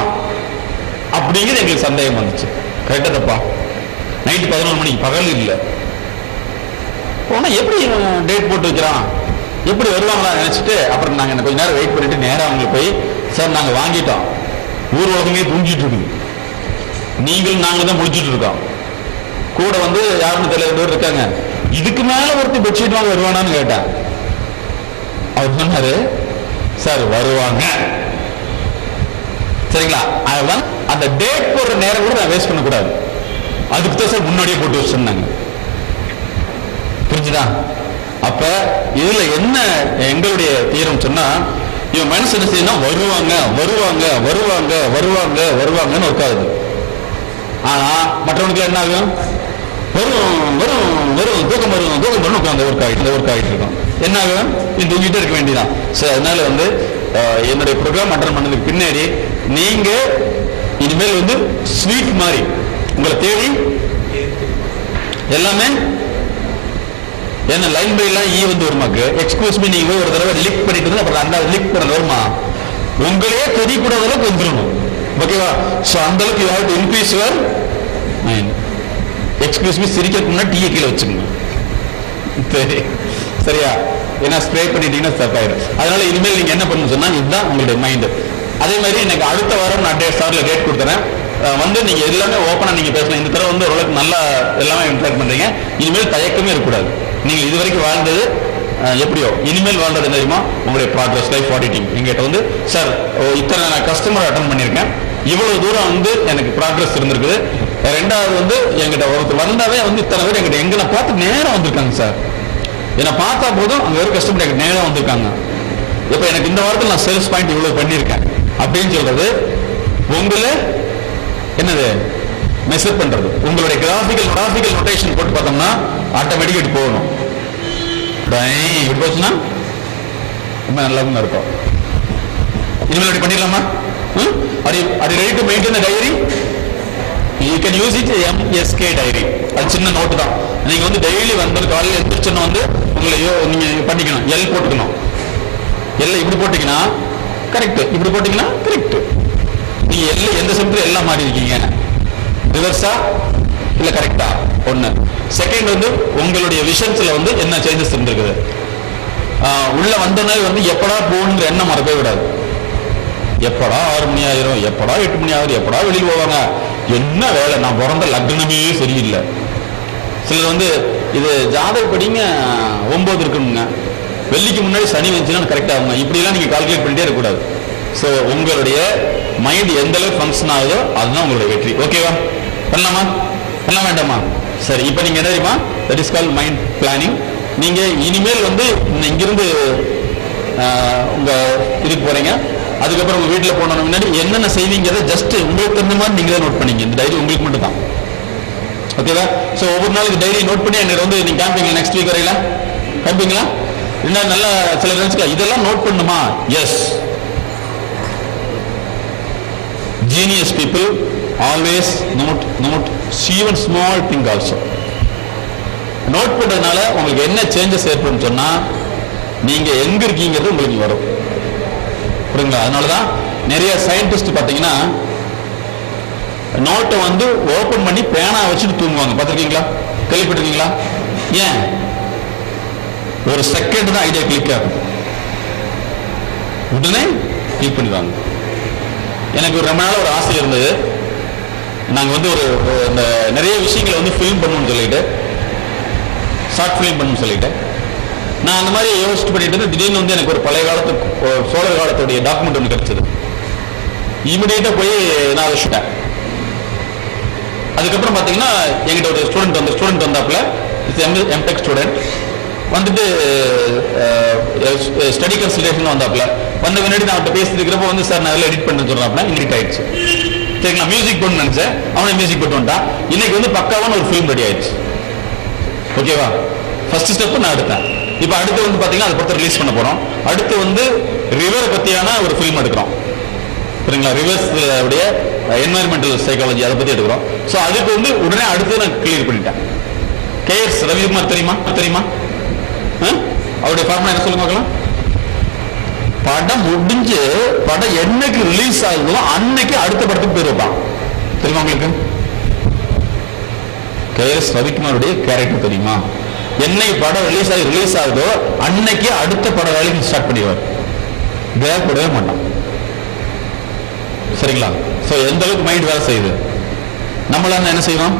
அப்படிங்கிறது எங்களுக்கு சந்தேகம் வந்துச்சு. கரெக்டாக தப்பா? நைட்டு 11 மணிக்கு, பகல் இல்லை. போனால் எப்படி டேட் போட்டு வைக்கிறான், எப்படி வருவாங்களா நினச்சிட்டு அப்புறம் நாங்கள் கொஞ்ச நேரம் வெயிட் பண்ணிட்டு நேராக அவங்களுக்கு போய், சார் நாங்கள் வாங்கிட்டோம், ஊர் உலகமே தூங்கிட்டு இருக்குது, நீங்களும் நாங்களும் தான் முடிச்சுட்டு இருக்கோம், கூட வந்து யாருன்னு தெரியல 2 பேர் இருக்காங்க, இதுக்கு மேல ஒருத்தர் பெட்ஷீட் வாங்க வருவானான்னு கேட்டேன். அவர் சொன்னாரு, சார் வருவாங்க. சரிங்களா? அதுதான் அந்த டேட் போடுற நேரம் கூட நான் வேஸ்ட் பண்ணக்கூடாது, அதுக்கு தான் சார் முன்னாடியே போட்டு வச்சு சொன்னாங்க. புரிஞ்சுதா? அப்ப இதுல என்ன எங்களுடைய தீரம் சொன்னா, இவன் மனசு என்ன செய்யணும், வருவாங்க வருவாங்க வருவாங்க வருவாங்க வருவாங்கன்னு உட்காருது. ஆனா மற்றவனுக்கு என்ன ஆகும், வரும் வரும் வரும் தூக்கம் வரும் தூக்கம் வரும் உட்காந்து ஒர்க் ஆகிட்டு இருக்கோம். என்ன ஆகும், நீ தூங்கிட்டே இருக்க வேண்டியதான். ஸோ அதனால வந்து என்னுடைய ப்ரோக்ராம் அட்டன் பண்ணதுக்கு பின்னாடி நீங்க இனிமேல் வந்து ஸ்வீட் மாதிரி உங்களை தேடி எல்லாமே என்ன லைன் பை லைன் வந்து வருமாக்கு எக்ஸ்கியூஸ் மீ நீங்க ஒரு தடவை லிக் பண்ணிட்டு அப்புறம் அந்த லிக் பண்ண வருமா, உங்களையே தெரியக்கூடாத அளவுக்கு வந்துடணும். ஓகேவா? ஸோ அந்த அளவுக்கு you have to increase your mind. Excuse me சிரிக்கிறதுக்கு முன்னாடி டீயை கீழே வச்சுக்கோங்க. சரி, சரியா? ஏன்னா ஸ்ப்ரே பண்ணிட்டீங்கன்னா தப்பாயிடும். அதனால இனிமேல் நீங்க என்ன பண்ணணும் சொன்னா, இதுதான் உங்களுடைய மைண்டு. அதே மாதிரி எனக்கு அடுத்த வாரம் நான் சார்ல டேட் கொடுத்துறேன். வந்து நீங்க எல்லாமே ஓப்பனா நீங்க பேசலாம். இந்த தடவை வந்து ஓரளவுக்கு நல்லா எல்லாமே இன்ட்ராக்ட் பண்றீங்க. இனிமேல் தயக்கமே இருக்கக்கூடாது. நீங்க இது வரைக்கும் வாழ்ந்தது எப்படியோ இனிமேல் வாழ்றது என்ன தெரியுமா, உங்களுடைய ப்ராக்ரஸ் லைஃப் ஆடிட்டிங். எங்கிட்ட வந்து சார் இத்தனை நான் கஸ்டமர் அட்டன் பண்ணியிருக்கேன், இவ்வளவு தூரம் வந்து எனக்கு ப்ராக்ரஸ் இருந்திருக்குது. ரெண்டாவது வந்து எங்கிட்ட ஒருத்தர் வந்தாவே வந்து இத்தனை பேர் எங்கிட்ட எங்களை பார்த்து நேரம் வந்திருக்காங்க சார், என்னை பார்த்தா போதும் அங்கே ஒரு கஸ்டமர் எனக்கு நேரம் வந்திருக்காங்க. இப்போ எனக்கு இந்த வாரத்தில் நான் சேல்ஸ் பாயிண்ட் இவ்வளவு பண்ணியிருக்கேன் அப்படின்னு சொல்றது உங்களை என்னது மெஷர் பண்றது. உங்களுடைய கிராஃபிக்கல் நோட்டேஷன் போட்டு பார்த்தோம்னா ஆட்டோமேட்டிக் இது போகணும். இப்படி போச்சுன்னா ரொம்ப நல்லா இருக்கும். இனிமேல் அப்படி பண்ணிடலாமா? Are you ready to maintain the diary? You can use it MSK diary. அது சின்ன நோட்டு தான். நீங்க வந்து டெய்லி வந்து காலையில் எழுந்திரிச்சோன்னு வந்து உங்களையோ நீங்க பண்ணிக்கணும். எல் போட்டுக்கணும். எல் இப்படி போட்டீங்கன்னா கரெக்ட், இப்படி போட்டீங்கன்னா கரெக்ட். நீங்க எந்த சென்டர் எல்லாம் மாறி இருக்கீங்க, ரிவர்ஸா இல்ல கரெக்டா? ஒண்ணு. செகண்ட் வந்து உங்களுடைய விஷன்ஸ்ல வந்து என்ன சேஞ்சஸ் இருந்திருக்குது. உள்ள வந்தோடனே வந்து எப்படா போகணுங்கிற எண்ணம் மறக்கவே விடாது. எப்படா 6 மணி ஆயிரும், எப்படா 8 மணி ஆயிரும், எப்படா வெளியில் போவாங்க, என்ன வேலை, நான் பிறந்த லக்னமே சரியில்லை. சிலர் வந்து இது ஜாதகப்படிங்க 9 இருக்குங்க, வெள்ளிக்கு முன்னாடி சனி வந்துச்சுன்னா கரெக்டாக ஆகுங்க, இப்படிலாம் நீங்கள் கால்குலேட் பண்ணிட்டே இருக்கக்கூடாது. ஸோ உங்களுடைய மைண்ட் எந்த அளவுக்கு ஃபங்க்ஷன் ஆகுதோ அதுதான் உங்களுடைய வெற்றி. ஓகேவா? பண்ணலாமா? பண்ண வேண்டாமா? சரி, இப்போ நீங்க என்ன தெரியுமா, that is call mind planning. நீங்க இனிமேல் வந்து இங்கிருந்து உங்க இதுக்கு போறீங்க, அதுக்கப்புறம் உங்க வீட்டில் போன முன்னாடி என்னென்ன செய்வீங்கிறத ஜஸ்ட் உங்களுக்கு தெரிஞ்ச மாதிரி நீங்க தான் நோட் பண்ணீங்க. இந்த டைரி உங்களுக்கு மட்டும் தான், ஓகேவா? ஸோ ஒவ்வொரு நாள் இந்த டைரி நோட் பண்ணி எங்களுக்கு வந்து நீங்க காமிப்பீங்களா? நெக்ஸ்ட் வீக் வரையில காமிப்பீங்களா? என்ன நல்லா சில நினைச்சுக்கலாம், இதெல்லாம் நோட் பண்ணுமா? Yes. Genius people always note even small thing also. Note பண்றதுனால உங்களுக்கு என்ன சேஞ்சஸ் ஏற்படும் சொன்னா, நீங்க எங்க இருக்கீங்கிறது உங்களுக்கு வரும், புரியுங்களா? அதனாலதான் நிறைய சயின்டிஸ்ட் பாத்தீங்கன்னா நோட்டை வந்து ஓபன் பண்ணி பேனா வச்சுட்டு தூங்குவாங்க. பார்த்திருக்கீங்களா? கேள்விப்பட்டிருக்கீங்களா? ஏன்? ஒரு செகண்ட் தான் ஐடியா கிளிக் ஆகும், உடனே கிளிக் பண்ணிடுவாங்க. எனக்கு ஒரு ரொம்ப நாள் ஒரு ஆசை இருந்தது, நாங்கள் வந்து ஒரு நிறைய விஷயங்களை வந்து ஃபிலிம் பண்ணணும்னு சொல்லிட்டு, ஷார்ட் ஃபிலிம் பண்ணணும்னு சொல்லிட்டு நான் அந்த மாதிரி யோசிச்சு பண்ணிட்டு திடீர்னு வந்து எனக்கு ஒரு பழைய காலத்து சோழர் காலத்துடைய டாக்குமெண்ட் ஒன்று கிடைச்சது. இமிடியேட்டாக போய் நான் அதை வச்சுட்டேன். அதுக்கப்புறம் பார்த்தீங்கன்னா எங்கிட்ட ஒரு ஸ்டூடெண்ட் வந்தாப்புல, எம்டெக் ஸ்டூடெண்ட் வந்துட்டு ஸ்டடி கன்சல்டேஷன் வந்தாப்புல. வந்த முன்னாடி நான் அவன்கிட்ட பேசிட்டு இருக்கிறப்ப வந்து சார் நான் எடிட் பண்ண சொல்றாப்புல, எடிட் ஆயிடுச்சு. சரிங்களா? மியூசிக் போட்டு நினைச்சேன், அவனை மியூசிக் போட்டு வந்துட்டான். இன்னைக்கு வந்து பக்காவான ஒரு ஃபிலிம் ரெடி ஆயிடுச்சு, ஓகேவா? ஃபர்ஸ்ட் ஸ்டெப் நான் எடுத்தேன். இப்போ அடுத்து வந்து பார்த்தீங்கன்னா அதை பற்றி ரிலீஸ் பண்ண போறோம். அடுத்து வந்து ரிவரை பற்றியான ஒரு ஃபிலிம் எடுக்கிறோம், சரிங்களா? ரிவர்ஸ் உடைய என்வாயர்மெண்டல் சைக்காலஜி அதை பற்றி எடுக்கிறோம். ஸோ அதுக்கு வந்து உடனே அடுத்து நான் கிளியர் பண்ணிட்டேன். கேஎஸ் ரவிக்குமார் தெரியுமா? அவருடைய ஃபார்முலா என்ன சொல்லுங்க பார்க்கலாம். படம் முடிஞ்சு படம் என்னைக்கு ரிலீஸ் ஆகுதோ அன்னைக்கு அடுத்த படத்துக்கு பேர் வைப்பான். தெரியுமா உங்களுக்கு? கேஎஸ் ரவிக்குமாருடைய கேரக்டர் தெரியுமா? என்னைக்கு படம் ரிலீஸ் ஆகுதோ அன்னைக்கு அடுத்த பட வேலைக்கு ஸ்டார்ட் பண்ணிடுவார், கேப் விடவே மாட்டான். சரிங்களா? ஸோ எந்த அளவுக்கு மைண்ட் வேலை செய்யுது. நம்மளால என்ன செய்வோம்,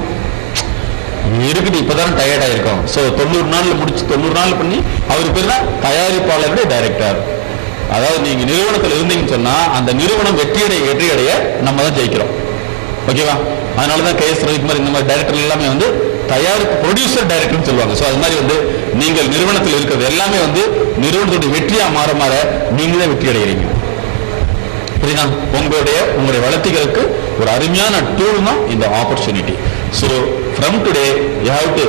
இருக்குது இப்பதான் டயர்ட் ஆயிருக்கோம். ஸோ 90 நாள்ல முடிச்சு 90 நாள் பண்ணி அவருக்கு பேர் தான் தயாரிப்பாளருடைய டைரக்டர். அதாவது நீங்க நிறுவனத்தில் இருந்தீங்கன்னு சொன்னா அந்த நிறுவனம் வெற்றியடைய நம்ம தான் ஜெயிக்கிறோம், ஓகேவா? அதனாலதான் கேஎஸ் ரவிக்குமார் இந்த மாதிரி டைரக்டர் எல்லாமே வந்து தயாரிப்பு ப்ரொடியூசர் டைரக்டர்னு சொல்லுவாங்க. ஸோ அது மாதிரி வந்து நீங்கள் நிறுவனத்தில் இருக்கிறது எல்லாமே வந்து நிறுவனத்துடைய வெற்றியா மாற நீங்களே வெற்றி அடைகிறீங்க. புரியுதா? உங்களுடைய வளர்ச்சிகளுக்கு ஒரு அருமையான டூல் தான் இந்த opportunity. So from today you have to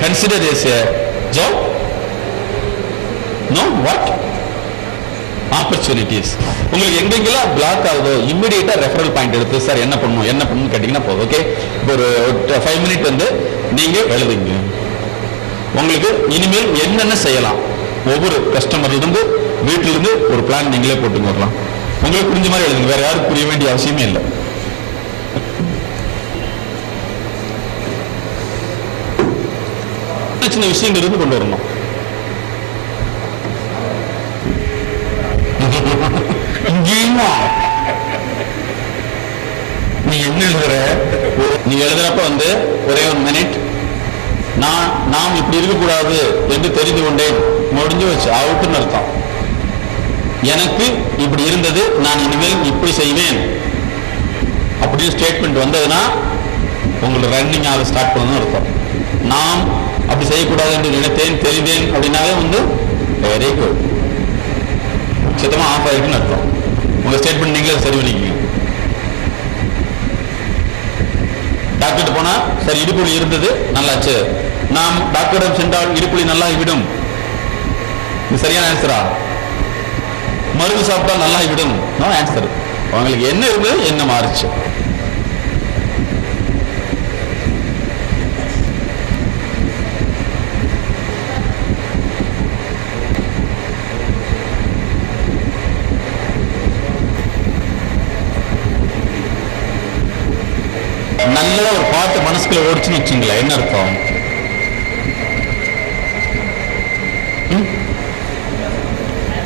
consider this a job, no what opportunities. உங்களுக்கு எங்கெங்கெல்லாம் பிளாக் ஆகுதோ இமிடியேட்டா ரெஃபரல் பாயிண்ட் எடுத்து சார் என்ன பண்ணணும் கேட்டீங்கன்னா போதும். ஓகே, ஒரு 5 மினிட் வந்து நீங்க எழுதுங்க. உங்களுக்கு இனிமேல் என்னென்ன செய்யலாம், ஒவ்வொரு கஸ்டமர்ல இருந்து வீட்டில இருந்து ஒரு பிளான் நீங்களே போட்டு வரலாம். உங்களுக்கு புரிஞ்ச மாதிரி எழுதுங்க, வேற யாரும் புரிய வேண்டிய அவசியமே இல்லை. சின்ன விஷயங்கள் இருந்து கொண்டு வரணும். நீ என்ன எழுதுற, நீ எழுதுறப்ப வந்து ஒரே ஒரு மினிட் நாம் இப்படி இருக்கக்கூடாது என்று தெரிந்து கொண்டேன், முடிஞ்சு வச்சு அவுட்டுன்னு அர்த்தம். எனக்கு இப்படி இருந்தது, நான் இனிமேல் இப்படி செய்வேன் அப்படின்னு ஸ்டேட்மெண்ட் வந்ததுன்னா உங்களுக்கு ரன்னிங் ஆக ஸ்டார்ட் பண்ணணும்னு அர்த்தம். நாம் அப்படி செய்யக்கூடாது என்று நினைத்தேன் தெரிந்தேன் அப்படின்னாவே வந்து வெரி குட், சுத்தமா ஆஃப் ஆகிருக்குன்னு அர்த்தம். உங்க ஸ்டேட்மெண்ட் நீங்களே சரி பண்ணிக்கீங்க. டாக்டர் போனா சரி இடுப்புலி இருந்தது நல்லாச்சு, நாம் டாக்டரிடம் சென்றால் இடுப்புலி நல்லா விடும், இது சரியான ஆன்சரா? மருந்து சாப்பிட்டால் நல்லா விடும், நோ ஆன்சர். உங்களுக்கு என்ன இருந்தது, என்ன மாறுச்சு? நல்ல ஒரு பாட்டு மனசுக்குள்ள ஓடிச்சுன்னு வச்சுங்களேன், என்ன அர்த்தம்?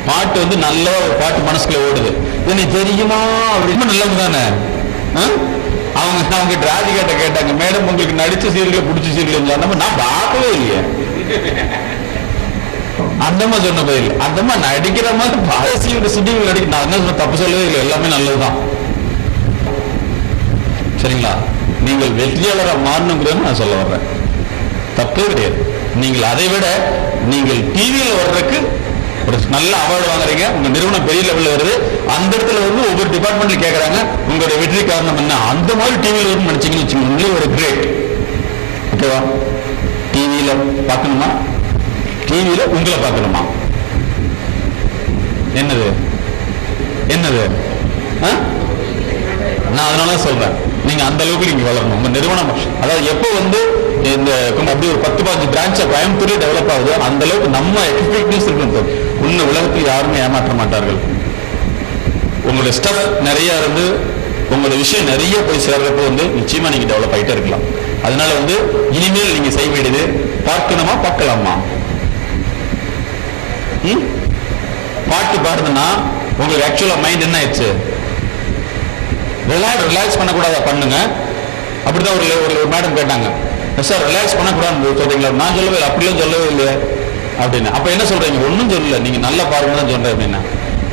பாட்டு வந்து நல்ல ஒரு பாட்டு மனசுக்குள்ள ஓடுது, எனக்கு தெரியுமா அப்படின்னு நல்லது தானே. அவங்க ராதிகாட்ட கேட்டாங்க, மேடம் உங்களுக்கு நடிச்ச சீரியல பிடிச்ச சீரியல் நான் பார்க்கவே இல்லையே, அந்தம்மா சொன்ன பதில் அந்தம்மா நடிக்கிற மாதிரி பாரசீக சிட்டிகள் நடிக்க, நான் என்ன தப்பு சொல்லவே இல்லை, எல்லாமே நல்லதுதான். சரிங்களா? நீங்கள் வெற்றியாளராக மாறணுங்கிறது நான் சொல்ல வர்றேன். தப்பே கிடையாது. நீங்கள் அதை விட நீங்கள் டிவியில் வர்றதுக்கு ஒரு நல்ல அவார்டு வாங்குறீங்க, உங்க நிறுவனம் பெரிய லெவலில் வருது, அந்த இடத்துல வந்து ஒவ்வொரு டிபார்ட்மெண்ட்ல கேட்கறாங்க உங்களுடைய வெற்றி காரணம் என்ன, அந்த மாதிரி டிவியில் வரும்னு நினைச்சீங்கன்னு வச்சுக்கோங்க, ஒரு கிரேட். ஓகேவா? டிவியில பார்க்கணுமா, டிவியில உங்களை பார்க்கணுமா, என்னது என்னது? நான் அதனால சொல்றேன், நீங்க அந்த அளவுக்கு நீங்க வளரணும் உங்க நிறுவனம். அதாவது எப்போ வந்து இந்த அப்படி ஒரு 10-15 பிரான்ச்சை கோயம்புத்தூர்ல டெவலப் ஆகுது, அந்த அளவுக்கு நம்ம எஃபெக்டிவ்னஸ் இருக்கணும். உன்ன உலகத்தில் யாருமே ஏமாற்ற மாட்டார்கள். உங்களுடைய ஸ்டஃப் நிறைய இருந்து உங்களுடைய விஷயம் நிறைய போய் சேர்றப்போ வந்து நிச்சயமா நீங்க டெவலப் ஆகிட்டே இருக்கலாம். அதனால வந்து இனிமேல் நீங்க செய்ய வேண்டியது பார்க்கணுமா பார்க்கலாமா? பாட்டு பாடுதுன்னா உங்களுக்கு ஆக்சுவலா மைண்ட் என்ன ஆயிடுச்சு? ரிலாக்ஸ் பண்ணக்கூடாதா? பண்ணுங்க. அப்படிதான் ஒரு மேடம் கேட்டாங்க, சார் ரிலாக்ஸ் பண்ணக்கூடாதுன்னு சொல்றீங்களா? நான் சொல்லவே இல்லை, அப்படிலாம் சொல்லவே இல்லையா அப்படின்னு. அப்ப என்ன சொல்றீங்க? ஒன்றும் சொல்லல, நீங்க நல்லா பாருங்க தான் சொல்றேன் அப்படின்னா.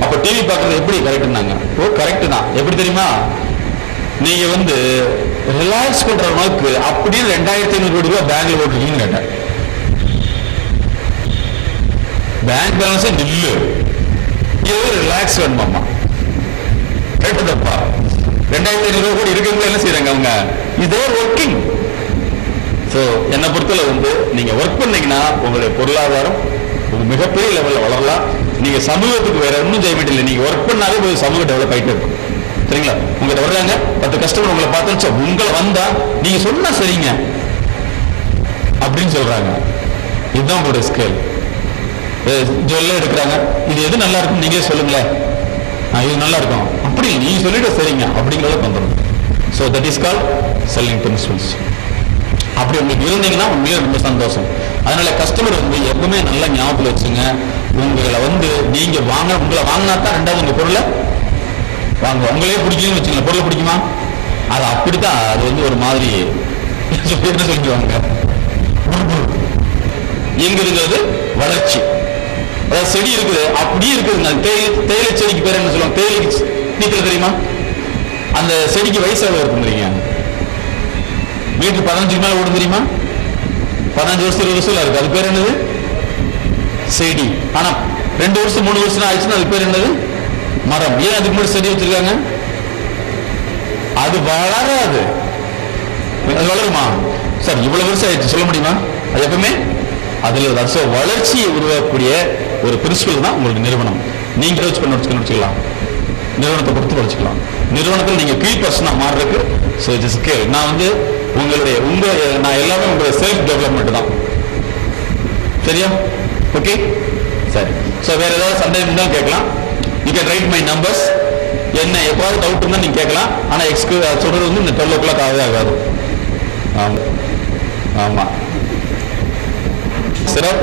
அப்ப டிவி பார்க்கறது எப்படி கரெக்ட்னாங்க? ஓ கரெக்ட் தான். எப்படி தெரியுமா? நீங்க வந்து ரிலாக்ஸ் பண்ற அளவுக்கு அப்படியே 2500 கோடி ரூபாய் பேங்க்ல போட்டுருக்கீங்கன்னு கேட்டேன். பேங்க் பேலன்ஸே நில்லு, ரிலாக்ஸ் வேணுமாமா? கேட்டதப்பா. 2500 கோடி இருக்கிறவங்க என்ன செய்யறாங்க? அவங்க இதே ஒர்க்கிங். ஸோ என்னை பொறுத்தல வந்து நீங்க ஒர்க் பண்ணீங்கன்னா உங்களுடைய பொருளாதாரம் மிகப்பெரிய லெவலில் வளரலாம். நீங்க சமூகத்துக்கு வேற ஒன்றும் செய்ய வேண்டியதில்லை. நீங்க ஒர்க் பண்ணாலே போய் சமூகம் டெவலப் ஆகிட்டு இருக்கும். சரிங்களா? உங்கள்கிட்ட வர்றாங்க 10 கஸ்டமர் உங்களை பார்த்தா உங்களை வந்தா நீங்க சொன்னா சரிங்க அப்படின்னு சொல்றாங்க. இதுதான் உங்களுடைய ஸ்கேல். ஜுவல்ல எடுக்கிறாங்க, இது எது நல்லா இருக்கும் நீங்களே சொல்லுங்களேன். இது நல்லா இருக்கும் அப்படி நீங்க சொல்லிட்டு சரிங்க அப்படிங்கிறத வந்துடும். So that is call selling principles. அப்படி உங்களுக்கு இருந்தீங்கன்னா உண்மையிலே ரொம்ப சந்தோஷம். அதனால கஸ்டமர் வந்து எப்பவுமே நல்லா ஞாபகத்தில் வச்சுங்க. உங்களை வந்து நீங்க உங்களை வாங்கினா தான் ரெண்டாவது உங்க பொருளை வாங்க. உங்களே பிடிக்கணும்னு வச்சுங்களேன், பொருளை பிடிக்குமா? அது அப்படித்தான். அது வந்து ஒரு மாதிரி என்ன சொல்லிடுவாங்க, எங்கிறது வளர்ச்சி. அதாவது செடி இருக்குது அப்படியே இருக்குதுங்க. தேயிலை செடிக்கு பேர் என்ன சொல்லுவாங்க? தேயிலை நீக்கல தெரியுமா? அந்த செடிக்கு வயசு எவ்வளவு இருக்குங்கிறீங்க? வீட்டுக்கு 15 மேல ஓடும் தெரியுமா? 15 வருஷம் 20 வருஷம் இருக்கு. அது பேர் என்னது? செடி. ஆனா 2 வருஷம் 3 வருஷம் ஆயிடுச்சுன்னா அது பேர் என்னது? மரம். ஏன் அதுக்கு முன்னாடி செடி வச்சிருக்காங்க? அது வளராது. அது வளருமா? சார் இவ்வளவு வருஷம் ஆயிடுச்சு சொல்ல முடியுமா? அது எப்பவுமே அதுல வளர்ச்சியை உருவாக்கக்கூடிய ஒரு பிரின்சிபல் தான் உங்களுடைய நிறுவனம். நீங்க வச்சுக்கலாம், நிறுவனத்தை பொறுத்து வச்சுக்கலாம். நிறுவனத்தில் நீங்க கீ பர்சனா மாறுறதுக்கு நான் வந்து நான் எல்லாமே உங்களுடைய செல்ஃப் டெவலப்மெண்ட் தான். சரியா? ஓகே சரி. ஸோ வேற ஏதாவது சந்தேகம் இருந்தாலும் கேட்கலாம். You can write my numbers. என்ன எப்பாவது டவுட் இருந்தால் நீங்க கேட்கலாம். ஆனால் சொல்றது வந்து இந்த 12 o'clock ஆகாது. ஆமா ஆமா sir.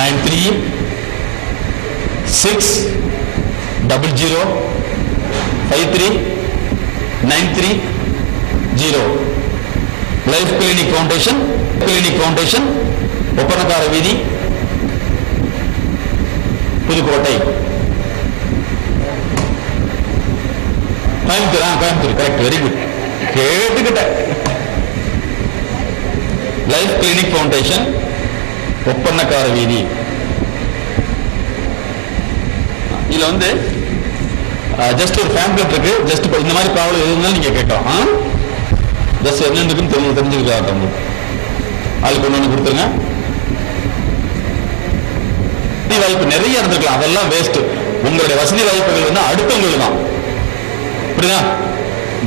9360539330 life clinic foundation Oppanakara வீதி, Pudukkottai, Coimbatore. Correct, very good, கேட்டுக்கிட்ட. லைஃப் கிளினிக் ஃபவுண்டேஷன் ஒப்பனக்கார வீதி. இதுல வந்து ஜஸ்ட் ஒரு ஃபேம்ப்ளெட் இருக்கு. ஜஸ்ட் இந்த மாதிரி ப்ராப்ளம் எது இருந்தாலும் நீங்க கேட்டோம். ஜஸ்ட் என்ன இருக்குன்னு தெரிஞ்சுக்கலாம். அதுக்கு ஒன்று கொடுத்துருங்க. வசதி வாய்ப்பு நிறைய இருந்திருக்கலாம், அதெல்லாம் வேஸ்ட். உங்களுடைய வசதி வாய்ப்புகள் வந்து அடுத்தவங்களுக்கு தான். புரியுதா?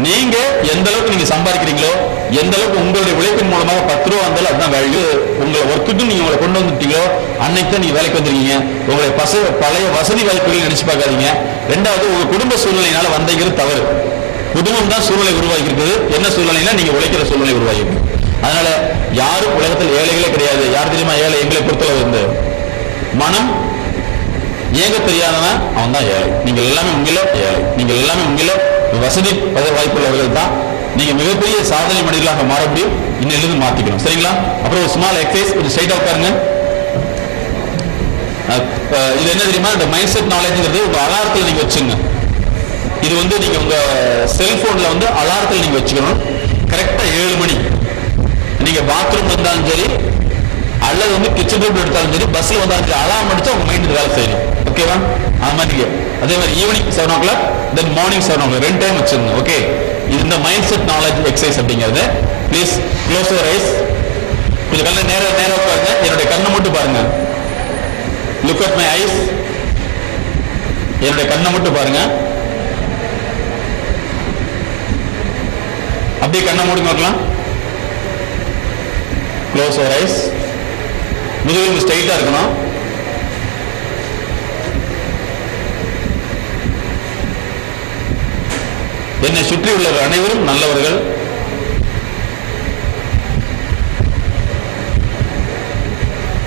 நீங்க எந்த அளவுக்கு நீங்க சம்பாதிக்கிறீங்களோ, எந்த அளவுக்கு உங்களுடைய உழைப்பின் மூலமாக 10 ரூபா வந்தாலும் அதுதான் வேல்யூ. உங்களை ஒர்க்குக்கு நீங்க உங்களை கொண்டு வந்துட்டீங்களோ அன்னைக்கு தான் நீங்க வேலைக்கு வந்துருக்கீங்க. உங்களுடைய பழைய வசதி வாய்ப்புகள் நினைச்சு பார்க்காதீங்க. ரெண்டாவது, உங்க குடும்ப சூழ்நிலையினால வந்தீங்கிறது தவறு. குடும்பம் தான் சூழ்நிலை உருவாக்கி இருக்குது. என்ன சூழ்நிலைனா நீங்க உழைக்கிற சூழ்நிலை உருவாக்கி இருக்கு. அதனால யாரும் உலகத்தில் ஏழைகளே கிடையாது. யார் தெரியுமா ஏழை? எங்களை பொறுத்தளவு வந்து மனம் ஏங்க தெரியாதவன் அவன் தான் ஏழை. நீங்கள் எல்லாமே உங்கள ஏழை. நீங்கள் எல்லாமே உங்கள வசதி வாய்ப்புள்ளவர்கள் தான். நீங்க மிகப்பெரிய சாதனை மனிதர்களாக மாற முடியும். இன்னிலிருந்து மாத்திக்கணும். சரிங்களா? அப்புறம் ஒரு ஸ்மால் எக்ஸசைஸ், கொஞ்சம் ஸ்ட்ரைட்டா உட்காருங்க. இது என்ன தெரியுமா? இந்த மைண்ட் செட் நாலேஜ்ங்கிறது உங்க அலாரத்தில் நீங்க வச்சுங்க. இது வந்து நீங்க உங்க செல்போன்ல வந்து அலாரத்தில் நீங்க வச்சுக்கணும். கரெக்டா 7 மணி. நீங்க பாத்ரூம் இருந்தாலும் சரி, அல்லது வந்து கிச்சன் ரூம் எடுத்தாலும் சரி, பஸ்ல வந்தாலும் அலாம் அடிச்சா உங்க மைண்ட் வேலை செய்யணும். ஓகேவா? அது மாதிரி அதே மாதிரி evening 7 o'clock then morning 7 o'clock 2 time வச்சிருங்க. ஓகே, இது இந்த மைண்ட் செட் நாலேஜ் எக்ஸசைஸ் அப்படிங்கிறது. Please close your eyes. கொஞ்சம் கண்ணை நேரம் பாருங்க, என்னுடைய கண்ணை மட்டும் பாருங்க. Look at my ice. என்னுடைய கண்ணை மட்டும் பாருங்க. அப்படியே கண்ணை மூடி பார்க்கலாம். Close your eyes. முதுகு ஸ்ட்ரைட்டா இருக்கணும். என்னை சுற்றி உள்ள அனைவரும் நல்லவர்கள்.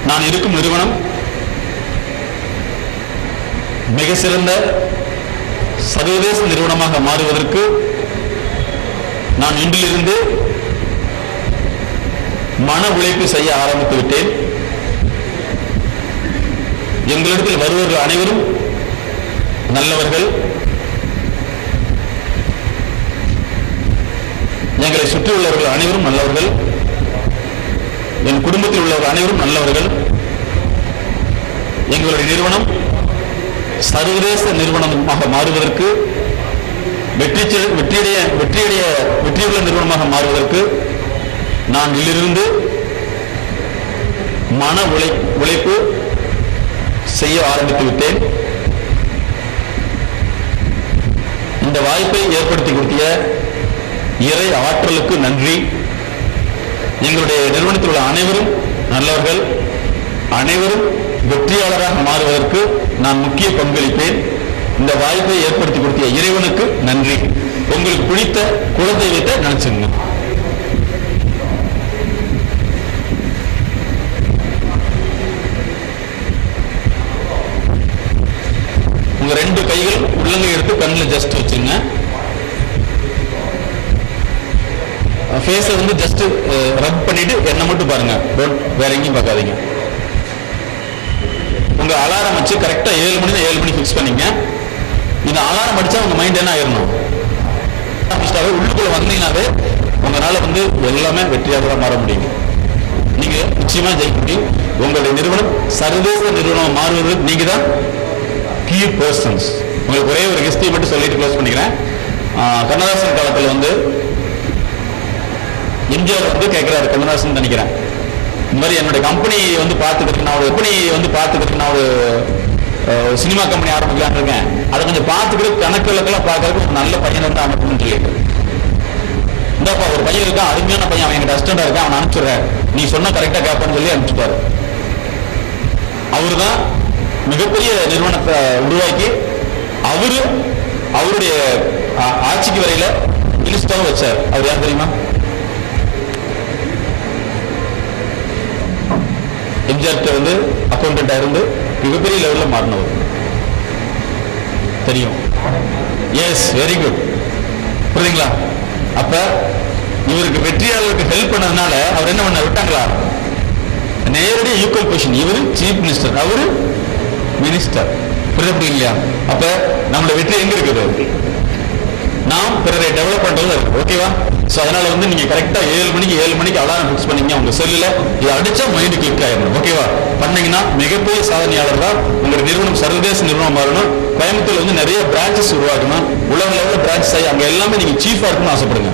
நான் இருக்கும் நிறுவனம் மிக சிறந்த சர்வதேச நிறுவனமாக மாறுவதற்கு நான் இன்றிலிருந்து மன உழைப்பு செய்ய ஆரம்பித்து விட்டேன். எங்களிடத்தில் வருவர்கள் அனைவரும் நல்லவர்கள். எங்களை சுற்றி உள்ளவர்கள் அனைவரும் நல்லவர்கள். என் குடும்பத்தில் உள்ளவர்கள் அனைவரும் நல்லவர்கள். எங்களுடைய நிறுவனம் சர்வதேச நிறுவனமாக மாறுவதற்கு, வெற்றியுள்ள நிறுவனமாக மாறுவதற்கு நான் இதிலிருந்து மன உழைப்பு செய்ய ஆரம்பித்து விட்டேன். இந்த வாய்ப்பை ஏற்படுத்தி கொடுத்திய இறை ஆற்றலுக்கு நன்றி. எங்களுடைய நிறுவனத்தில் உள்ள அனைவரும் நல்லவர்கள். அனைவரும் வெற்றியாளராக மாறுவதற்கு நான் முக்கிய பங்களிப்பேன். இந்த வாய்ப்பை ஏற்படுத்தி கொடுத்திய இறைவனுக்கு நன்றி. உங்களுக்கு பிடித்த குலதெய்வத்தை நினைச்சுங்க. உங்க 2 கைகள் உள்ளங்கை எடுத்து கண்ணில் ஜஸ்ட் வச்சுங்க. ஃபேஸை வந்து ஜஸ்ட் ரப் பண்ணிட்டு என்ன மட்டும் பாருங்க. வேற எங்கேயும் பார்க்காதீங்க. உங்க அலாரம் வச்சு கரெக்டா 7 மணி 7 மணி ஃபிக்ஸ் பண்ணீங்க. இந்த அலாரம் அடிச்சா உங்க மைண்ட் என்ன ஆயிடணும், உள்ளுக்குள்ள வந்தீங்கன்னாவே உங்களால வந்து எல்லாமே வெற்றியாக மாற முடியும். நீங்க நிச்சயமா ஜெயிக்க முடியும். உங்களுடைய நிறுவனம் சர்வதேச நிறுவனம் மாறுவதற்கு நீங்க தான் கீ பர்சன்ஸ். உங்களுக்கு ஒரே ஒரு ஹிஸ்டரி மட்டும் சொல்லிட்டு க்ளோஸ் பண்ணிக்கிறேன். கண்ணதாசன் காலத்தில் வந்து எம்ஜிஆர் வந்து கேட்கிறாரு, கண்ணதாசன் நினைக்கிறேன், இந்த மாதிரி என்னுடைய கம்பெனி வந்து பார்த்துக்கிறதுக்கு நான் ஒரு சினிமா கம்பெனி ஆரம்பிக்கலான்னு இருக்கேன். அதை கொஞ்சம் பார்த்துக்கிறது கணக்குகளுக்கெல்லாம் பார்க்கறதுக்கு ஒரு நல்ல பையனை வந்து அனுப்பணும்னு சொல்லிட்டு, இந்தாப்பா ஒரு பையன் இருக்கான், அருமையான பையன், அவன் எங்கிட்ட அசிஸ்டண்டா இருக்கான், அவன் அனுப்பிச்சுடுறேன், நீ சொன்னா கரெக்டா கேட்பான்னு சொல்லி அனுப்பிச்சுட்டாரு. அவரு தான் மிகப்பெரிய நிறுவனத்தை உருவாக்கி அவருடைய ஆட்சிக்கு வரையில மினிஸ்டரும் வச்சார். அவர் யார் தெரியுமா? எம்ஜிஆர் வந்து அக்கௌண்டண்டா இருந்து மிகப்பெரிய லெவல்ல மாறினவர் தெரியும். Yes, very good. புரியுதுங்களா? அப்ப இவருக்கு வெற்றியாளருக்கு ஹெல்ப் பண்ணதுனால அவர் என்ன பண்ண விட்டாங்களா? நேரடியாக ஈக்குவல் பொசிஷன். இவரு சீஃப் மினிஸ்டர், அவரு மினிஸ்டர். புரியுது இல்லையா? அப்ப நம்மளோட வெற்றி எங்க இருக்குது? நாம் பிறரை டெவலப் பண்றது இருக்கு. ஓகேவா? சோ அதனால வந்து நீங்க கரெக்டா 7 மணிக்கு அலாரம் ஃபிக்ஸ் பண்ணீங்க உங்க செல்லுல. இது அடிச்சா மைண்ட் கிளிக் ஆயிடும். ஓகேவா? பண்ணீங்கன்னா மிகப்பெரிய சாதனையாளர் தான். உங்க நிறுவனம் சர்வதேச நிறுவனம் மாறணும். கோயம்புத்தூர்ல வந்து நிறைய பிரான்ச்சஸ் உருவாக்கணும். உலக லெவலில் பிரான்ச்சஸ் ஆகி அங்க எல்லாமே நீங்க சீஃபா இருக்கணும்னு ஆசைப்படுங்க.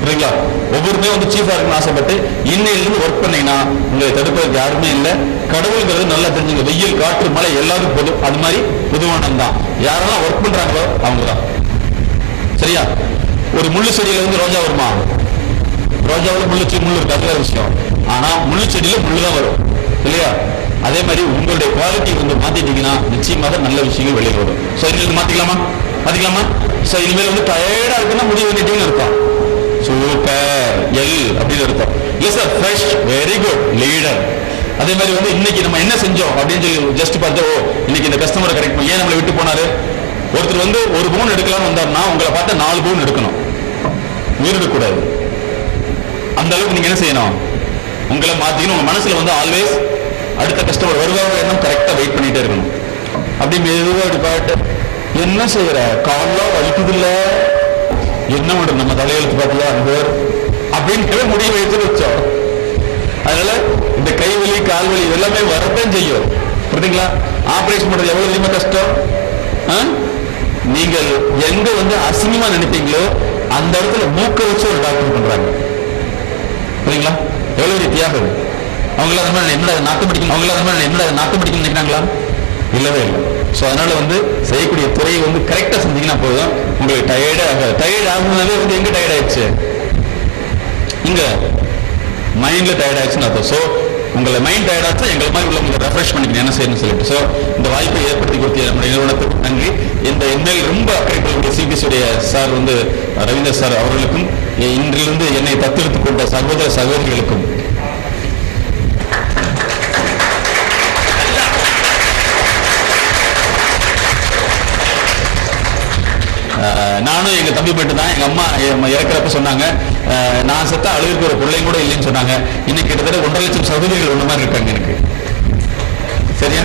புரியுங்களா? ஒவ்வொருமே வந்து சீஃபா இருக்கணும்னு ஆசைப்பட்டு இன்னையிலிருந்து ஒர்க் பண்ணீங்கன்னா உங்களை தடுப்பதற்கு யாருமே இல்லை. கடவுள்ங்கிறது நல்லா தெரிஞ்சுங்க. வெயில், காற்று, மழை எல்லாருக்கும் பொது. அது மாதிரி பொதுவானது தான். யாரெல்லாம் ஒர்க் பண்றாங்களோ அவங்க தான். சரியா? ஒரு முள்ளு செடியில வந்து ரோஜா வருமா? ரோஜாவில் முள்ளு இருக்கு, அது வேற விஷயம். ஆனா முள்ளு செடியில முள்ளு தான் வரும் இல்லையா? அதே மாதிரி உங்களுடைய குவாலிட்டி வந்து மாத்திட்டீங்கன்னா நிச்சயமாக நல்ல விஷயங்கள் வெளியே வரும். சோ இனிமேல் மாத்திக்கலாமா? சோ இனிமேல் வந்து டயர்டா இருக்குன்னா முடிவு பண்ணிட்டீங்கன்னு இருக்கும். சூப்பர் எல் அப்படின்னு இருக்கும். இல்ல sir, fresh, very good leader. அதே மாதிரி வந்து இன்னைக்கு நம்ம என்ன செஞ்சோம் அப்படின்னு சொல்லி ஜஸ்ட் பார்த்து, ஓ இன்னைக்கு இந்த கஸ்டமரை கரெக்ட் ஏன் நம்மளை விட்டு போனாரு. ஒருத்தர் வந்து 1 பவுன் எடுக்கலாம்னு வந்தாருன்னா உங்களை பார்த்தா 4 பவுன் எடுக்கணும். மீறிடக்கூடாது. அந்த அளவுக்கு நீங்க என்ன செய்யணும்? உங்களை மாத்திக்கணும். உங்க மனசுல வந்து ஆல்வேஸ் அடுத்த கஸ்டமர் வருவாங்க எண்ணம் கரெக்டா வெயிட் பண்ணிட்டே இருக்கணும். அப்படி மெதுவாக பாட்டு என்ன செய்யற, காலம் வலிக்குது இல்ல, என்ன பண்ற, நம்ம தலையெழுத்து பார்த்தியா அப்படின்னு முடிவு வைத்து வச்சோம். அதனால இந்த கை வலி கால் வலி எல்லாமே வரத்தான் செய்யும். புரியுதுங்களா? ஆபரேஷன் பண்றது எவ்வளவு தெரியுமா கஷ்டம்? நீங்கள் எங்க வந்து அசிங்கமா நினைப்பீங்களோ அந்த இடத்துல மூக்க வச்சு ஒரு டாக்டர் பண்றாங்க. புரியுங்களா? எவ்வளவு பெரிய தியாகம். அவங்கள என்னடா நாக்கு பிடிக்கணும், அவங்கள என்னடா நாக்கு பிடிக்கணும் நினைக்கிறாங்களா? இல்லவே இல்லை. ஸோ அதனால வந்து செய்யக்கூடிய துறையை வந்து கரெக்டா செஞ்சீங்கன்னா போதும். உங்களுக்கு டயர்டு ஆகுனாலே வந்து எங்க டயர்ட் ஆயிடுச்சு? இங்க மைண்ட்ல டயர்ட் ஆயிடுச்சுன்னு அர்த்தம். ஸோ உங்களை மைண்ட் டயர்ட் ஆச்சா எங்களை மாதிரி உள்ள ரெஃப்ரெஷ் பண்ணிக்கணும் என்ன செய்யணும்னு சொல்லிட்டு. ஸோ இந்த வாய்ப்பை ஏற்படுத்தி கொடுத்த நம்முடைய நிறுவனத்துக்கு நன்றி. இந்த என்மேல் ரொம்ப அக்கறை கொள்ளக்கூடிய சிபிஎஸ்டைய சார் வந்து ரவீந்தர் சார் அவர்களுக்கும் இன்றிலிருந்து என்னை தத்தெடுத்துக் கொண்ட சகோதர சகோதரிகளுக்கும் நானும் எங்க தம்பி மட்டும் தான். எங்க அம்மா இறக்குறப்ப சொன்னாங்க, நான் செத்தா அழுகிற ஒரு பிள்ளைங்க கூட இல்லைன்னு சொன்னாங்க. இன்னைக்கு கிட்டத்தட்ட 1.5 லட்சம் சகோதரிகள் ஒண்ணு மாதிரி இருக்காங்க எனக்கு. சரியா?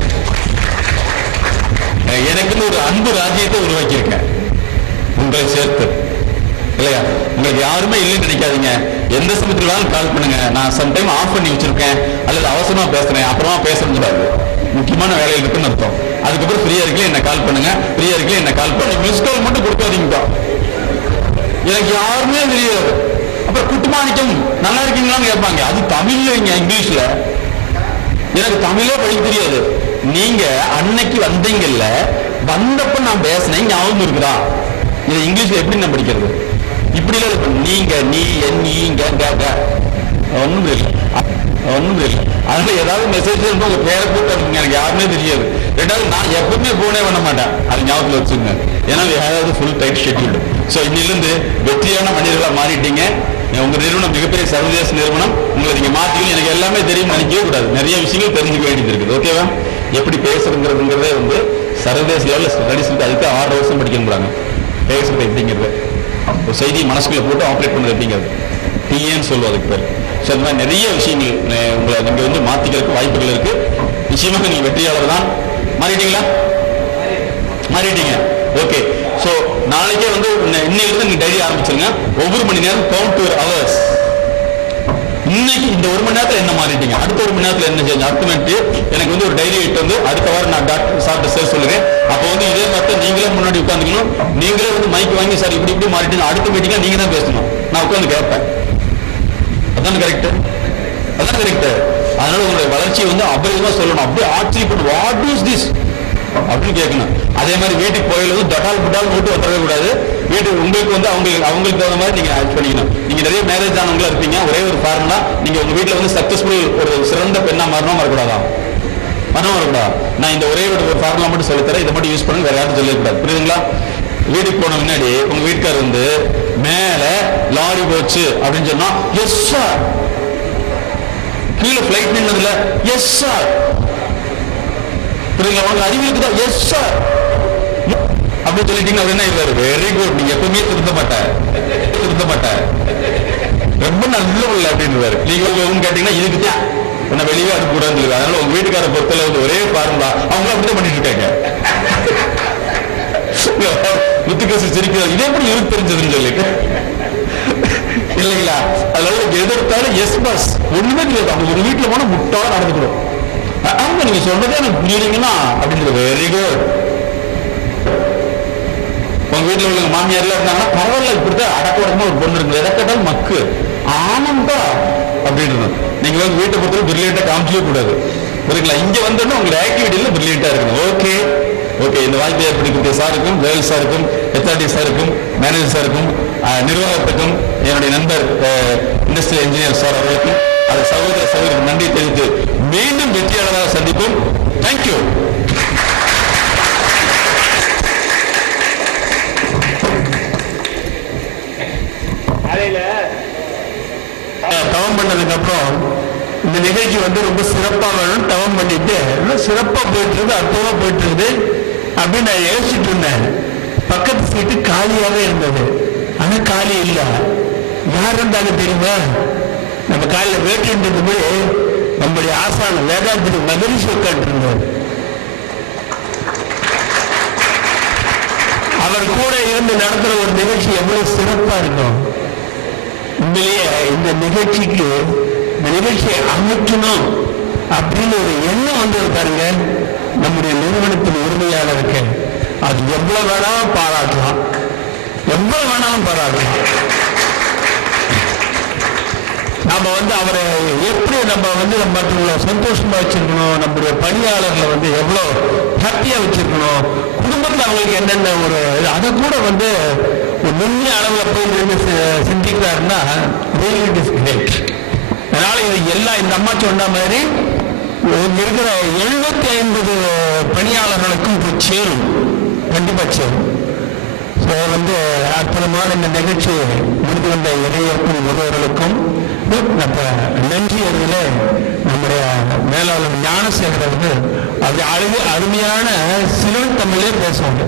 எனக்குன்னு ஒரு அன்பு ராஜ்யத்தை உருவாக்கி இருக்கேன் உங்களை சேர்த்து, இல்லையா? உங்களுக்கு யாருமே இல்லைன்னு நினைக்காதீங்க. எந்த சமயத்துல கால் பண்ணுங்க. நான் சம்டைம் ஆஃப் பண்ணி வச்சிருக்கேன் அல்லது அவசரமா பேசுறேன், அப்புறமா பேசணும் கூடாது. முக்கியமான வேலையில் இருக்குன்னு அர்த்தம். அதுக்கப்புறம் ஃப்ரீயா இருக்கல என்ன கால் பண்ணுங்க, ஃப்ரீயா இருக்கல என்ன கால் பண்ணி மிஸ் கால் மட்டும் கொடுக்காதீங்க. எனக்கு யாருமே தெரியாது. அப்புறம் குட்டுமாணிக்கம் நல்லா இருக்கீங்களான்னு கேட்பாங்க. அது தமிழ்ல, இங்கிலீஷ்ல. எனக்கு தமிழே படிக்க தெரியாது. நீங்க அன்னைக்கு வந்தீங்கல்ல, வந்தப்ப நான் பேசினேன் ஞாபகம் இருக்குதா? இது இங்கிலீஷ்ல எப்படி நான் படிக்கிறது? இப்படி நீங்க நீ நீங்க ஒண்ணும் இல்லை, ஒண்ணும் இல்லை. அதனால ஏதாவது மெசேஜ் உங்க பேரை கூப்பிட்டு எனக்கு யாருமே தெரியாது. ரெண்டாவது நான் எப்பவுமே போனே பண்ண மாட்டேன், அது ஞாபகத்தில் வச்சுங்க. ஏன்னா ஏதாவது ஃபுல் டைட் ஷெட்யூல்டு. ஸோ இன்னிலிருந்து வெற்றியான மனிதர்களாக மாறிட்டீங்க. உங்க நிறுவனம் மிகப்பெரிய சர்வதேச நிறுவனம். உங்களை நீங்க மாற்றிக்கணும். எனக்கு எல்லாமே தெரியும் நினைக்கவே கூடாது. நிறைய விஷயங்கள் தெரிஞ்சுக்க வேண்டியது இருக்குது. ஓகேவா? எப்படி பேசுறதுங்கிறதே வந்து சர்வதேச லெவலில் ஸ்டடிஸ் இருக்கு. அதுக்கு 6 வருஷம் படிக்கணுங்கிறாங்க. பேசுறது எப்படிங்கிறது, ஒரு செய்தியை மனசுக்குள்ள போட்டு ஆப்ரேட் பண்ணுறது எப்படிங்கிறது டிஏன்னு சொல்லுவோம் அதுக்கு பேர். ஸோ அந்த மாதிரி நிறைய விஷயங்கள் உங்களை நீங்க வந்து மாத்திக்கிறதுக்கு வாய்ப்புகள் இருக்கு. நிச்சயமாக நீங்க வெற்றியாளர் தான். மாறிட்டீங்களா? மாறிட்டீங்க. ஓகே. ஸோ நாளைக்கே வந்து இன்னைக்கு நீங்க டைரி ஆரம்பிச்சிருங்க. ஒவ்வொரு மணி நேரம் கவுண்ட் யுவர் ஹவர்ஸ். இன்னைக்கு இந்த 1 மணி நேரத்தில் என்ன மாறிட்டீங்க, அடுத்த 1 மணி நேரத்தில் என்ன செஞ்சு அர்த்தமெண்ட்டு எனக்கு வந்து ஒரு டைரி இட்டு வந்து அடுத்த வாரம் நான் டாக்டர் சார்ட்ட சார் சொல்லுறேன். அப்போ வந்து இதே மாதிரி நீங்களே முன்னாடி உட்காந்துக்கணும். நீங்களே வந்து மைக் வாங்கி சார் இப்படி மாறிட்டீங்க, அடுத்த மீட்டிங்ல நீங்க தான் பேசணும். நான் உட்காந்து கேட்பேன். அதான் கரெக்ட், அதான் கரெக்ட். அதனால உங்களுடைய வளர்ச்சியை வந்து அபரிதமா சொல்லணும். அப்படியே ஆச்சரியப்பட்டு வாட் இஸ் திஸ் அப்படின்னு கேட்கணும். அதே மாதிரி வீட்டுக்கு போயில தட்டால் புட்டால் போட்டு வந்துடவே கூடாது. வீட்டுக்கு உங்களுக்கு வந்து அவங்களுக்கு தகுந்த மாதிரி நீங்க ஆட் பண்ணிக்கணும். நீங்க நிறைய மேரேஜ் ஆனவங்களா இருப்பீங்க. ஒரே ஒரு ஃபார்முலா, நீங்க உங்க வீட்டுல வந்து சக்சஸ்ஃபுல் ஒரு சிறந்த பெண்ணா மாறணும் வரக்கூடாதா? வரணும் வரக்கூடாது. நான் இந்த ஒரே ஒரு ஃபார்முலா மட்டும் சொல்லித்தரேன். இதை மட்டும் யூஸ் பண்ணி வேற யாரும் சொல்லக்கூடாது. புரியுதுங்களா? வீட்டுக்கு போன முன்னாடி உங்க வீட்டுக்காரர் வந்து மேல லாரி போச்சு அப்படின்னு சொன்னா எஸ் சார், கீழே பிளைட் நின்னதுல எஸ் சார், புரியுங்களா? உங்க அறிவியலுக்கு தான் எஸ் சார் அப்படின்னு சொல்லிட்டீங்க அப்படின்னா இது வெரி குட். நீங்க எப்பவுமே திருத்த மாட்டேன் ரொம்ப நல்ல உள்ள அப்படின்றாரு. நீங்க கேட்டீங்கன்னா இதுக்கு தான் என்ன வெளியே அனுப்பக்கூடாதுன்னு சொல்லி. அதனால உங்க வீட்டுக்கார பொறுத்தல வந்து ஒரே ஃபார்முலா. அவங்க அப்படிதான் பண்ணிட்டு இருக்காங்க. முத்துக்கசு சிரிக்கிறார். இதே எப்படி இருக்கு தெரிஞ்சதுன்னு சொல்லிட்டு இல்லைங்களா? அதனால எதிர்த்தாலும் எஸ் பஸ் ஒண்ணுமே தெரியாது. அவங்க ஒரு வீட்டுல போனா முட்டாள நடந்துக்கிறோம். அவங்க நீங்க சொல்றதே எனக்கு புரியுறீங்கன்னா அப்படின்றது வெரி குட். உங்க வீட்டுல உள்ள மாமியார்லாம் இருந்தாங்கன்னா பரவாயில்ல, இப்படிதான் அடக்கடமா ஒரு பொண்ணு இருக்கு, எதை கேட்டாலும் மக்கு ஆனந்தா அப்படின்னு. நீங்க வந்து வீட்டை பொறுத்தவரை பிரில்லியண்டா காமிக்கவே கூடாது. புரியுங்களா? இங்க வந்தோன்னா உங்க ஆக்டிவிட்டியில பிரில்லியண்டா இருக்கணும். Okay okay. இந்த வாய்ப்பை ஏற்படுத்திய சாருக்கும், வேல் சாருக்கும், எச்ஆர்டி சாருக்கும், மேனேஜர் சாருக்கும், நிர்வாகத்துக்கும், என்னுடைய நண்பர் இண்டஸ்ட்ரியல் இன்ஜினியர் சார் அவர்களுக்கும், அது சகோதர சகோதரி நன்றி தெரிவித்து மீண்டும் வெற்றியாளராக சந்திப்போம். தேங்க்யூ. தவம் பண்ணதுக்கு அப்புறம் இந்த நிகழ்ச்சி வந்து ரொம்ப சிறப்பாக வேணும். தவம் பண்ணிட்டு ரொம்ப சிறப்பா போயிட்டு இருக்குது, அற்புதமா போயிட்டு இருக்குது அப்படின்னு நான் யோசிச்சுட்டு இருந்தேன். பக்கத்து சீட்டு காலியாவே இருந்தது. ஆனா காலி இல்லை. யார் இருந்தாலும் தெரியுமா? நம்ம காலையில் வேட்டின்றது போய் நம்முடைய ஆசான வேதாந்திரி மகரிஷி உட்காந்து இருந்தார். அவர் கூட இருந்து நடத்துற ஒரு நிகழ்ச்சி எவ்வளவு சிறப்பா இருக்கும். உண்மையிலேயே இந்த நிகழ்ச்சிக்கு இந்த நிகழ்ச்சியை அமைக்கணும் அப்படின்னு ஒரு எண்ணம் வந்து பாருங்க, நம்முடைய நிறுவனத்தின் உரிமையாளருக்கு அது எவ்வளவு வேணாலும் பாராட்டலாம், எவ்வளவு வேணாலும் பாராட்டலாம். நம்ம வந்து அவரை எப்படி நம்ம வந்து மற்றவங்களை சந்தோஷமா வச்சிருக்கணும், நம்முடைய பணியாளர்களை வந்து எவ்வளோ ஹாப்பியா வச்சிருக்கணும், குடும்பத்தில் அவங்களுக்கு என்னென்ன ஒரு அதை கூட வந்து ஒரு நுண்ணிய அளவில் போய் நின்று சிந்திக்கிறாருன்னா இட் இஸ் கிரேட். அதனால இது எல்லாம் இந்த அம்மா சொன்ன மாதிரி இருக்கிற 750 பணியாளர்களுக்கும் இப்போ சேரும், கண்டிப்பா சேரும். ஸோ வந்து அற்புதமான இந்த நிகழ்ச்சி முடிந்து வந்த இடையேற்கும் உறவுகளுக்கும் நன்றி. அதில் நம்முடைய மேலாளர் ஞானசேகர் வந்து அது அருமையான சிலர் தமிழே பேசுவாங்க.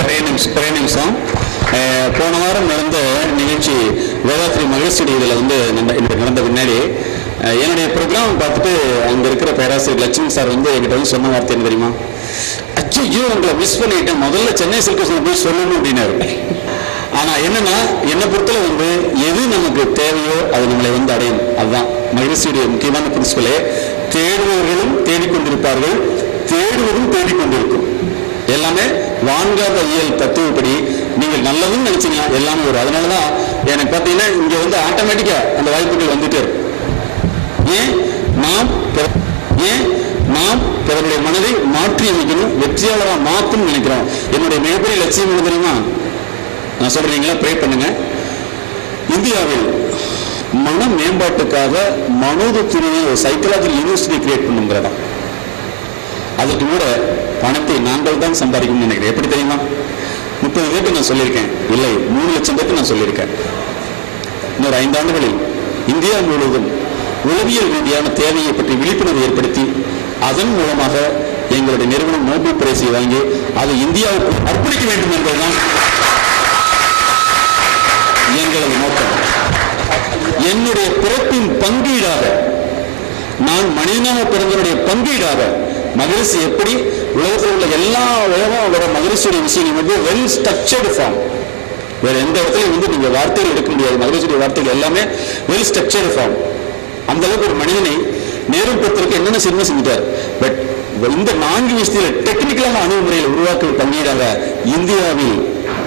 ஒரே நிமிஷம். போன வாரம் நடந்த நிகழ்ச்சி வேதாத்ரி மகேஸ்வரி இதில் வந்து நடந்த பின்னாடி என்னுடைய ப்ரோக்ராம் பார்த்துட்டு அங்கே இருக்கிற பேராசிரியர் லட்சுமி சார் வந்து என்கிட்ட வந்து சொன்ன வார்த்தை என்ன தெரியுமா? அச்சோ உங்களை மிஸ் பண்ணிட்டேன், முதல்ல சென்னை சில்கர்ஸில் போய் சொல்லணும் அப்படின்னாரு. ஆனால் என்னன்னா என்னை பொறுத்தல வந்து எது நமக்கு தேவையோ அது நம்மளை வந்து அடையும். அதுதான் மகேஸ்வரியுடைய முக்கியமான பிரின்சிபலே. தேடுபவர்களும் தேடிக்கொண்டிருப்பார்கள், தேடுவதும் தேடிக்கொண்டிருக்கும். எல்லாமே வான்காத இயல் தத்துவப்படி நீங்கள் நல்லதுன்னு நினைச்சீங்கன்னா எல்லாமே வரும். அதனாலதான் எனக்கு பார்த்தீங்கன்னா இங்க வந்து ஆட்டோமேட்டிக்கா அந்த வாய்ப்புகள் வந்துட்டே இருக்கும். ஏன் நாம் பிறருடைய மனதை மாற்றி அமைக்கணும், வெற்றியாளராக மாற்றணும்னு நினைக்கிறோம். என்னுடைய மிகப்பெரிய லட்சியம் என்ன தெரியுமா? நான் சொல்றீங்களா, ப்ரே பண்ணுங்க. இந்தியாவில் மன மேம்பாட்டுக்காக மனோதத்துறையை ஒரு சைக்கலாஜிக்கல் யூனிவர்சிட்டி கிரியேட் பண்ணுங்கிறதா. அதுக்கு கூட பணத்தை நாங்கள் தான் சம்பாதிக்கணும்னு நினைக்கிறேன். எப்படி தெரியுமா? 30 பேருக்கு நான் சொல்லியிருக்கேன், இல்லை 3 லட்சம் பேருக்கு நான் சொல்லியிருக்கேன். இன்னொரு 5 ஆண்டுகளில் இந்தியா முழுவதும் உளவியல் ரீதியான தேவையை பற்றி விழிப்புணர்வு ஏற்படுத்தி அதன் மூலமாக எங்களுடைய நிறுவனம் நோபல் பரிசை வாங்கி அதை இந்தியாவுக்கு அர்ப்பணிக்க வேண்டும் என்பதுதான் எங்களது நோக்கம். என்னுடைய பிறப்பின் பங்கீடாக, நான் மனிதனாக பிறந்தனுடைய பங்கீடாக மகரிஷி எப்படி உலகத்தில் உள்ள எல்லா உலகம் வர மகரிஷியுடைய விஷயங்கள் வந்து வெல் ஸ்ட்ரக்சர்டு ஃபார்ம். வேற எந்த இடத்துலையும் வந்து நீங்க வார்த்தைகள் எடுக்க முடியாது. மகரிஷியுடைய வார்த்தைகள் எல்லாமே வெல் ஸ்ட்ரக்சர்டு ஃபார்ம். அந்த அளவுக்கு ஒரு மனிதனை நேருப்படுத்துறதுக்கு என்னென்ன சின்ன செஞ்சுட்டார். பட் இந்த 4 விஷயத்துல டெக்னிக்கலான அணுகுமுறையில் உருவாக்க பங்கீடாக இந்தியாவில்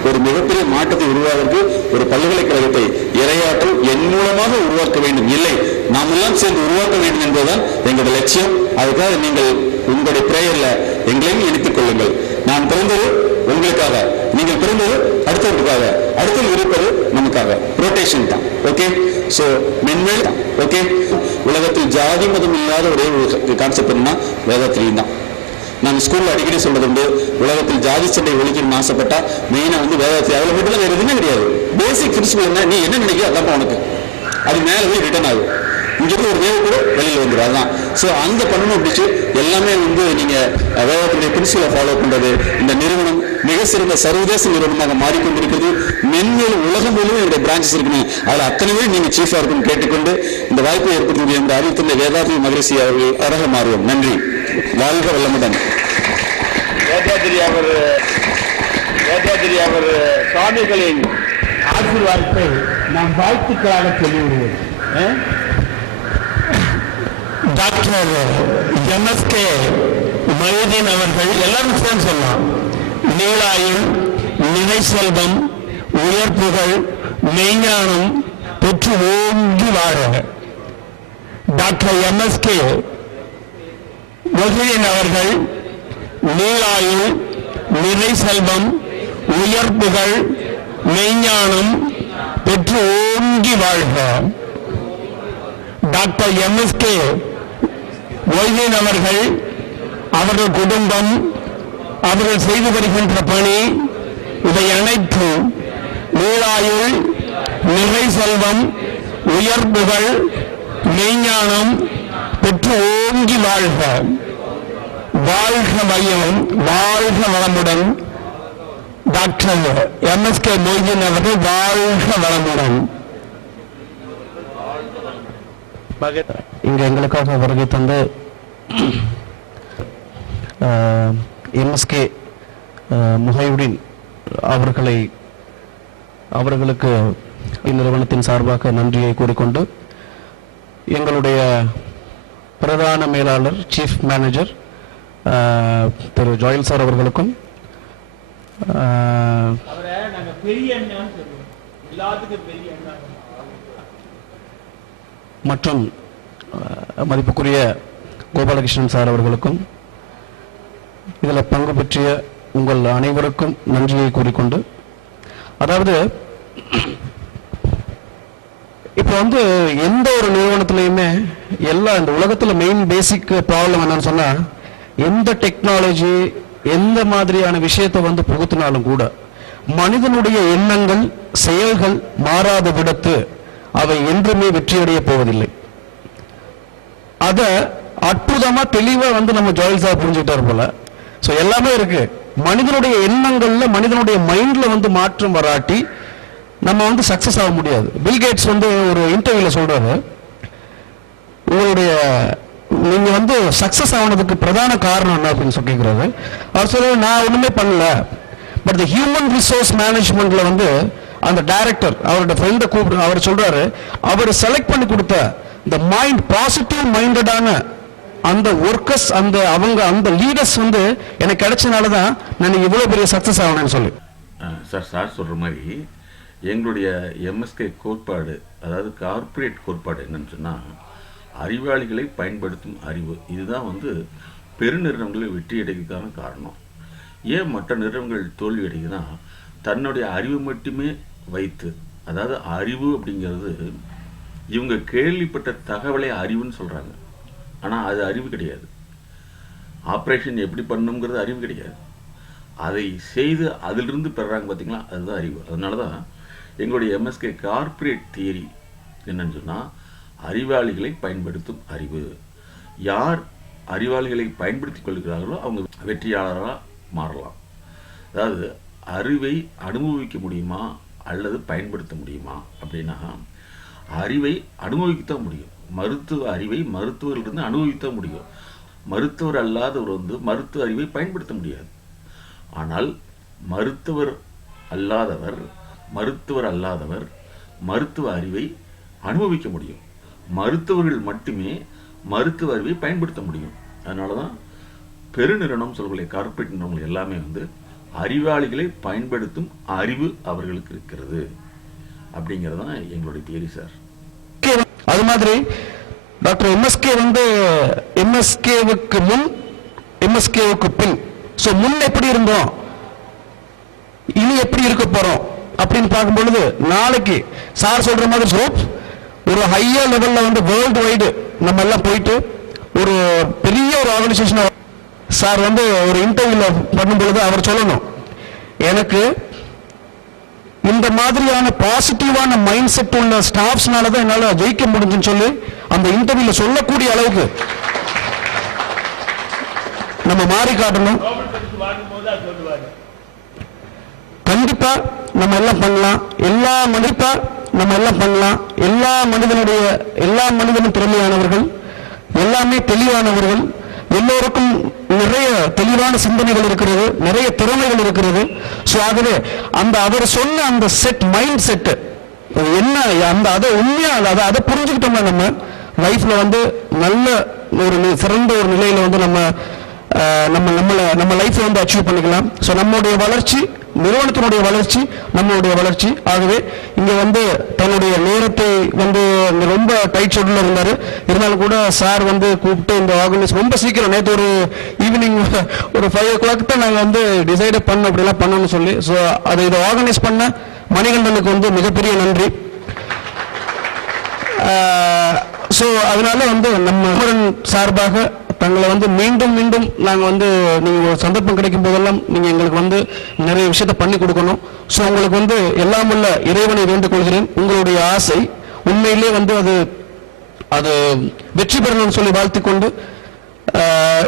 ஒரு மிகப்பெரிய மாற்றத்தை உருவாவதற்கு ஒரு பல்கலைக்கழகத்தை இரையாற்றல் என் மூலமாக உருவாக்க வேண்டும், இல்லை நாம் எல்லாம் சேர்ந்து உருவாக்க வேண்டும் என்பதுதான் எங்களுடைய லட்சியம். அதுக்காக நீங்கள் உங்களுடைய பிரேயர்ல எங்களையும் இணைத்துக் கொள்ளுங்கள். நான் பிறந்தது உங்களுக்காக, நீங்கள் பிறந்தது அடுத்தவர்களுக்காக, அடுத்தது இருப்பது நமக்காக. ரொட்டேஷன் தான். ஓகே, சோ மென்மேல் தான். ஓகே, உலகத்தில் ஜாதி மதம் இல்லாத ஒரே கான்செப்ட் என்ன? வேதாத்திரியும் தான். நான் ஸ்கூல்ல அடிக்கடி சொல்றது உலகத்தில் ஜாதி சண்டை ஒழிக்கணும்னு ஆசைப்பட்டா மெயினா வந்து வேதாத்திரி. அதுல மட்டும் வேற எதுவுமே கிடையாது. பேசிக் பிரின்சிபல் என்ன? நீ என்ன நினைக்கிற அதான் உனக்கு, அது மேல போய் ரிட்டர்ன் ஆகும். இங்கிருந்து ஒரு வேவு கூட வெளியில் வந்துடும். அதுதான். ஸோ அந்த பண்ணணும் அப்படிச்சு எல்லாமே வந்து நீங்க வேதாத்திரியுடைய பிரின்சிபலை ஃபாலோ பண்றது. இந்த நிறுவனம் மிக சிறந்த சர்வதேச நிறுவனமாக மாறிக்கொண்டிருக்கிறது. மென்மேலும் உலகம் முழுவதும் என்னுடைய பிரான்ச்சஸ் இருக்குன்னு அதில் அத்தனை பேர் நீங்க சீஃபா இருக்குன்னு கேட்டுக்கொண்டு இந்த வாய்ப்பை ஏற்படுத்த என்ற அறிவித்திருந்த வேதாத்திரி மகரிஷி அவர்கள் அழக மாறுவோம். நன்றி. வாழ்க வல்லமுடன். வேதாத்திரி அவர் சுவாமிகளின் ஆசீர்வாதத்தை நாம் வாழ்த்துக்களாக சொல்லிவிடுவோம். டாக்டர் எம்எஸ்கே மொய்தீன் அவர்கள் எல்லாரும் சேர்ந்து சொல்லலாம். நீளாயுள், நிறை செல்வம், உயர்ப்புகள், மெய்ஞானம் பெற்று ஓங்கி வாழ. டாக்டர் எம்எஸ்கே மொய்தீன் அவர்கள் நீளாயுள், நிறை செல்வம், உயர்ப்புகள், மெய்ஞானம் பெற்று ஓங்கி வாழ்க. டாக்டர் எம்எஸ்கே மொய்தீன் அவர்கள், அவர்கள் குடும்பம், அவர்கள் செய்து வருகின்ற பணி, இவை அனைத்தும் நீளாயுள், நிறை செல்வம், உயர்வுகள், மெய்ஞானம் பெற்று ஓங்கி வாழ்க. வாழ்க வையம், வாழ்க வளமுடன். டாக்டர் எம்எஸ்கே மொய்தீன் அவர்கள் வாழ்க வளமுடன். இங்கு எங்களுக்காக வருகை தந்து எம்எஸ்கே முஹையுதீன் அவர்களுக்கு இந்நிறுவனத்தின் சார்பாக நன்றியை கூறிக்கொண்டு எங்களுடைய பிரதான மேலாளர் சீஃப் மேனேஜர் திரு ஜோயல் சார் அவர்களுக்கும் மற்றும் மதிப்புக்குரிய கோபாலகிருஷ்ணன் சார் அவர்களுக்கும் இதில் பங்கு பெற்றிய உங்கள் அனைவருக்கும் நன்றியை கூறிக்கொண்டு, அதாவது இப்போ வந்து எந்த ஒரு நிறுவனத்திலையுமே எல்லா இந்த உலகத்தில் மெயின் பேசிக் ப்ராப்ளம் என்னன்னு சொன்னால், எந்த டெக்னாலஜி எந்த மாதிரியான விஷயத்தை வந்து புகுத்தினாலும் கூட மனிதனுடைய எண்ணங்கள் செயல்கள் மாறாத விடத்து அவை என்றுமே வெற்றியடைய போவதில்லை. அத அற்புதமா தெளிவா வந்து நம்ம ஜோயல் சார் புரிஞ்சுக்கிட்டாரு போல. ஸோ எல்லாமே இருக்கு. மனிதனுடைய எண்ணங்கள்ல மனிதனுடைய மைண்ட்ல வந்து மாற்றம் வராட்டி நம்ம வந்து சக்சஸ் ஆக முடியாது. பில் கேட்ஸ் வந்து ஒரு இன்டர்வியூல சொல்றாரு, உங்களுடைய நீங்க வந்து சக்சஸ் ஆனதுக்கு பிரதான காரணம் என்ன அப்படின்னு சொல்லி கேட்கிறாரு. அவர் சொல்றாரு, நான் ஒண்ணுமே பண்ணல, பட் தி ஹியூமன் ரிசோர்ஸ் மேனேஜ்மெண்ட்ல வந்து அந்த டைரக்டர் அவரோட ஃப்ரெண்டை கூப்பிட்டு அவர் சொல்றாரு, அவர் செலக்ட் பண்ணி கொடுத்த இந்த மைண்ட் பாசிட்டிவ் மைண்டடான அந்த ஒர்க்கர்ஸ் அந்த லீடர்ஸ் வந்து எனக்கு கிடைச்சனால தான் நான் இவ்வளவு பெரிய சக்சஸ் ஆகணும்னு சொல்லி. சார் சொல்ற மாதிரி எங்களுடைய எம்எஸ்கே கோட்பாடு, அதாவது கார்ப்பரேட் கோட்பாடு என்னன்னு சொன்னால், அறிவாளிகளை பயன்படுத்தும் அறிவு. இதுதான் வந்து பெருநிறுவனங்களை வெற்றி அடைவதற்கான காரணம். ஏன் மற்ற நிறுவனங்கள் தோல்வி அடைக்குதுன்னா, தன்னுடைய அறிவு மட்டுமே வைத்து, அதாவது அறிவு அப்படிங்கிறது இவங்க கேள்விப்பட்ட தகவலை அறிவுன்னு சொல்கிறாங்க, ஆனால் அது அறிவு கிடையாது. ஆப்ரேஷன் எப்படி பண்ணணுங்கிறது அறிவு கிடையாது. அதை செய்து அதிலிருந்து பெறுறாங்க பார்த்தீங்களா, அதுதான் அறிவு. அதனால தான் எங்களுடைய எம்எஸ்கே கார்ப்பரேட் தியரி என்னன்னு சொன்னால், அறிவாளிகளை பயன்படுத்தும் அறிவு. யார் அறிவாளிகளை பயன்படுத்தி கொள்கிறார்களோ அவங்க வெற்றியாளராக மாறலாம். அதாவது அறிவை அனுபவிக்க முடியுமா அல்லது பயன்படுத்த முடியுமா அப்படின்னா, அறிவை அனுபவிக்கத்தான் முடியும். மருத்துவ அறிவை மருத்துவரிலிருந்து அனுபவித்தான் முடியும். மருத்துவர் அல்லாதவர் வந்து மருத்துவ அறிவை பயன்படுத்த முடியாது. ஆனால் மருத்துவர் அல்லாதவர் மருத்துவ அறிவை அனுபவிக்க முடியும். மருத்துவர்கள் மட்டுமே மருத்துவ அறிவை பயன்படுத்த முடியும். அதனால தான் பெருநிறுவனம் சொல்லக்கூடிய கார்ப்பரேட் நிறுவனங்கள் எல்லாமே வந்து அறிவாளிகளை பயன்படுத்தும் அறிவு அவர்களுக்கு இருக்கிறது அப்படிங்கிறது தான் எங்களுடைய தியரி சார். அது மாதிரி டாக்டர் எம்எஸ்கே வந்து எம்எஸ்கேவுக்கு முன் எம்எஸ்கேவுக்கு பின், ஸோ முன் எப்படி இருந்தோம் இனி எப்படி இருக்க போறோம் அப்படின்னு பார்க்கும் பொழுது, நாளைக்கு சார் சொல்ற மாதிரி ஒரு ஹையர் லெவல்ல வந்து வேர்ல்டு வைடு நம்ம எல்லாம் போயிட்டு ஒரு பெரிய ஒரு ஆர்கனைசேஷன் சார் வந்து ஒரு இன்டர்வியூல பண்ணும் பொழுது அவர் சொல்லணும், எனக்கு இந்த மாதிரியான பாசிட்டிவான மைண்ட் செட் உள்ள ஸ்டாஃப்ஸ்னால தான் என்னால் ஜெயிக்க முடிஞ்சுன்னு சொல்லி அந்த இன்டர்வியூல சொல்லக்கூடிய அளவுக்கு நம்ம மாறி காட்டணும். கண்டிப்பா நம்ம எல்லாம் பண்ணலாம். எல்லா மனிதனும் திறமையானவர்கள், எல்லாமே தெளிவானவர்கள், எல்லோருக்கும் நிறைய தெளிவான சிந்தனைகள் இருக்கிறது, நிறைய திறமைகள் இருக்கிறது. ஸோ ஆகவே அவர் சொன்ன அந்த மைண்ட் செட் என்ன, அதை உண்மையா அதை புரிஞ்சுக்கிட்டோம்னா நம்ம லைஃப்ல வந்து நல்ல ஒரு சிறந்த ஒரு நிலையில வந்து நம்ம லைஃப்ல வந்து அச்சீவ் பண்ணிக்கலாம். ஸோ நம்மளுடைய வளர்ச்சி, நிறுவனத்தினுடைய வளர்ச்சி, நம்மளுடைய வளர்ச்சி. ஆகவே இங்க வந்து தன்னுடைய நேரத்தை வந்து ரொம்ப டைட் ஷெட்யூல்ல இருந்தாரு. இருந்தாலும் கூட சார் வந்து கூப்பிட்டு இந்த ஆர்கனைஸ் ரொம்ப சீக்கிரம் நேற்று ஒரு ஈவினிங் ஒரு 5 o'clock தான் நாங்கள் வந்து டிசைட் பண்ண அப்படிலாம் பண்ணணும்னு சொல்லி, ஸோ இதை ஆர்கனைஸ் பண்ண மணிகண்டனுக்கு வந்து மிகப்பெரிய நன்றி. ஸோ அதனால வந்து நம்ம சார்பாக தங்களை வந்து மீண்டும் நாங்கள் வந்து நீங்கள் ஒரு சந்தர்ப்பம் கிடைக்கும் போதெல்லாம் நீங்கள் எங்களுக்கு வந்து நிறைய விஷயத்த பண்ணி கொடுக்கணும். ஸோ உங்களுக்கு வந்து எல்லாம் உள்ள இறைவனை வேண்டிக் கொள்கிறேன். உங்களுடைய ஆசை உண்மையிலே வந்து அது வெற்றி பெறணும்னு சொல்லி வாழ்த்திக்கொண்டு,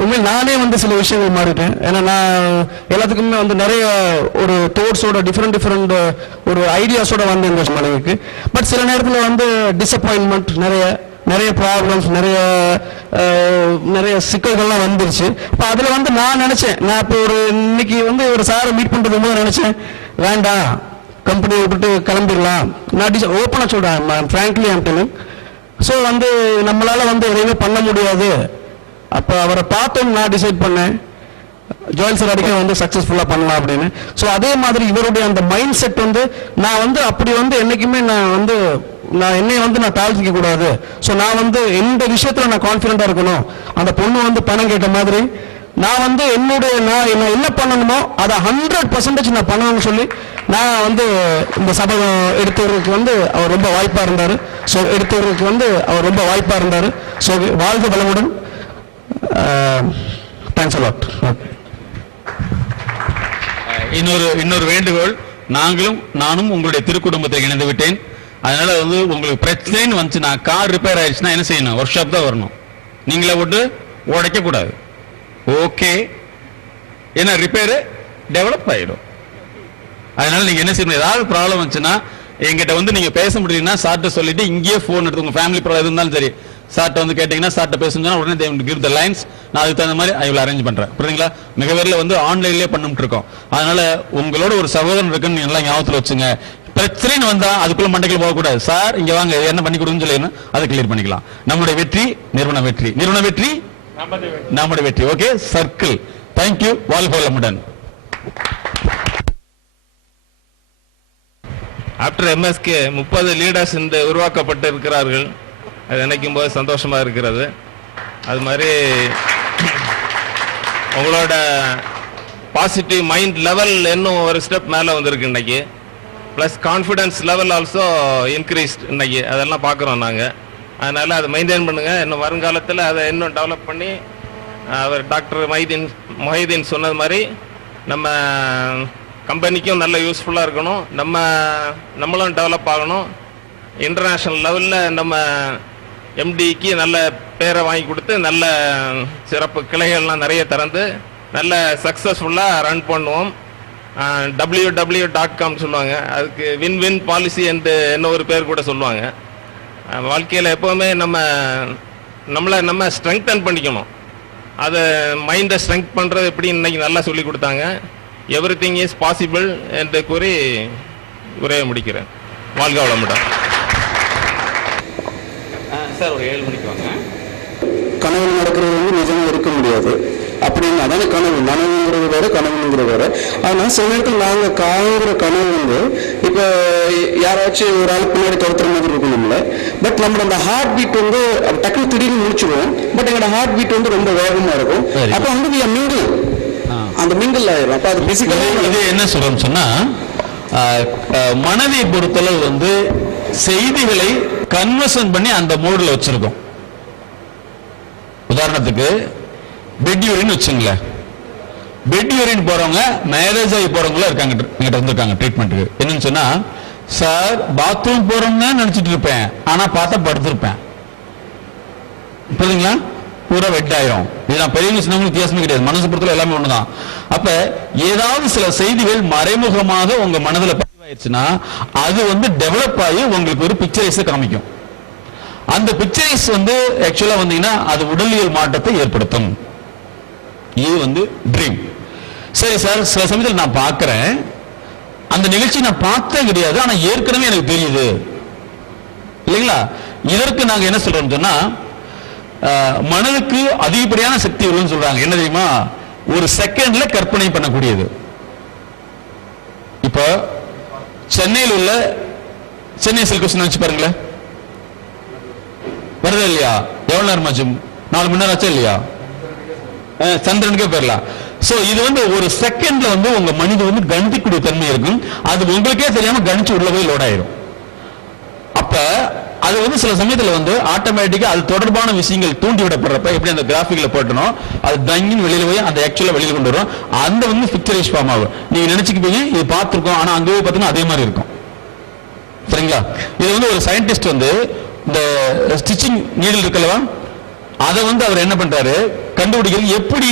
உண்மையில் நானே வந்து சில விஷயங்கள் மாறிட்டேன். ஏன்னா நான் எல்லாத்துக்குமே வந்து நிறைய ஒரு தோட்ஸோட டிஃப்ரெண்ட் ஒரு ஐடியாஸோட வந்து இந்த மனைவிக்கு. பட் சில நேரத்தில் வந்து டிசப்பாயின்மெண்ட், நிறைய ப்ராப்ளம்ஸ், நிறைய சிக்கல்கள்லாம் வந்துருச்சு. இப்போ அதில் வந்து நான் நினச்சேன், நான் இப்போ இன்னைக்கு வந்து ஒரு சாரை மீட் பண்ணுறது போது நினச்சேன், வேண்டாம் கம்பெனியை விட்டுட்டு கிளம்பிடலாம். நான் ஓப்பனாக சொல்கிறேன், ஃப்ராங்க்லி ஐம் டெல்லிங், ஸோ வந்து நம்மளால வந்து எதையுமே பண்ண முடியாது. அப்போ அவரை பார்த்தோன்னு நான் டிசைட் பண்ணேன் ஜோயல் சார் அடிக்க வந்து சக்ஸஸ்ஃபுல்லாக பண்ணலாம் அப்படின்னு. ஸோ அதே மாதிரி இவருடைய அந்த மைண்ட் செட் வந்து நான் வந்து அப்படி வந்து என்றைக்குமே நான் என்னைய வந்து நான் தாழ்த்திக்க கூடாது. ஸோ நான் வந்து எந்த விஷயத்தில் நான் கான்ஃபிடென்ட்டாக இருக்கணும். அந்த பொண்ணு வந்து பணம் கேட்ட மாதிரி நான் வந்து நான் என்ன பண்ணணுமோ அதை 100% நான் பண்ணணும்னு சொல்லி நான் வந்து இந்த சபதம் எடுத்தவருக்கு வந்து அவர் ரொம்ப வாய்ப்பாக இருந்தார். ஸோ வாழ்க வளமுடன். Thanks a lot. இன்னொரு வேண்டுகோள், நானும் உங்களுடைய திருக்குடும்பத்தை இணைந்து விட்டேன். அதனால வந்து உங்களுக்கு பிரச்சனைன்னு வந்துச்சுன்னா, கார் ரிப்பேர் ஆயிடுச்சுன்னா என்ன செய்யணும்? ஒர்க் ஷாப் தான் வரணும். நீங்களே போட்டு உடைக்க கூடாது. ஓகே, ஏன்னா ரிப்பேரு டெவலப் ஆயிடும். அதனால நீங்க என்ன செய்யணும், ஏதாவது ப்ராப்ளம் வந்துச்சுன்னா எங்கிட்ட வந்து நீங்க பேச முடியும்னா சார்ட்ட சொல்லிட்டு இங்கேயே போன் எடுத்து உங்க ஃபேமிலி ப்ராப்ளம் இருந்தாலும் சரி சார்ட்ட வந்து கேட்டீங்கன்னா சார்ட்ட பேசுனா உடனே they will give the lines. நான் அதுக்கு தகுந்த மாதிரி ஐ வில் அரேஞ்ச் பண்றேன். புரியுதுங்களா? மிகவேரில் வந்து ஆன்லைன்லேயே பண்ணிட்டு இருக்கோம். அதனால உங்களோட ஒரு சகோதரன் இருக்குன்னு எல்லாம் ஞாபகத்தில் வச்சுங்க. பிரச்சனைன்னு வந்தா அதுக்குள்ள மண்டைக்குள்ள போகக்கூடாது. சார் இங்க வாங்க என்ன பண்ணி கொடுன்னு சொல்லி அதை கிளியர் பண்ணிக்கலாம். நம்முடைய வெற்றி நிறுவன வெற்றி, நம்முடைய வெற்றி. Okay, circle. தேங்க்யூ. வாழ்க வளமுடன். ஆஃப்டர் எம்எஸ்கே 30 லீடர்ஸ் உருவாக்கப்பட்டு இருக்கிறார்கள். அது நினைக்கும் போது சந்தோஷமா இருக்கிறது. அது மாதிரி உங்களோட பாசிட்டிவ் மைண்ட் லெவல் இன்னும் ஒரு ஸ்டெப் மேலே வந்திருக்கு இன்னைக்கு. Plus confidence level also increased இன்னைக்கு. அதெல்லாம் பார்க்குறோம் நாங்கள். அதனால் அதை மெயின்டைன் பண்ணுங்கள். இன்னும் வருங்காலத்தில் அதை இன்னும் டெவலப் பண்ணி அவர் டாக்டர் மொஹிதீன் சொன்னது மாதிரி நம்ம கம்பெனிக்கும் நல்ல யூஸ்ஃபுல்லாக இருக்கணும். நம்மளும் டெவலப் ஆகணும். இன்டர்நேஷ்னல் லெவலில் நம்ம எம்டிக்கு நல்ல பேரை வாங்கி கொடுத்து நல்ல சிறப்பு கிளைகள்லாம் நிறைய திறந்து நல்ல சக்ஸஸ்ஃபுல்லாக ரன் பண்ணுவோம். www.com சொல்லுவாங்க. அதுக்கு வின் பாலிசி என்று என்ன ஒரு பேர் கூட சொல்லுவாங்க. வாழ்க்கையில் எப்போவுமே நம்மளை ஸ்ட்ரெங்தன் பண்ணிக்கணும். அதை மைண்டை ஸ்ட்ரெங்க் பண்ணுறது எப்படி இன்னைக்கு நல்லா சொல்லி கொடுத்தாங்க. எவ்ரிதிங் இஸ் பாசிபிள் என்று கூறி உரையை முடிக்கிறேன். வாழ்க வளமுடன். சார் ஒரு 7 மணிக்கு வாங்க. கனவு நடக்கிறது வந்து நிஜமா இருக்க முடியாது அப்படின்னு அதான கனவு. நனவுங்கிறது வேற, கனவுங்கிறது வேற. ஆனால் சில நேரத்தில் நாங்கள் காணுங்கிற கனவு வந்து இப்போ யாராச்சும் ஒரு ஆள் பின்னாடி துரத்துற மாதிரி இருக்கும் நம்மள. பட் நம்மளோட அந்த ஹார்ட் பீட் வந்து டக்குனு திடீர்னு முடிச்சிடுவோம். பட் எங்களோட ஹார்ட் பீட் வந்து ரொம்ப வேகமாக இருக்கும். அப்போ வந்து மிங்கிள் அந்த மிங்கிள் ஆயிரும். அப்போ அது பிசிக்கலாக இது என்ன சொல்றோம்னு சொன்னா, மனதை பொறுத்தளவு வந்து செய்திகளை கன்வர்ஷன் பண்ணி அந்த மோட்ல வச்சிருக்கோம். உதாரணத்துக்கு பெட் யூரின் வச்சுங்களேன். பெட் யூரின் போறவங்க மேரேஜ் ஆகி போறவங்களா இருக்காங்க, எங்கிட்ட வந்துருக்காங்க ட்ரீட்மெண்ட்டுக்கு. என்னன்னு சொன்னா, சார் பாத்ரூம் போறோம்னு நினைச்சிட்டு இருப்பேன், ஆனா பார்த்தா படுத்திருப்பேன். புரியுதுங்களா? பூரா வெட் ஆயிரும். இதுதான் பெரிய சின்னவங்களுக்கு வித்தியாசமே கிடையாது. மனசு பொறுத்தல எல்லாமே ஒண்ணுதான். அப்ப ஏதாவது சில செய்திகள் மறைமுகமாக உங்க மனதில் பதிவாயிருச்சுன்னா அது வந்து டெவலப் ஆகி உங்களுக்கு ஒரு பிக்சரைஸை காமிக்கும். அந்த பிக்சரைஸ் வந்து ஆக்சுவலா வந்தீங்கன்னா அது உடலியல் மாற்றத்தை ஏற்படுத்தும். இது வந்து ட்ரீம். சரி சார், சில சமயத்தில் நான் பார்க்கிறேன், அந்த நிகழ்ச்சி நான் பார்த்தே கிடையாது, ஆனா ஏற்கனவே எனக்கு தெரியுது இல்லைங்களா? இதற்கு நாங்க என்ன சொல்றோம் சொன்னா, மனதுக்கு அதிகப்படியான சக்தி வரும்னு சொல்றாங்க. என்ன தெரியுமா? ஒரு செகண்ட்ல கற்பனை பண்ணக்கூடியது. இப்போ சென்னையில் உள்ள சென்னை சில்க் நினைச்சு பாருங்களேன், வருதா இல்லையா? எவ்வளவு நேரம் ஆச்சு? 4 மணி நேரம் ஆச்சா இல்லையா? சந்திரனுக்கே போயிடலாம். சோ இது வந்து ஒரு செகண்ட்ல வந்து உங்க மனித வந்து கணிக்கக்கூடிய தன்மை இருக்கும். அது உங்களுக்கே தெரியாம கணிச்சு உள்ள போய் லோட் ஆயிரும். அப்ப அது வந்து சில சமயத்துல வந்து ஆட்டோமேட்டிக்கா அது தொடர்பான விஷயங்கள் தூண்டி விடப்படுறப்ப எப்படி அந்த கிராஃபிக்ல போட்டணும், அது தங்கின்னு வெளியில போய் அந்த ஆக்சுவலா வெளியில கொண்டு வரும். அந்த வந்து பிக்சரைஸ் ஃபார்ம் ஆகும். நீங்க நினைச்சுக்கிப்பீங்க இது பார்த்திருக்கோம், ஆனா அங்கே போய் பார்த்தீங்கன்னா அதே மாதிரி இருக்கும். சரிங்களா? இது வந்து ஒரு சயின்டிஸ்ட் வந்து இந்த ஸ்டிச்சிங் நீடில் இருக்கல்லவா, அதை வந்து அவர் என்ன பண்றாரு கண்டுபிடிக்கிறது, எப்படி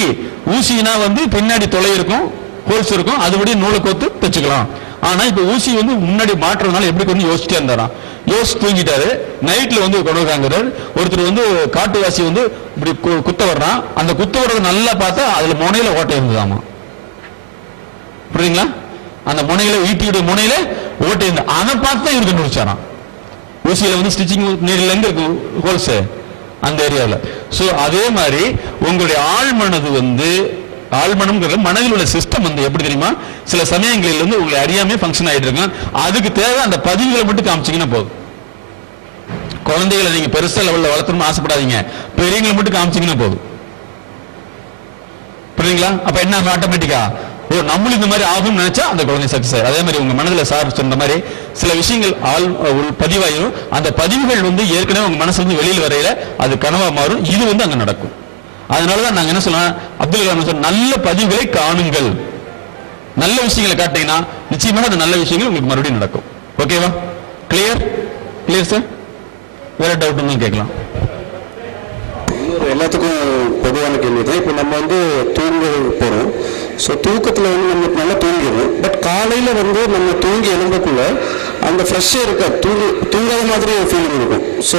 ஊசினா வந்து பின்னாடி தொலை இருக்கும், ஹோல்ஸ் இருக்கும், அதுபடி நூலை கோத்து தைச்சுக்கலாம். ஆனா இப்ப ஊசி வந்து முன்னாடி மாற்றுறதுனால எப்படி கொஞ்சம் யோசிச்சுட்டே இருந்தாராம். யோசிச்சு தூங்கிட்டாரு. நைட்ல வந்து கொண்டு ஒருத்தர் வந்து காட்டுவாசி வந்து இப்படி குத்த வர்றான். அந்த குத்த வர்றது நல்லா பார்த்தா அதுல முனையில ஓட்டை இருந்ததாமா. புரியுதுங்களா? அந்த முனையில ஈட்டியுடைய முனையில ஓட்டை இருந்த அதை பார்த்து தான் இவர் கண்டுபிடிச்சாராம். ஊசியில வந்து ஸ்டிச்சிங் நீரில் எங்க இருக்கும் ஹோல்ஸ் அந்த ஏரியாவில். ஸோ அதே மாதிரி உங்களுடைய ஆழ்மனது வந்து ஆழ்மனம்ங்கிறது மனதில் உள்ள சிஸ்டம் வந்து எப்படி தெரியுமா, சில சமயங்களில் வந்து உங்களை அறியாமே ஃபங்க்ஷன் ஆகிட்டு இருக்கும். அதுக்கு தேவை அந்த பதிவுகளை மட்டும் காமிச்சிங்கன்னா போதும். குழந்தைகளை நீங்க பெருசா லெவலில் வளர்த்தணும்னு ஆசைப்படாதீங்க, பெரியவங்களை மட்டும் காமிச்சிங்கன்னா போதும். புரியுங்களா? அப்ப என்ன ஆட்டோமேட்டிக்கா நம்மளும் இந்த மாதிரி ஆகும்னு நினைச்சா அந்த குழந்தை சக்சஸ் ஆகும். அதே மாதிரி உங்க மனதில் சார் சொன்ன மாதிரி சில விஷயங்கள் பதிவாயிரும். அந்த பதிவுகள் வந்து ஏற்கனவே உங்க மனசுல இருந்து வெளியில் வரையில அது கனவா மாறும். இது வந்து அங்க நடக்கும். அதனாலதான் நாங்க என்ன சொல்லலாம், அப்துல் கலாம் சொன்ன நல்ல பதிவுகளை காணுங்கள். நல்ல விஷயங்களை காட்டீங்கன்னா நிச்சயமாக அந்த நல்ல விஷயங்கள் உங்களுக்கு மறுபடியும் நடக்கும். ஓகேவா? கிளியர்? Clear sir? வேற டவுட் ஒன்றும் கேட்கலாம். எல்லாத்துக்கும் பொதுவான கேள்வி தான். இப்போ நம்ம வந்து தூங்க போகிறோம். ஸோ தூக்கத்தில் வந்து நம்ம நல்லா தூங்கிடுவோம். பட் காலையில் வந்து நம்ம தூங்கி எழுந்தக்குள்ள அந்த ஃப்ரெஷ்ஷாக இருக்க தூங்காத மாதிரி ஒரு ஃபீலிங் இருக்கும். ஸோ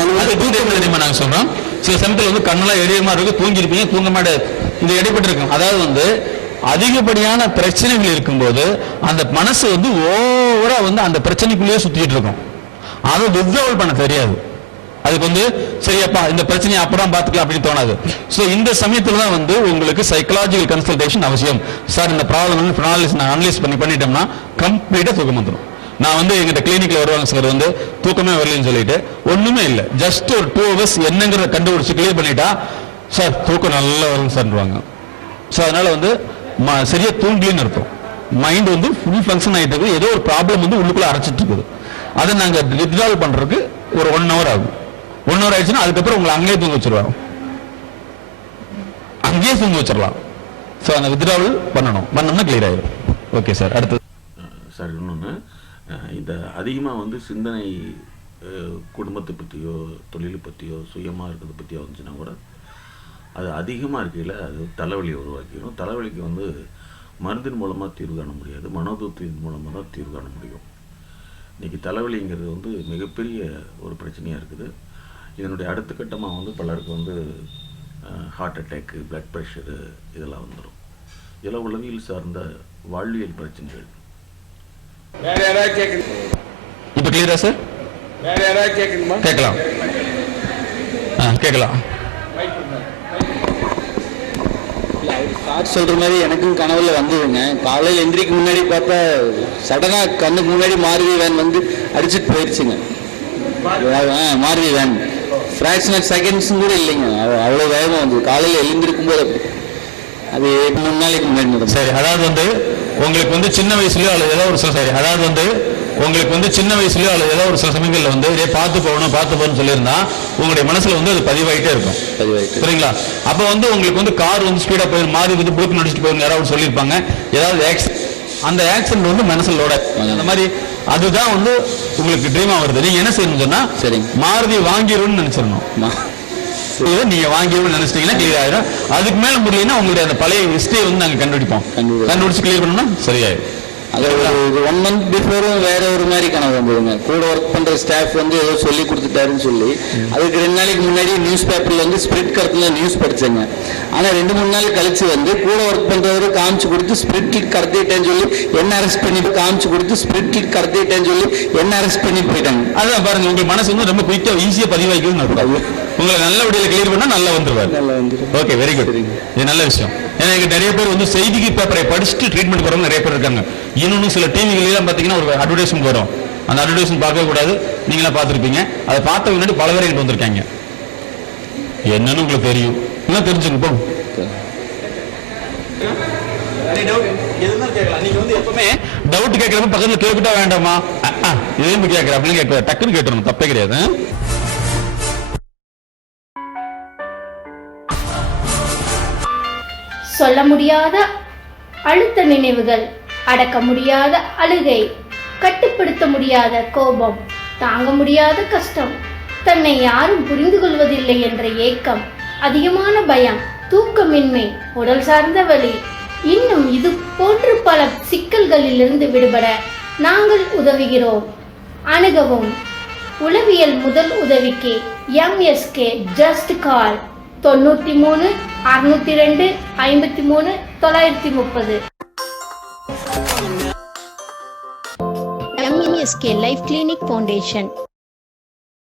அந்த மாதிரி தெரியுமா நாங்கள் சொல்கிறோம், சில சமயத்தில் வந்து கண்ணெல்லாம் எரிய மாதிரி இருக்கும், தூங்கிருப்பீங்க, தூங்க மாட்டேன், இந்த இடைப்பட்டு இருக்கும். அதாவது வந்து அதிகப்படியான பிரச்சனைகள் இருக்கும்போது அந்த மனசு வந்து ஓவரா வந்து அந்த பிரச்சனைக்குள்ளேயே சுத்திட்டு இருக்கும். அதை வித்ட்ராவல் பண்ண தெரியாது. அதுக்கு வந்து சரியப்பா இந்த பிரச்சனையை அப்புறம் பார்த்துக்கலாம் அப்படின்னு தோணாது. ஸோ இந்த சமயத்தில் தான் வந்து உங்களுக்கு சைக்கலாஜிக்கல் கன்சல்டேஷன் அவசியம். சார் இந்த ப்ராப்ளம் வந்து அனலைஸ் பண்ணிட்டோம்னா கம்ப்ளீட்டாக தூக்கம் வந்துடும். நான் வந்து எங்கிட்ட கிளினிக்ல வருவாங்க சார், வந்து தூக்கமே வரலன்னு சொல்லிட்டு ஒண்ணுமே இல்லை, ஜஸ்ட் ஒரு 2 hours என்னங்கிறத கண்டுபிடிச்சு கிளியர் பண்ணிட்டா சார் தூக்கம் நல்லா வரும் சார்வாங்க. ஸோ அதனால வந்து சரியா தூங்கலின்னு அர்த்தம். மைண்ட் வந்து ஃபுல் ஃபங்க்ஷன் ஆகிட்டு இருக்குது, ஏதோ ஒரு ப்ராப்ளம் வந்து உள்ளுக்குள்ள அரைச்சிட்டு இருக்குது. அதை நாங்கள் வித்ட்ராவல் பண்றதுக்கு ஒரு 1 hour ஆகும். 1 hour ஆயிடுச்சுன்னா அதுக்கப்புறம் உங்களை அங்கேயே தூங்க வச்சிருவாங்க, அங்கேயே தூங்க வச்சிடலாம். ஸோ அந்த வித்ட்ராவல் பண்ணோம்னா கிளியர் ஆயிடும். ஓகே சார், அடுத்தது சார் இன்னொன்று, இந்த அதிகமாக வந்து சிந்தனை குடும்பத்தை பற்றியோ தொழிலை பற்றியோ சுயமாக இருக்கிறத பற்றியோ வந்துச்சுன்னா கூட அது அதிகமாக இருக்கையில் அது தலைவலியை உருவாக்கிடும். தலைவலிக்கு வந்து மருந்தின் மூலமாக தீர்வு காண முடியாது, மனோதத்துவத்தின் மூலமாக தான் தீர்வு காண முடியும். இன்றைக்கி தலைவலிங்கிறது வந்து மிகப்பெரிய ஒரு பிரச்சனையாக இருக்குது. இதனுடைய அடுத்த கட்டமாக வந்து பலருக்கு வந்து ஹார்ட் அட்டாக்கு, பிளட் ப்ரெஷரு இதெல்லாம் வந்துடும். இதெல்லாம் உளவியல் சார்ந்த வாழ்வியல் பிரச்சனைகள். வேற யாராவது கேட்கணும்? இப்போ கிளியரா சார்? வேற யாராவது கேட்கணுமா? கேட்கலாம், கேட்கலாம். சார் சொல்ற மாதிரி எனக்கும் கனவுல வந்ததுங்க. காலையில் எந்திரிக்கு முன்னாடி பார்த்தா சடனா கண்ணுக்கு முன்னாடி மாருதி வேன் வந்து அடிச்சுட்டு போயிடுச்சுங்க. Maruti van fraction of seconds கூட இல்லைங்க, அவ்வளோ வேகமாக வந்து காலையில் எழுந்திருக்கும் போது அது 3 நாளைக்கு முன்னாடி. சரி, அதாவது வந்து உங்களுக்கு வந்து சின்ன வயசுலயோ அல்லது ஏதோ ஒரு சரி, அதாவது வந்து உங்களுக்கு வந்து சின்ன வயசுலயோ அல்லது ஏதோ ஒரு சில சமயங்களில் வந்து இதே பார்த்து போகணும்னு சொல்லியிருந்தா உங்களுடைய மனசுல வந்து அது பதிவாயிட்டே இருக்கும். சரிங்களா? அப்போ வந்து உங்களுக்கு வந்து கார் வந்து ஸ்பீடா போயிடும், மாறி வந்து புளுக்கு நடிச்சுட்டு போயிடும் யாராவது சொல்லியிருப்பாங்க, ஏதாவது அந்த ஆக்சிடென்ட் வந்து மனசுலோட அந்த மாதிரி அதுதான் வந்து உங்களுக்கு ட்ரீமா வருது. நீங்க என்ன செய்யணும்னு சொன்னா, சரி மாருதி வாங்கிடும்னு நினைச்சிடணும். நீங்க வாங்கிடும்னு நினைச்சிட்டீங்கன்னா கிளியர் ஆயிடும். அதுக்கு மேல முடியலன்னா உங்களுடைய அந்த பழைய ஹிஸ்டரியை வந்து நாங்க கண்டுபிடிச்சு கிளியர் பண்ணோம்னா சரியாயிடும். அது ஒரு 1 month பிஃபோரும் வேற ஒரு மாதிரி கனவு வந்ததுங்க. கூட ஒர்க் பண்ற ஸ்டாஃப் வந்து ஏதோ சொல்லி கொடுத்துட்டாருன்னு சொல்லி அதுக்கு 2 நாளைக்கு முன்னாடி நியூஸ் பேப்பர்ல வந்து ஸ்பிரிட் கடத்துல நியூஸ் படிச்சேங்க. ஆனா 2-3 நாள் கழிச்சு வந்து கூட ஒர்க் பண்றவரு காமிச்சு கொடுத்து ஸ்பிரிட் கிட் கடத்திட்டேன்னு சொல்லி என்ன அரெஸ்ட் பண்ணி காமிச்சு கொடுத்து ஸ்பிரிட் கிட் கடத்திட்டேன்னு சொல்லி என்ன அரெஸ்ட் பண்ணி போயிட்டாங்க. அதான் பாருங்க, உங்க மனசு வந்து ரொம்ப குயிக்கா ஈஸியா பதிவாய்க்குன்னு உங்களை நல்ல வழியில கிளியர் பண்ணா நல்லா வந்துருவாரு. Okay, very good. இது நல்ல விஷயம். ஏன்னா இங்க நிறைய பேர் வந்து செய்திக்கு பேப்பரை படிச்சுட்டு ட்ரீட்மெண்ட் போறவங்க நிறைய பேர் இருக்காங்க. இன்னொன்னு சில டிவிகளெல்லாம் பார்த்தீங்கன்னா ஒரு அட்வர்டைஸ்மெண்ட் வரும், அந்த அட்வர்டைஸ்மெண்ட் பார்க்க கூடாது, நீங்களா பார்த்துருப்பீங்க. அதை பார்த்த முன்னாடி பல பேர் எங்கிட்ட வந்திருக்காங்க. என்னன்னு உங்களுக்கு தெரியும், என்ன தெரிஞ்சுங்க போகும். நீங்க வந்து எப்பவுமே டவுட் கேட்கறப்ப பக்கத்துல கேட்கிட்டா வேண்டாமா, இதே கேட்கற அப்படின்னு கேட்க டக்குன்னு கேட்டுறணும், தப்பே கிடையாது. சொல்ல முடியாத அழுத்த நினைவுகள், அடக்க முடியாத அழுகை, கட்டுப்படுத்த முடியாத கோபம், தாங்க முடியாத கஷ்டம், தன்னை யாரும் புரிந்து கொள்வதில்லை என்ற ஏக்கம், அதிகமான பயம், தூக்கமின்மை, உடல் சார்ந்த வலி, இன்னும் இது போன்று பல சிக்கல்களிலிருந்து விடுபட நாங்கள் உதவுகிறோம். அணுகவும். உளவியல் முதல் உதவிக்கு MSK just call 93 602 53 930. MSK Life Clinic Foundation.